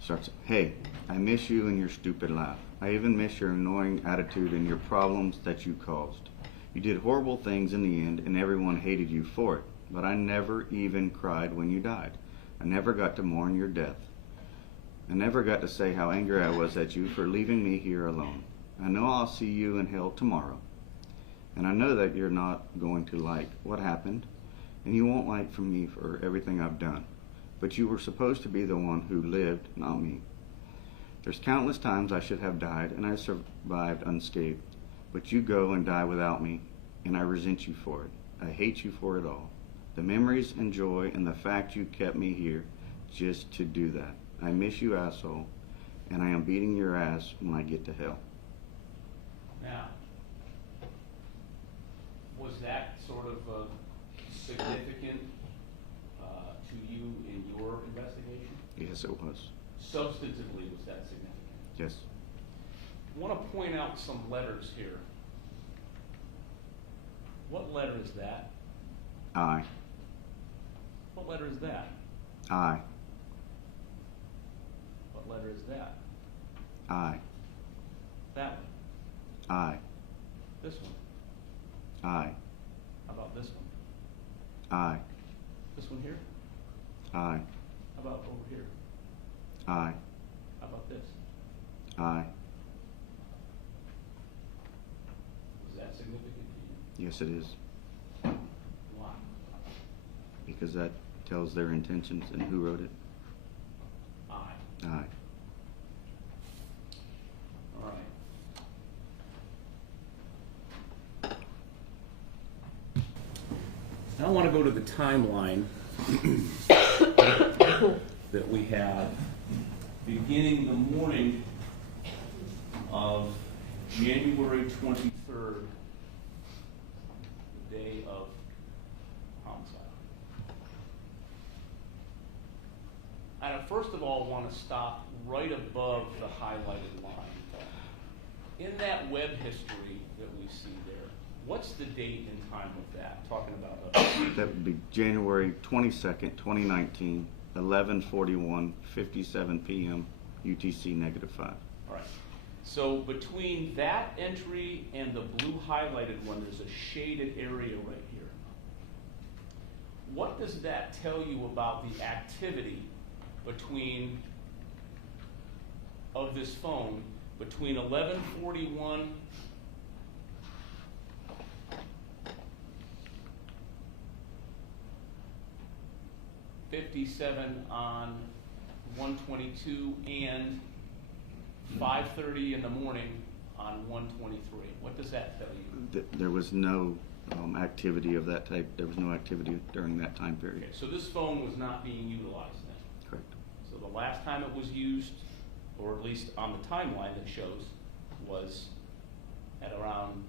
Starts, hey, I miss you and your stupid laugh. I even miss your annoying attitude and your problems that you caused. You did horrible things in the end and everyone hated you for it. But I never even cried when you died. I never got to mourn your death. I never got to say how angry I was at you for leaving me here alone. I know I'll see you in hell tomorrow. And I know that you're not going to like what happened, and you won't like from me for everything I've done. But you were supposed to be the one who lived, not me. There's countless times I should have died, and I survived unscathed. But you go and die without me, and I resent you for it. I hate you for it all. The memories and joy and the fact you kept me here just to do that. I miss you, asshole, and I am beating your ass when I get to hell. Now, was that sort of significant to you in your investigation? Yes, it was. Substantively, was that significant? Yes. I want to point out some letters here. What letter is that? I. What letter is that? I. What letter is that? I. That one. I. This one. I. How about this one? I. This one here? I. How about over here? I. How about this? I. Was that significant to you? Yes, it is. Why? Because that tells their intentions and who wrote it. I. I. All right. Now I want to go to the timeline that we have beginning the morning of January 23rd, the day of homicide. I first of all want to stop right above the highlighted line. In that web history that we see there, what's the date and time of that? Talking about That would be January 22nd, 2019, 11:41, 57 p.m. UTC -5. All right. So between that entry and the blue highlighted one, there's a shaded area right here. What does that tell you about the activity between of this phone between 11:41 57 on 122 and 5:30 in the morning on 123? What does that tell you? There was no activity of that type. There was no activity during that time period. Okay, so this phone was not being utilized then? Correct. So the last time it was used, or at least on the timeline that shows, was at around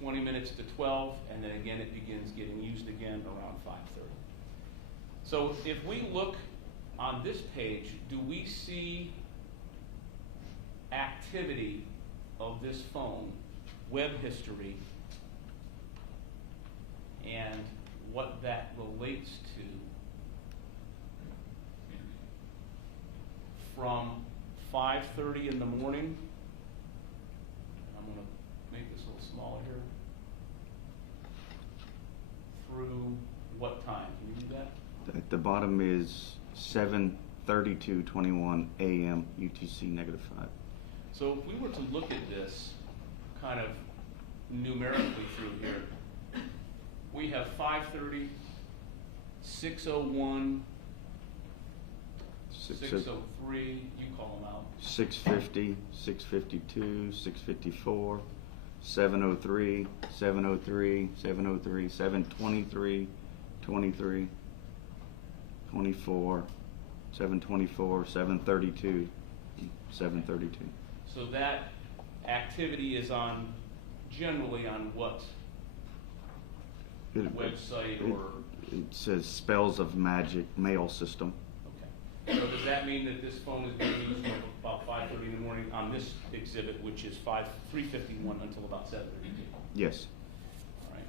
20 minutes to 12, and then again it begins getting used again around 5:30. So if we look on this page, do we see activity of this phone, web history, and what that relates to from 5:30 in the morning? I'm going to make this a little smaller here. Through what time? Can you do that? At the bottom is 7:32:21 a.m. UTC -5. So if we were to look at this kind of numerically through here, we have 5:30, 6:01, 6:03, you call them out. 6:50, 6:52, 6:54, 7:03, 7:03, 7:03, 7:23, 23, 24, 7:24, 7:32, 7:32. So that activity is on, generally on what website or? It says Spells of Magic mail system. Okay. So does that mean that this phone is being used from about 5:30 in the morning on this exhibit, which is 3:51 until about 7:32? Yes. All right.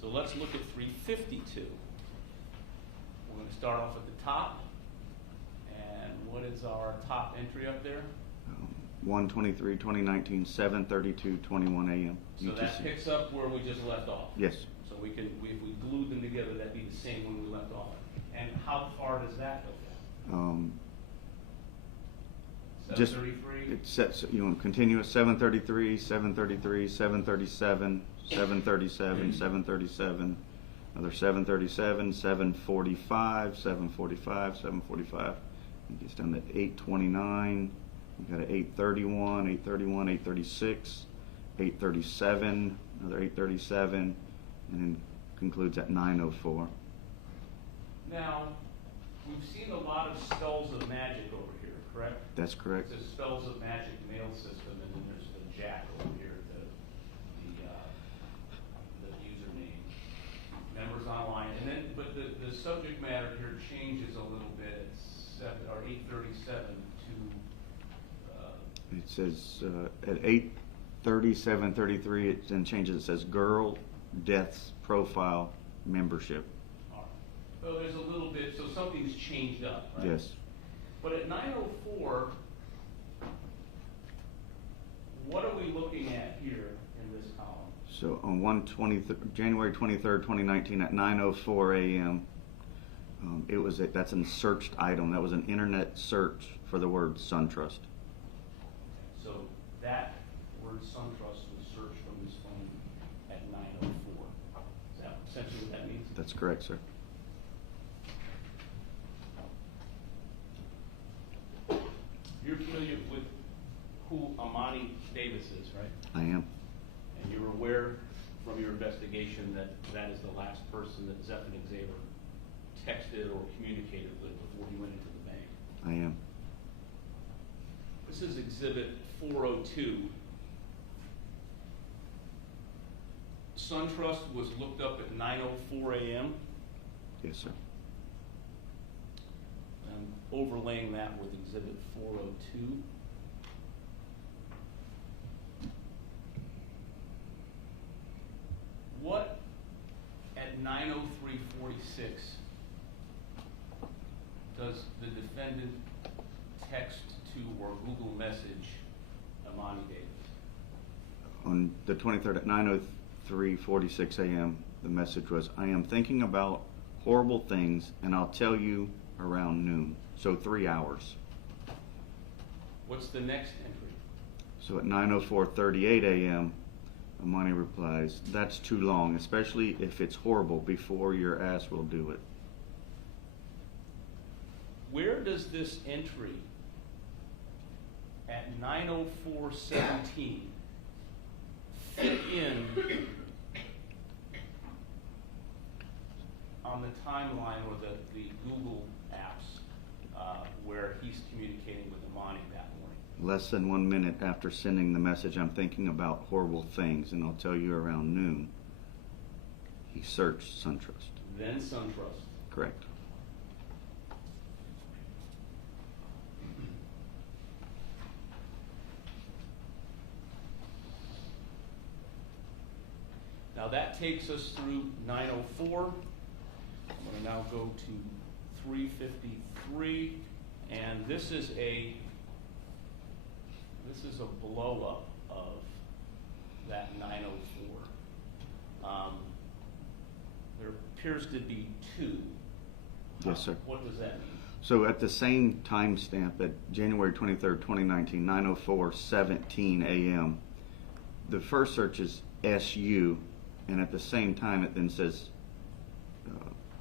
So let's look at 3:52. We're going to start off at the top. And what is our top entry up there? 1/23/2019, 7:32:21 a.m. So that picks up where we just left off. Yes. So we can, if we glued them together, that'd be the same when we left off. And how far does that go? Just 7:33? it sets, you know, continuous 7:33, 7:33, 7:37, 7:37, 7:37, another 7:37, 7:45, 7:45, 7:45. It gets down to 8:29. We got an 8:31, 8:31, 8:36, 8:37, another 8:37, and then concludes at 9:04. Now, we've seen a lot of Spells of Magic over here, correct? That's correct. It says Spells of Magic mail system, and then there's the Jack over here, the username. Members online, and then, but the subject matter here changes a little bit. It's 8:37 to. It says at 8:30, 7:33, it then changes. It says Girl Deaths Profile Membership. All right. So there's a little bit, so something's changed up, right? Yes. But at 9:04, what are we looking at here in this column? So on January 23rd, 2019 at 9:04 a.m., that's a searched item. That was an internet search for the word SunTrust. So that word SunTrust was searched from this phone at 9:04. Is that essentially what that means? That's correct, sir. You're familiar with who Amani Davis is, right? I am. And you're aware from your investigation that that is the last person that Zephaniah Xavier texted or communicated with before he went into the bank. I am. This is Exhibit 402. SunTrust was looked up at 9:04 a.m. Yes, sir. And overlaying that with Exhibit 402. What at 9:03:46 does the defendant text to or Google message Amani Davis? On the 23rd at 9:03:46 a.m., the message was, I am thinking about horrible things and I'll tell you around noon. So 3 hours. What's the next entry? So at 9:04:38 a.m., Amani replies, that's too long, especially if it's horrible, before your ass will do it. Where does this entry at 9:04:17 fit in timeline or the Google apps where he's communicating with Imani that morning? Less than 1 minute after sending the message, I'm thinking about horrible things, and I'll tell you around noon, he searched SunTrust. Then SunTrust. Correct. Now that takes us through 9:04. I'm going to now go to 3:53, and this is a blow up of that 9:04. There appears to be two. Yes, sir. What does that mean? So at the same timestamp at January 23rd, 2019, 9:04:17 a.m., the first search is SU, and at the same time it then says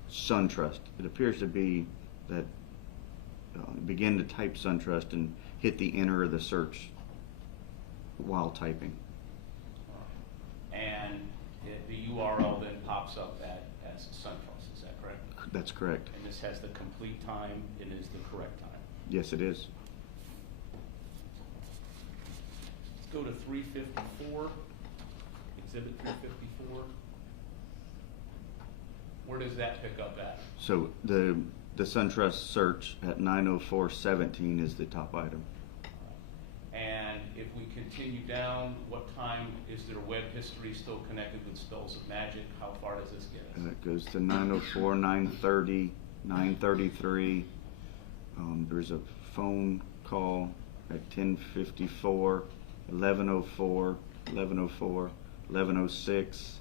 SunTrust. It appears to be that begin to type SunTrust and hit the enter or the search while typing. And the URL then pops up as SunTrust, is that correct? That's correct. And this has the complete time and is the correct time. Yes, it is. Let's go to 354, exhibit 354. Where does that pick up at? So the SunTrust search at 9:04:17 is the top item. And if we continue down, what time is their web history still connected with Spells of Magic? How far does this get us? It goes to 9:04, 9:30, 9:33. There's a phone call at 10:54, 11:04, 11:04, 11:06,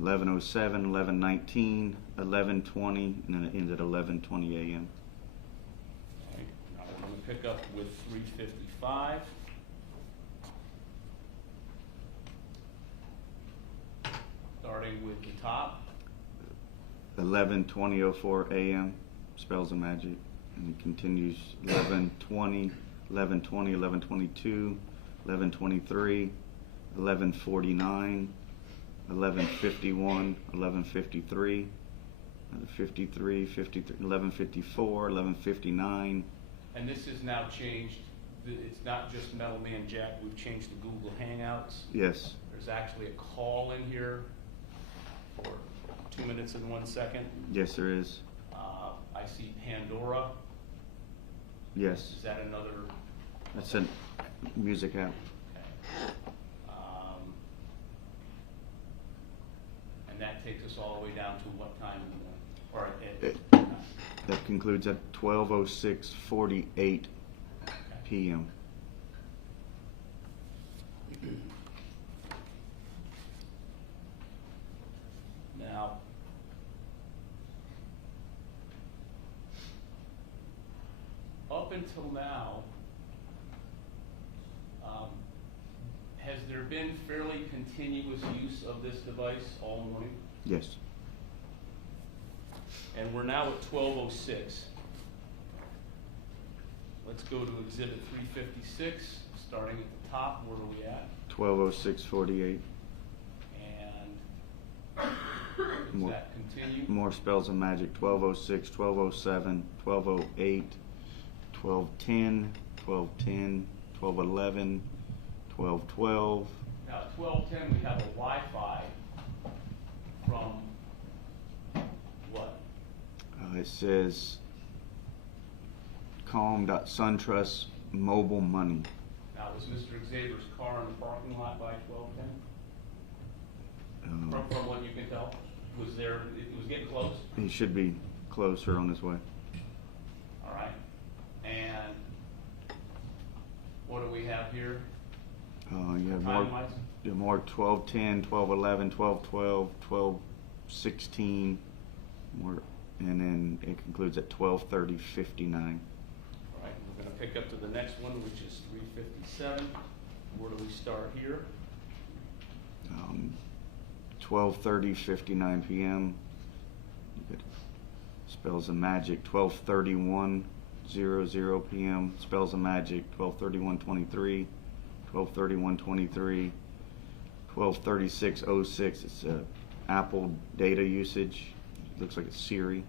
11:07, 11:19, 11:20, and then it ends at 11:20 a.m. Okay. Now we're going to pick up with 355. Starting with the top. 11:20:04 a.m. Spells of Magic, and it continues 11:20, 11:20, 11:22, 11:23, 11:49, 11:51, 11:53, 11:53, 11:54, 11:59. And this is now changed. It's not just Metal Man Jack. We've changed to Google Hangouts. Yes. There's actually a call in here for 2 minutes and 1 second. Yes, there is. I see Pandora. Yes. Is that another? That's a music app. Okay. And that takes us all the way down to what time in the morning? Or That concludes at 12:06:48 p.m. Now, up until now, has there been fairly continuous use of this device all morning? Yes. And we're now at 12:06. Let's go to exhibit 356, starting at the top. Where are we at? 12:06:48. And does that continue? More Spells of Magic. 12:06, 12:07, 12:08, 12:10, 12:10, 12:11, 12:12. Now at 12:10 we have a Wi-Fi from what? It says calm.suntrust mobile money. Now was Mr. Xavier's car in the parking lot by 12:10? From what you can tell, was there? It was getting close. He should be closer on his way. All right. And what do we have here? You have Time-wise? more 12:10, 12:11, 12:12, 12:16, more, and then it concludes at 12:30:59. All right. We're going to pick up to the next one, which is 357. Where do we start here? 12:30:59 p.m. You get Spells of Magic. 12:31:00 p.m. Spells of Magic. 12:31:23. 12:31:23. 12:36:06. It's Apple data usage. looks like it's Siri.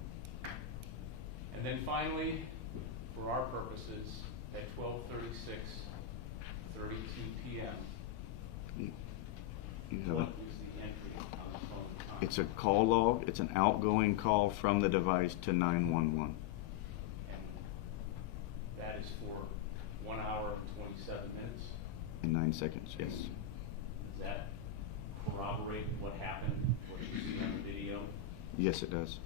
And then finally, for our purposes, at 12:36:32 p.m., You have what a, was the entry on the phone time? it's a call log. It's an outgoing call from the device to 911. And that is for 1 hour and 27 minutes. In 9 seconds, yes. Does that corroborate what happened, what you see on the video? Yes, it does.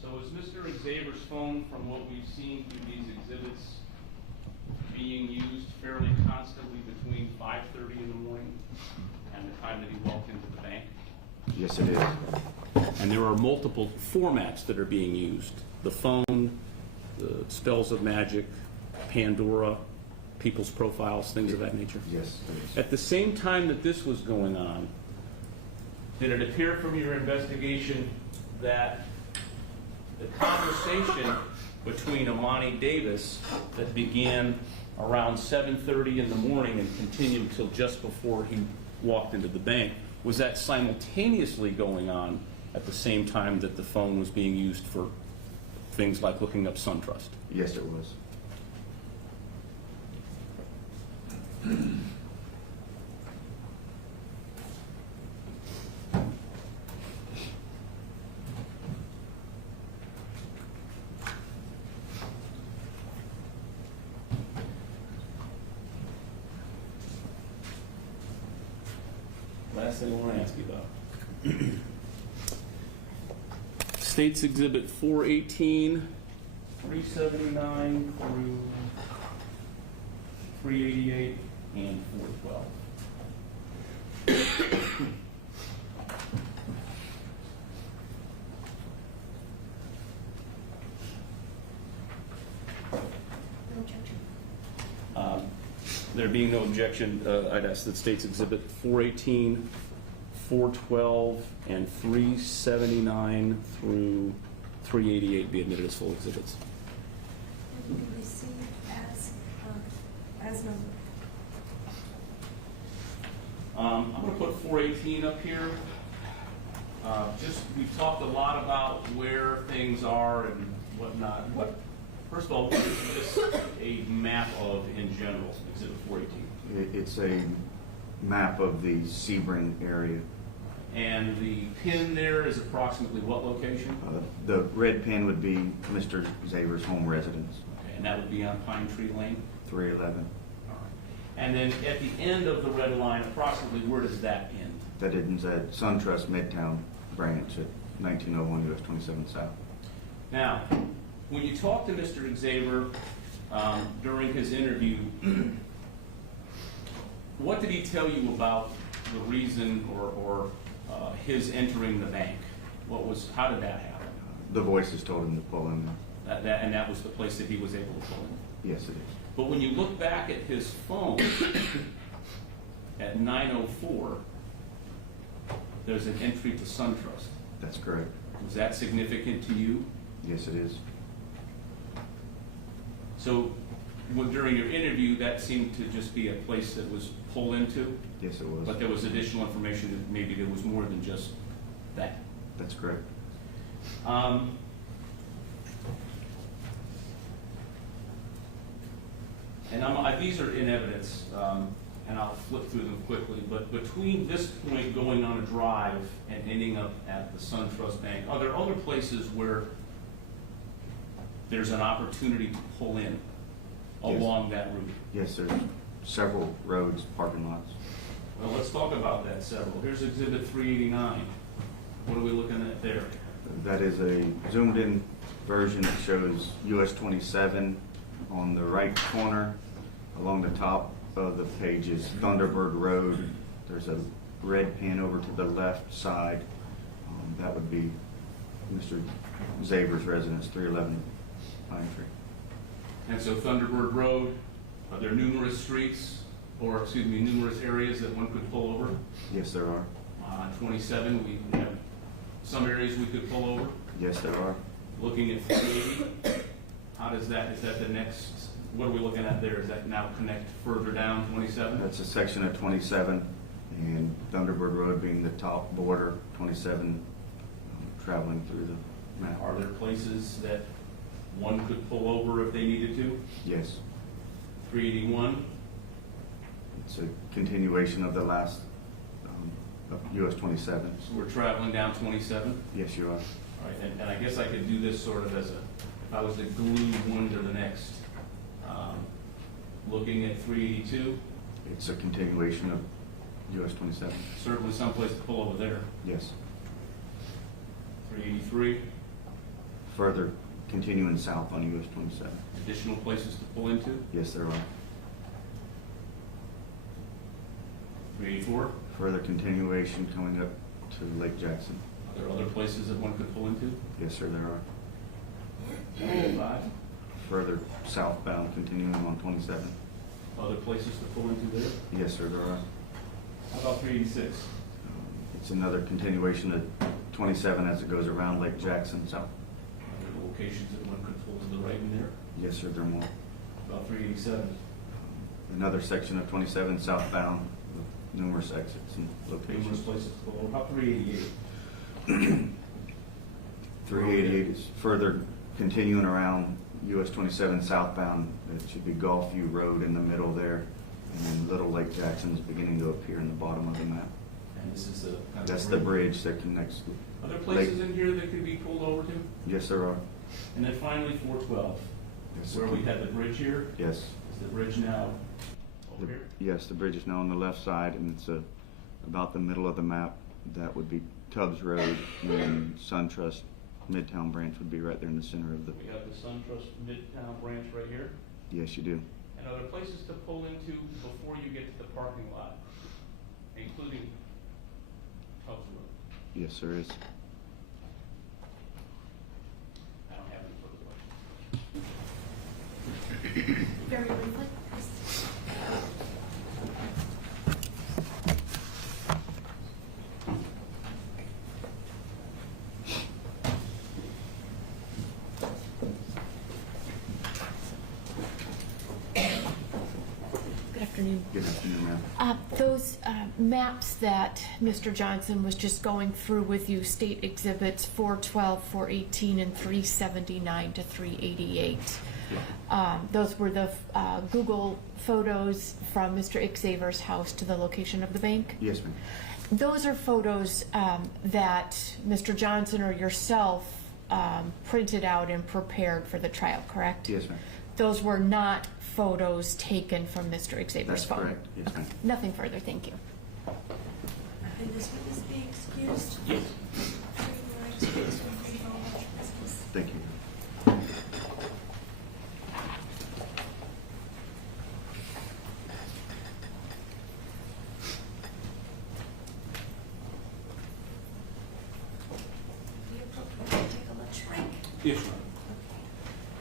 So is Mr. Xavier's phone, from what we've seen through these exhibits, being used fairly constantly between 5:30 in the morning and the time that he walked into the bank? Yes, it is. And there are multiple formats that are being used. The phone, the spells of magic, Pandora, people's profiles, things of that nature. Yes, it is. At the same time that this was going on, did it appear from your investigation that the conversation between Amani Davis that began around 7:30 in the morning and continued until just before he walked into the bank, was that simultaneously going on at the same time that the phone was being used for things like looking up SunTrust? Yes, it was. Last thing I want to ask you about. States Exhibit 418, 379 through 388, and 412. There being no objection, I'd ask that States Exhibit 418, 412, and 379 through 388 be admitted as full exhibits. And you can receive as numbered. I'm going to put 418 up here. We've talked a lot about where things are and whatnot. First of all, what is this a map of in general, Exhibit 418? It's a map of the Sebring area. And the pin there is approximately what location? The red pin would be Mr. Xavier's home residence, Okay, and that would be on Pine Tree Lane? 311. All right. And then at the end of the red line, approximately where does that end? That ends at SunTrust Midtown branch at 1901 US 27 South. Now, when you talk to Mr. Xavier during his interview, what did he tell you about the reason or his entering the bank? How did that happen? The voices told him to pull in there. And that was the place that he was able to pull in. Yes, it is. But when you look back at his phone at 9:04, there's an entry to SunTrust. That's correct. Was that significant to you? Yes, it is. So during your interview, that seemed to just be a place that was pulled into? Yes, it was. But there was additional information that maybe there was more than just that? That's correct. And these are in evidence, and I'll flip through them quickly, but between this point going on a drive and ending up at the SunTrust Bank, are there other places where there's an opportunity to pull in along that route? Yes, there's several roads, parking lots. Well, let's talk about that several. Here's Exhibit 389. What are we looking at there? That is a zoomed-in version that shows US 27 on the right corner. Along the top of the page is Thunderbird Road. There's a red pin over to the left side. That would be Mr. Xavier's residence, 311 Pine Tree. And so Thunderbird Road, are there numerous streets, or excuse me, numerous areas that one could pull over? Yes, there are. On 27, we have some areas we could pull over. Yes, there are. Looking at 380, how does that, is that the next, what are we looking at there? Does that now connect further down 27? That's a section of 27, and Thunderbird Road being the top border, 27 traveling through the map. Are there places that one could pull over if they needed to? Yes, 381, it's a continuation of the last of US 27. so we're traveling down 27? Yes, you are. All right, and I guess I could do this sort of as if I was to glue one to the next. Looking at 382, It's a continuation of US 27. certainly someplace to pull over there. Yes. 383, Further continuing south on US 27. additional places to pull into. Yes, there are. 384, Further continuation coming up to Lake Jackson. are there other places that one could pull into? Yes, sir, there are. 385, Further southbound continuing on 27. other places to pull into there? Yes, sir, there are. How about 386? It's another continuation of 27 as it goes around Lake Jackson south. Are there locations that one could pull to the right in there? Yes, sir, there are more. About 387, Another section of 27 southbound with numerous exits and numerous locations. places to pull over. How about 388? 388 is further continuing around US 27 southbound. It should be Gulfview Road in the middle there. And then Little Lake Jackson is beginning to appear in the bottom of the map. And this is the kind of That's the bridge that connects. Are there places in here that could be pulled over to? Yes, there are. And then finally, 412, Yes, where sir. we had the bridge here. Yes. Is the bridge now over here? Yes, the bridge is now on the left side, and it's about the middle of the map. That would be Tubbs Road, and SunTrust Midtown Branch would be right there in the center of the. We have the SunTrust Midtown branch right here. Yes, you do. And are there places to pull into before you get to the parking lot, including Tubbs Road? Yes, there is. I don't have any further questions. Very briefly. Good afternoon. Good afternoon, ma'am. Those maps that Mr. Johnson was just going through with you, state exhibits 412, 418, and 379 to 388. Those were the Google photos from Mr. Xavier's house to the location of the bank? Yes, ma'am. Those are photos that Mr. Johnson or yourself printed out and prepared for the trial, correct? Yes, ma'am. Those were not photos taken from Mr. Xavier's That's phone? correct. Yes, ma'am. Nothing further, thank you. And this witness be excused? Yes. Excused from bringing all of your business. Thank you. Be appropriate to take a lunch break. Yes, ma'am.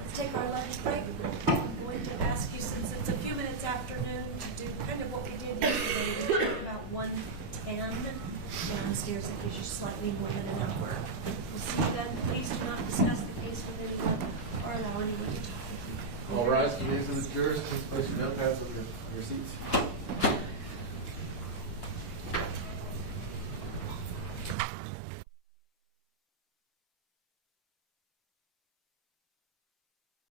Let's take our lunch break. I'm going to ask you, since it's a few minutes afternoon, to do kind of what we did yesterday, to do about 1:10 downstairs. It gives you slightly more than an hour. We'll see you then. Please do not discuss the case with anyone or allow anyone to talk with you. All rise, please, of the jurors, please place your notepads with your seats.